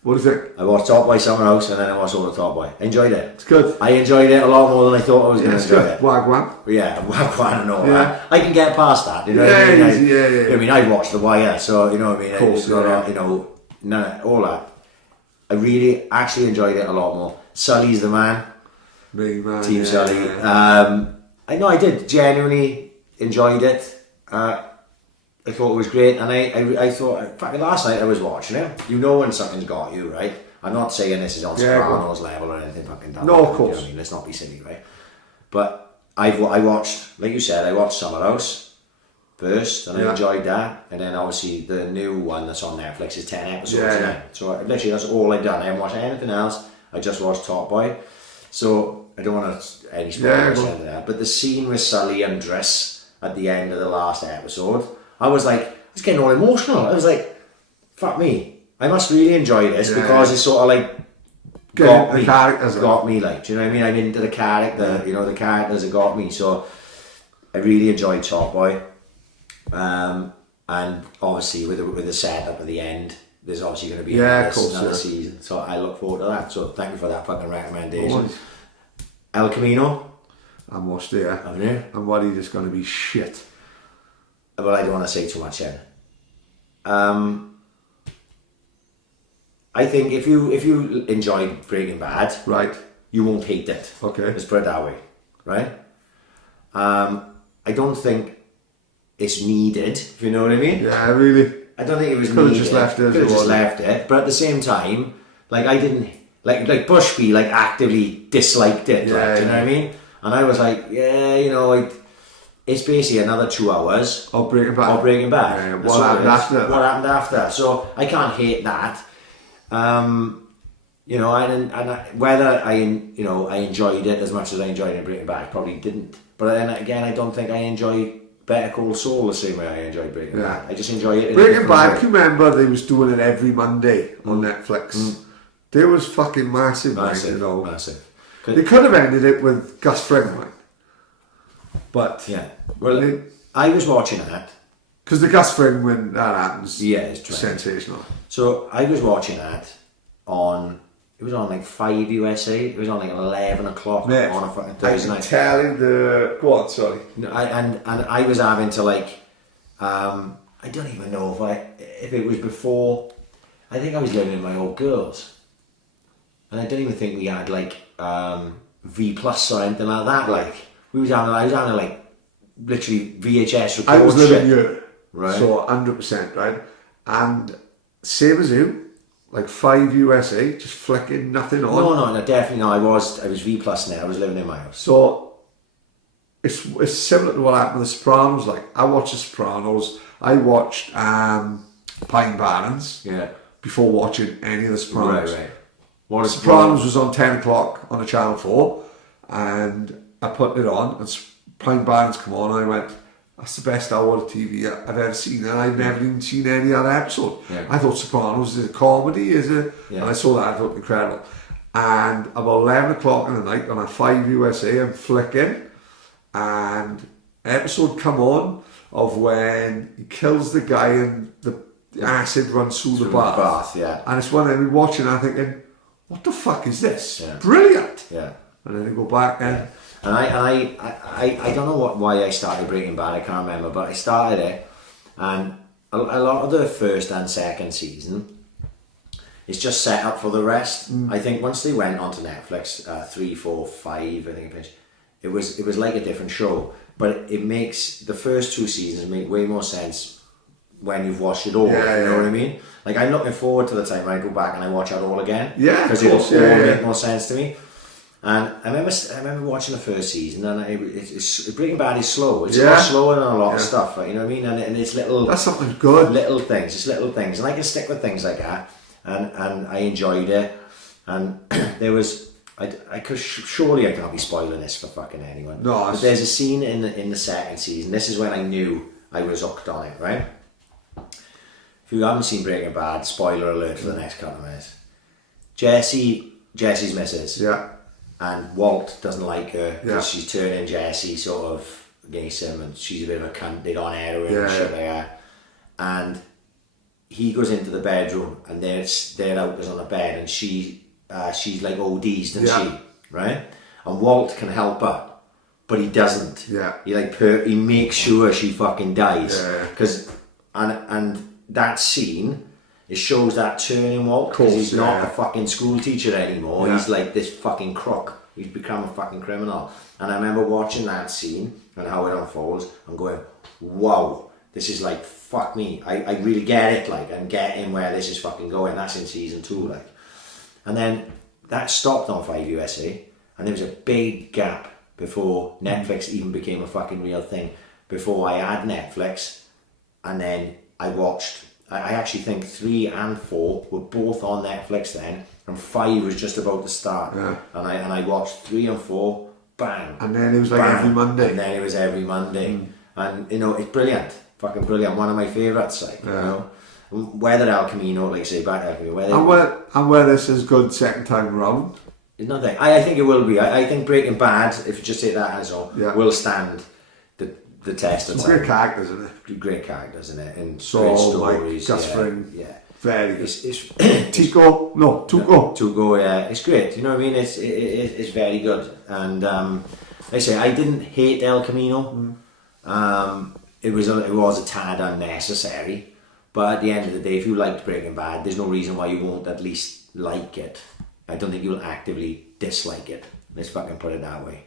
What do you think? I watched Top Boy Summer House and then I watched all the Top Boy. I enjoyed it. It's good. I enjoyed it a lot more than I thought I was going to enjoy it. Wagwan. Yeah, Wagwan and all that. I can get past that. You know what I mean? Yeah. I mean, I watched The Wire, so you know what I mean. Of course, you know, all that. I really actually enjoyed it a lot more. Sully's the man. Big man. Team Sully. I know I did genuinely enjoyed it. I thought it was great, and I thought, in fact, last night I was watching it. You know when something's got you, right? I'm not saying this is on Sopranos level or anything fucking dumb. No, of course. You know what I mean? Let's not be silly, right? But I watched, like you said, I watched Summer House first, and I enjoyed that. And then obviously the new one that's on Netflix is 10 episodes now. So literally that's all I've done. I haven't watched anything else. I just watched Top Boy. So I don't want to any spoilers or anything like that. But the scene with Sully and Driss at the end of the last episode, I was getting all emotional. I was like, fuck me. I must really enjoy this because it's sort of like got me, like, do you know what I mean? I'm into the character, you know, the characters have got me. So I really enjoyed Top Boy. And obviously with the setup at the end, there's obviously going to be another season. So I look forward to that. So thank you for that fucking recommendation. El Camino. I watched it, Haven't you? And what is just going to be shit. But I don't want to say too much yet. I think if you enjoyed Breaking Bad, right, you won't hate it. Okay, let's put it that way, right? I don't think it's needed. If you know what I mean? Yeah, really. I don't think it was could needed. Have just left it. Could have just left it. But at the same time, like I didn't like Bushby actively disliked it. Do you know what I mean? And I was like, it's basically another 2 hours of Breaking Bad. Yeah, what happened after? What happened after? So I can't hate that. Whether I enjoyed it as much as I enjoyed it Breaking Bad, I probably didn't. But then again, I don't think I enjoy Better Call Saul the same way I enjoyed Breaking Bad. I just enjoy it. Breaking Bad. Can you remember they was doing it every Monday on Netflix? They was fucking massive. Massive. They could have ended it with Gus Fring. But I was watching that because the Gus Fring when that happens, it's sensational. So I was watching that it was on like 5 USA. It was on like 11 o'clock on a fucking Thursday night. Telling go on, sorry. And I was having to I don't even know if it was before. I think I was living with my old girls, and I don't even think we had V Plus or anything like that. I was having literally VHS record. I was living here, right? So 100%, right? And same as you, 5 USA, just flicking nothing on. No, definitely no. I was V Plus now. I was living in my house. So it's similar to what happened with The Sopranos. I watched The Sopranos. I watched Pine Barrens. Before watching any of The Sopranos. Right. Sopranos was on 10 o'clock on the Channel 4, and I put it on, and Pine Barrens come on, and I went, that's the best hour of TV I've ever seen, and I've never even seen any other episode. I thought Sopranos is a comedy, and I saw that, I thought incredible. And about 11 o'clock in the night on a 5 USA, I'm flicking, and episode come on of when he kills the guy and the acid runs through the bath. Yeah. And it's when I'm watching, I'm thinking, what the fuck is this? Yeah. Brilliant. Yeah. and then they go back then. And I don't know why I started Breaking Bad, I can't remember, but I started it, and a lot of the first and second season is just set up for the rest. I think once they went onto Netflix, 3, 4, 5, I think it was like a different show, but it makes the first 2 seasons make way more sense when you've watched it all. You know what I mean? Like, I'm looking forward to the time when I go back and I watch it all again. Yeah, because it'll all make more sense to me. And I remember watching the first season, and Breaking Bad is slow. It's a lot slower than a lot of stuff, right? You know what I mean? And it's little. That's something good. Little things, it's little things, and I can stick with things like that. And I enjoyed it. And there was, surely I can't be spoiling this for fucking anyone. No, but there's a scene in the second season. This is when I knew I was hooked on it, right? If you haven't seen Breaking Bad, spoiler alert for the next couple of minutes. Jesse's missus. Yeah. And Walt doesn't like her because she's turning Jesse sort of against him, and she's a bit of a cunt, they're on heroin and shit like that. And he goes into the bedroom, and they're out on the bed, and she's like ODs, doesn't she? Right? And Walt can help her, but he doesn't. Yeah. He makes sure she fucking dies. Yeah. Because and that scene, it shows that turn in Walt, because he's not a fucking school teacher anymore. He's like this fucking crook. He's become a fucking criminal. And I remember watching that scene and how it unfolds and going, wow, this is like, fuck me. I really get it, like, and getting where this is fucking going. That's in season 2, like. And then that stopped on 5 USA, and there was a big gap before Netflix even became a fucking real thing. Before I had Netflix, and then I watched, I actually think 3 and 4 were both on Netflix then, and 5 was just about to start. Yeah. And I watched 3 and 4, bang. And then it was like every Monday. And then it was every Monday. And, you know, it's brilliant. Fucking brilliant. One of my favourites, like, you know. Whether El Camino, like I say, back El Camino. And whether this is good second time round. It's nothing. I think it will be. I think Breaking Bad, if you just take that as all, will stand the test of time. Great characters, isn't it? Great characters, isn't it? And so, great stories. Like Gus Fring. Yeah. Very good. Tuco, yeah. It's great. You know what I mean? It's very good. And like I say, I didn't hate El Camino. It was a tad unnecessary. But at the end of the day, if you liked Breaking Bad, there's no reason why you won't at least like it. I don't think you'll actively dislike it. Let's fucking put it that way.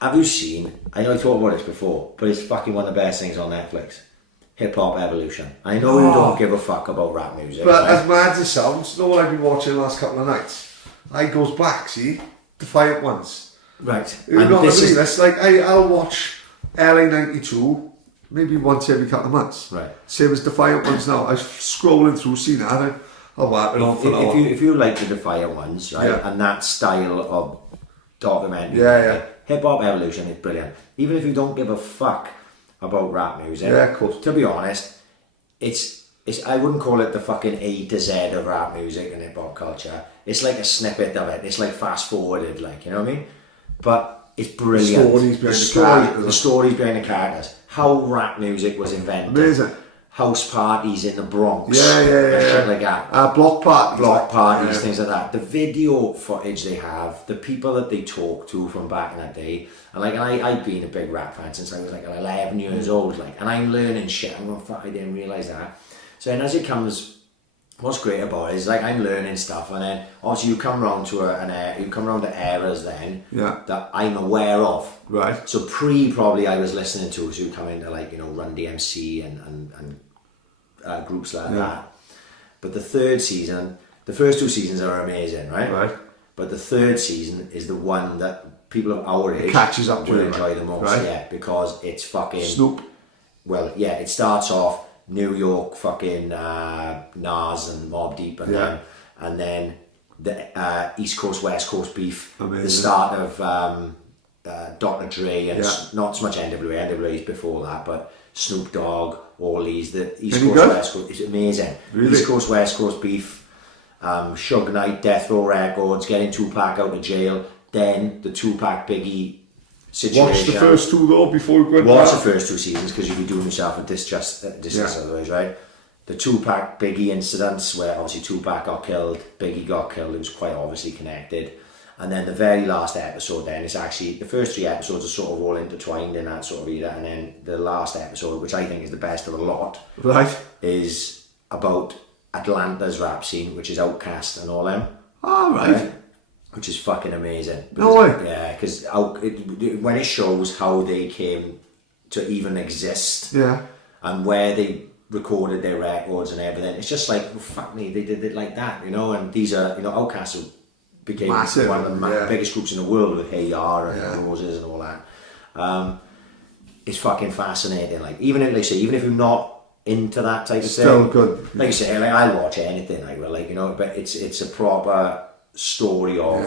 Have you seen, I know I talked about this before, but it's fucking one of the best things on Netflix. Hip Hop Evolution. I know you don't give a fuck about rap music. But right? as mad as it sounds, you know what I've been watching the last couple of nights? I goes back, see? Defiant Ones. Right. You know what I mean? It's like, I'll watch LA 92 maybe once every couple of months. Right. Same as Defiant Ones now. I was scrolling through, seeing that, I'll whack it on for an hour. If you like the Defiant Ones, right, and that style of documentary, Hip Hop Evolution is brilliant. Even if you don't give a fuck about rap music, of course. To be honest, it's I wouldn't call it the fucking A to Z of rap music and hip hop culture. It's like a snippet of it. It's like fast forwarded, like, you know what I mean? But it's brilliant. The stories behind the characters. How rap music was invented. Amazing. House parties in the Bronx. Shit like that. Block parties. Things like that. The video footage they have, the people that they talk to from back in that day, and I've been a big rap fan since I was like 11 years old, like, and I'm learning shit. I'm going, fuck, I didn't realise that. So then as it comes, what's great about it is like I'm learning stuff, and then obviously you come round to eras then that I'm aware of. Right. So probably I was listening to, so you come into like, you know, Run DMC and groups like that. But the third season, the first 2 seasons are amazing, right? Right. But the third season is the one that people of our age catches up to will enjoy the most, right? because it's fucking Snoop. Well, it starts off New York, fucking Nas and Mobb Deep, and then the East Coast West Coast beef. Amazing. The start of Dr. Dre and not so much NWA. NWA's before that, but Snoop Dogg, all these, the East Coast West Coast. It's amazing. Really? East Coast West Coast beef. Suge Knight, Death Row Records, getting Tupac out of jail. Then the Tupac Biggie situation. Watch the first 2 though before you go into Watch the first 2 seasons, because you'd be doing yourself a disjustice otherwise, right? The Tupac Biggie incidents, where obviously Tupac got killed, Biggie got killed, it was quite obviously connected. And then the very last episode then is actually, the first 3 episodes are sort of all intertwined in that sort of era, and then the last episode, which I think is the best of the lot, Right. is about Atlanta's rap scene, which is Outkast and all them. Oh, right. Which is fucking amazing. No way. Yeah, because when it shows how they came to even exist, Yeah. and where they recorded their records and everything, it's just like, well, fuck me, they did it like that, you know. And these are, you know, Outkast became Massive, one of the biggest groups in the world with Hey Ya and Roses and all that. It's fucking fascinating. Like, even if, like say, even if you're not into that type of Still thing, good. like you say, like, I'll watch anything, like, well, like, you know, but it's a proper story of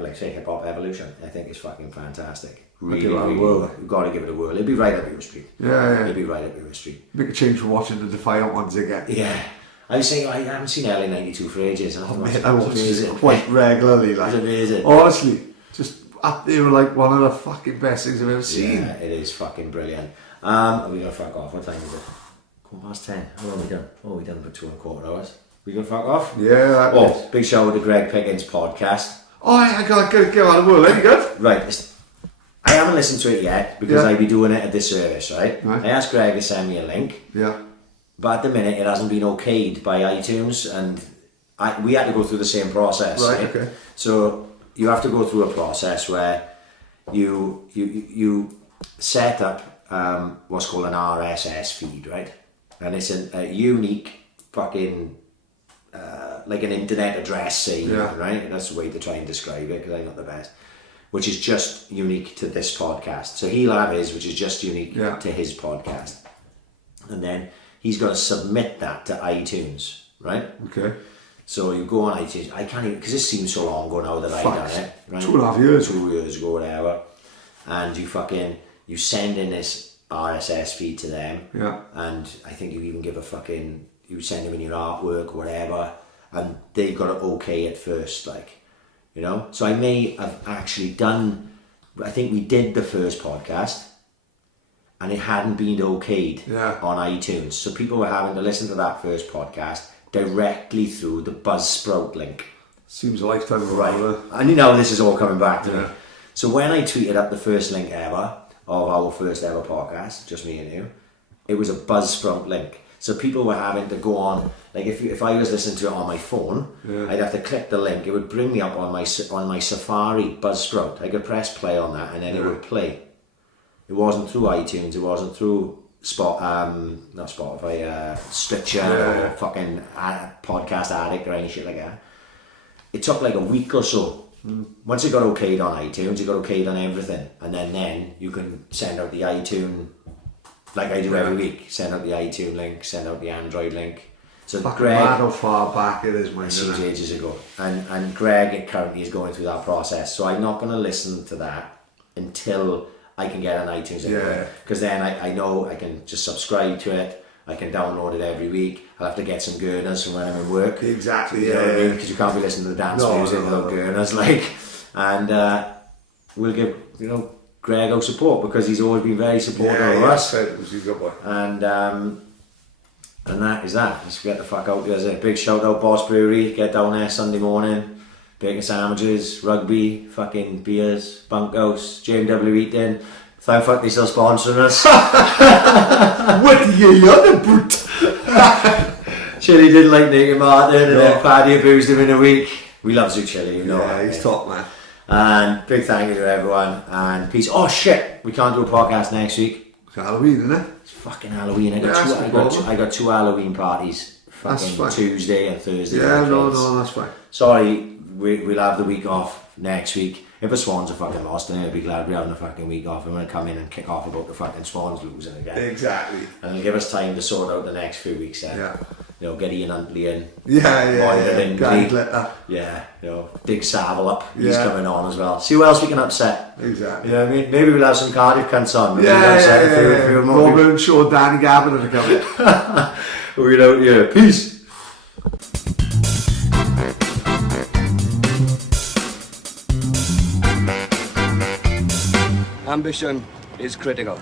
like say hip hop evolution. I think it's fucking fantastic. Really, really, you've got to give it a whirl. It'd be right up your street. Yeah. It'd be right up your street. Make a change from watching the Defiant ones again. Yeah. I was saying, I haven't seen LA 92 for ages. I watch it quite regularly. Like, it's amazing. Honestly, they were like one of the fucking best things I've ever seen. Yeah, it is fucking brilliant. Are we gonna fuck off? What time is it? 10:15. How long are we done? Oh, we done about 2.25 hours. We gonna fuck off? Yeah. Big shout out to Greg Pickens' podcast. Oh, I gotta get out of the world. Any good? Right. I haven't listened to it yet because I'd be doing it at this service, right? I asked Greg to send me a link. Yeah. But at the minute, it hasn't been okayed by iTunes, and we had to go through the same process. Right. Okay. So you have to go through a process where you set up what's called an RSS feed, right? And it's a unique fucking like an internet address, say, right? That's the way to try and describe it, because I'm not the best. Which is just unique to this podcast. So he'll have his, which is just unique to his podcast, and then he's got to submit that to iTunes, right? Okay. So you go on iTunes. I can't even, because this seems so long ago now that I've done it. Right? 2.5 years. 2 years ago, whatever. And you send in this RSS feed to them. Yeah. And I think you even give you send them in your artwork or whatever, and they've got to okay it first, like, you know. So I may have actually done, I think we did the first podcast, and it hadn't been okayed on iTunes. So people were having to listen to that first podcast directly through the Buzzsprout link. Seems a lifetime ago. Right. And you know, this is all coming back to me. So when I tweeted up the first link ever of our first ever podcast, just me and you, it was a Buzzsprout link. So people were having to go on, like if I was listening to it on my phone, I'd have to click the link. It would bring me up on my Safari Buzzsprout. I could press play on that, and then it would play. It wasn't through iTunes. It wasn't through not Spotify, Stitcher or fucking Podcast Addict or any shit like that. It took like a week or so. Once it got okayed on iTunes, it got okayed on everything, and then you can send out the iTunes, like I do every week. Send out the iTunes link, send out the Android link. So fucking Greg, mad how far back it is, man. it seems ages ago, and Greg currently is going through that process. So I'm not going to listen to that until I can get an iTunes anyway, because then I know I can just subscribe to it. I can download it every week. I'll have to get some Gurners from when I'm in work. Exactly, you know what I mean? Because you can't be listening to the dance music without Gurners, like. And we'll give Greg our support, because he's always been very supportive of us. He's a good boy. And that is that. Just get the fuck out there. A big shout out, Boss Brewery. Get down there Sunday morning. Bacon sandwiches, rugby, fucking beers, bunkhouse, JMW eating. Thank fuck they still sponsoring us. What the other boot? Chili didn't like Nick and Martin, and then Paddy abused him in a week. We love Zoo Chili, you know. Yeah, he's top, man. And big thank you to everyone, and peace. Oh shit, we can't do a podcast next week. It's Halloween, isn't it? It's fucking Halloween. I got two Halloween parties. Fucking Tuesday and Thursday. Yeah, no, that's fine. Sorry, we'll have the week off next week. If the Swans are fucking lost, then I'll be glad we're having a fucking week off. I'm going to come in and kick off about the fucking Swans losing again. Exactly. And it'll give us time to sort out the next few weeks then. Yeah. You know, get Ian Huntley in. Yeah. Yeah, you know, dig Savile up. He's coming on as well. See who else we can upset. Exactly. You know what I mean? Maybe we'll have some Cardiff cunts on. Robin Shaw, Danny Gavin are coming. We're out here. Peace. Ambition is critical.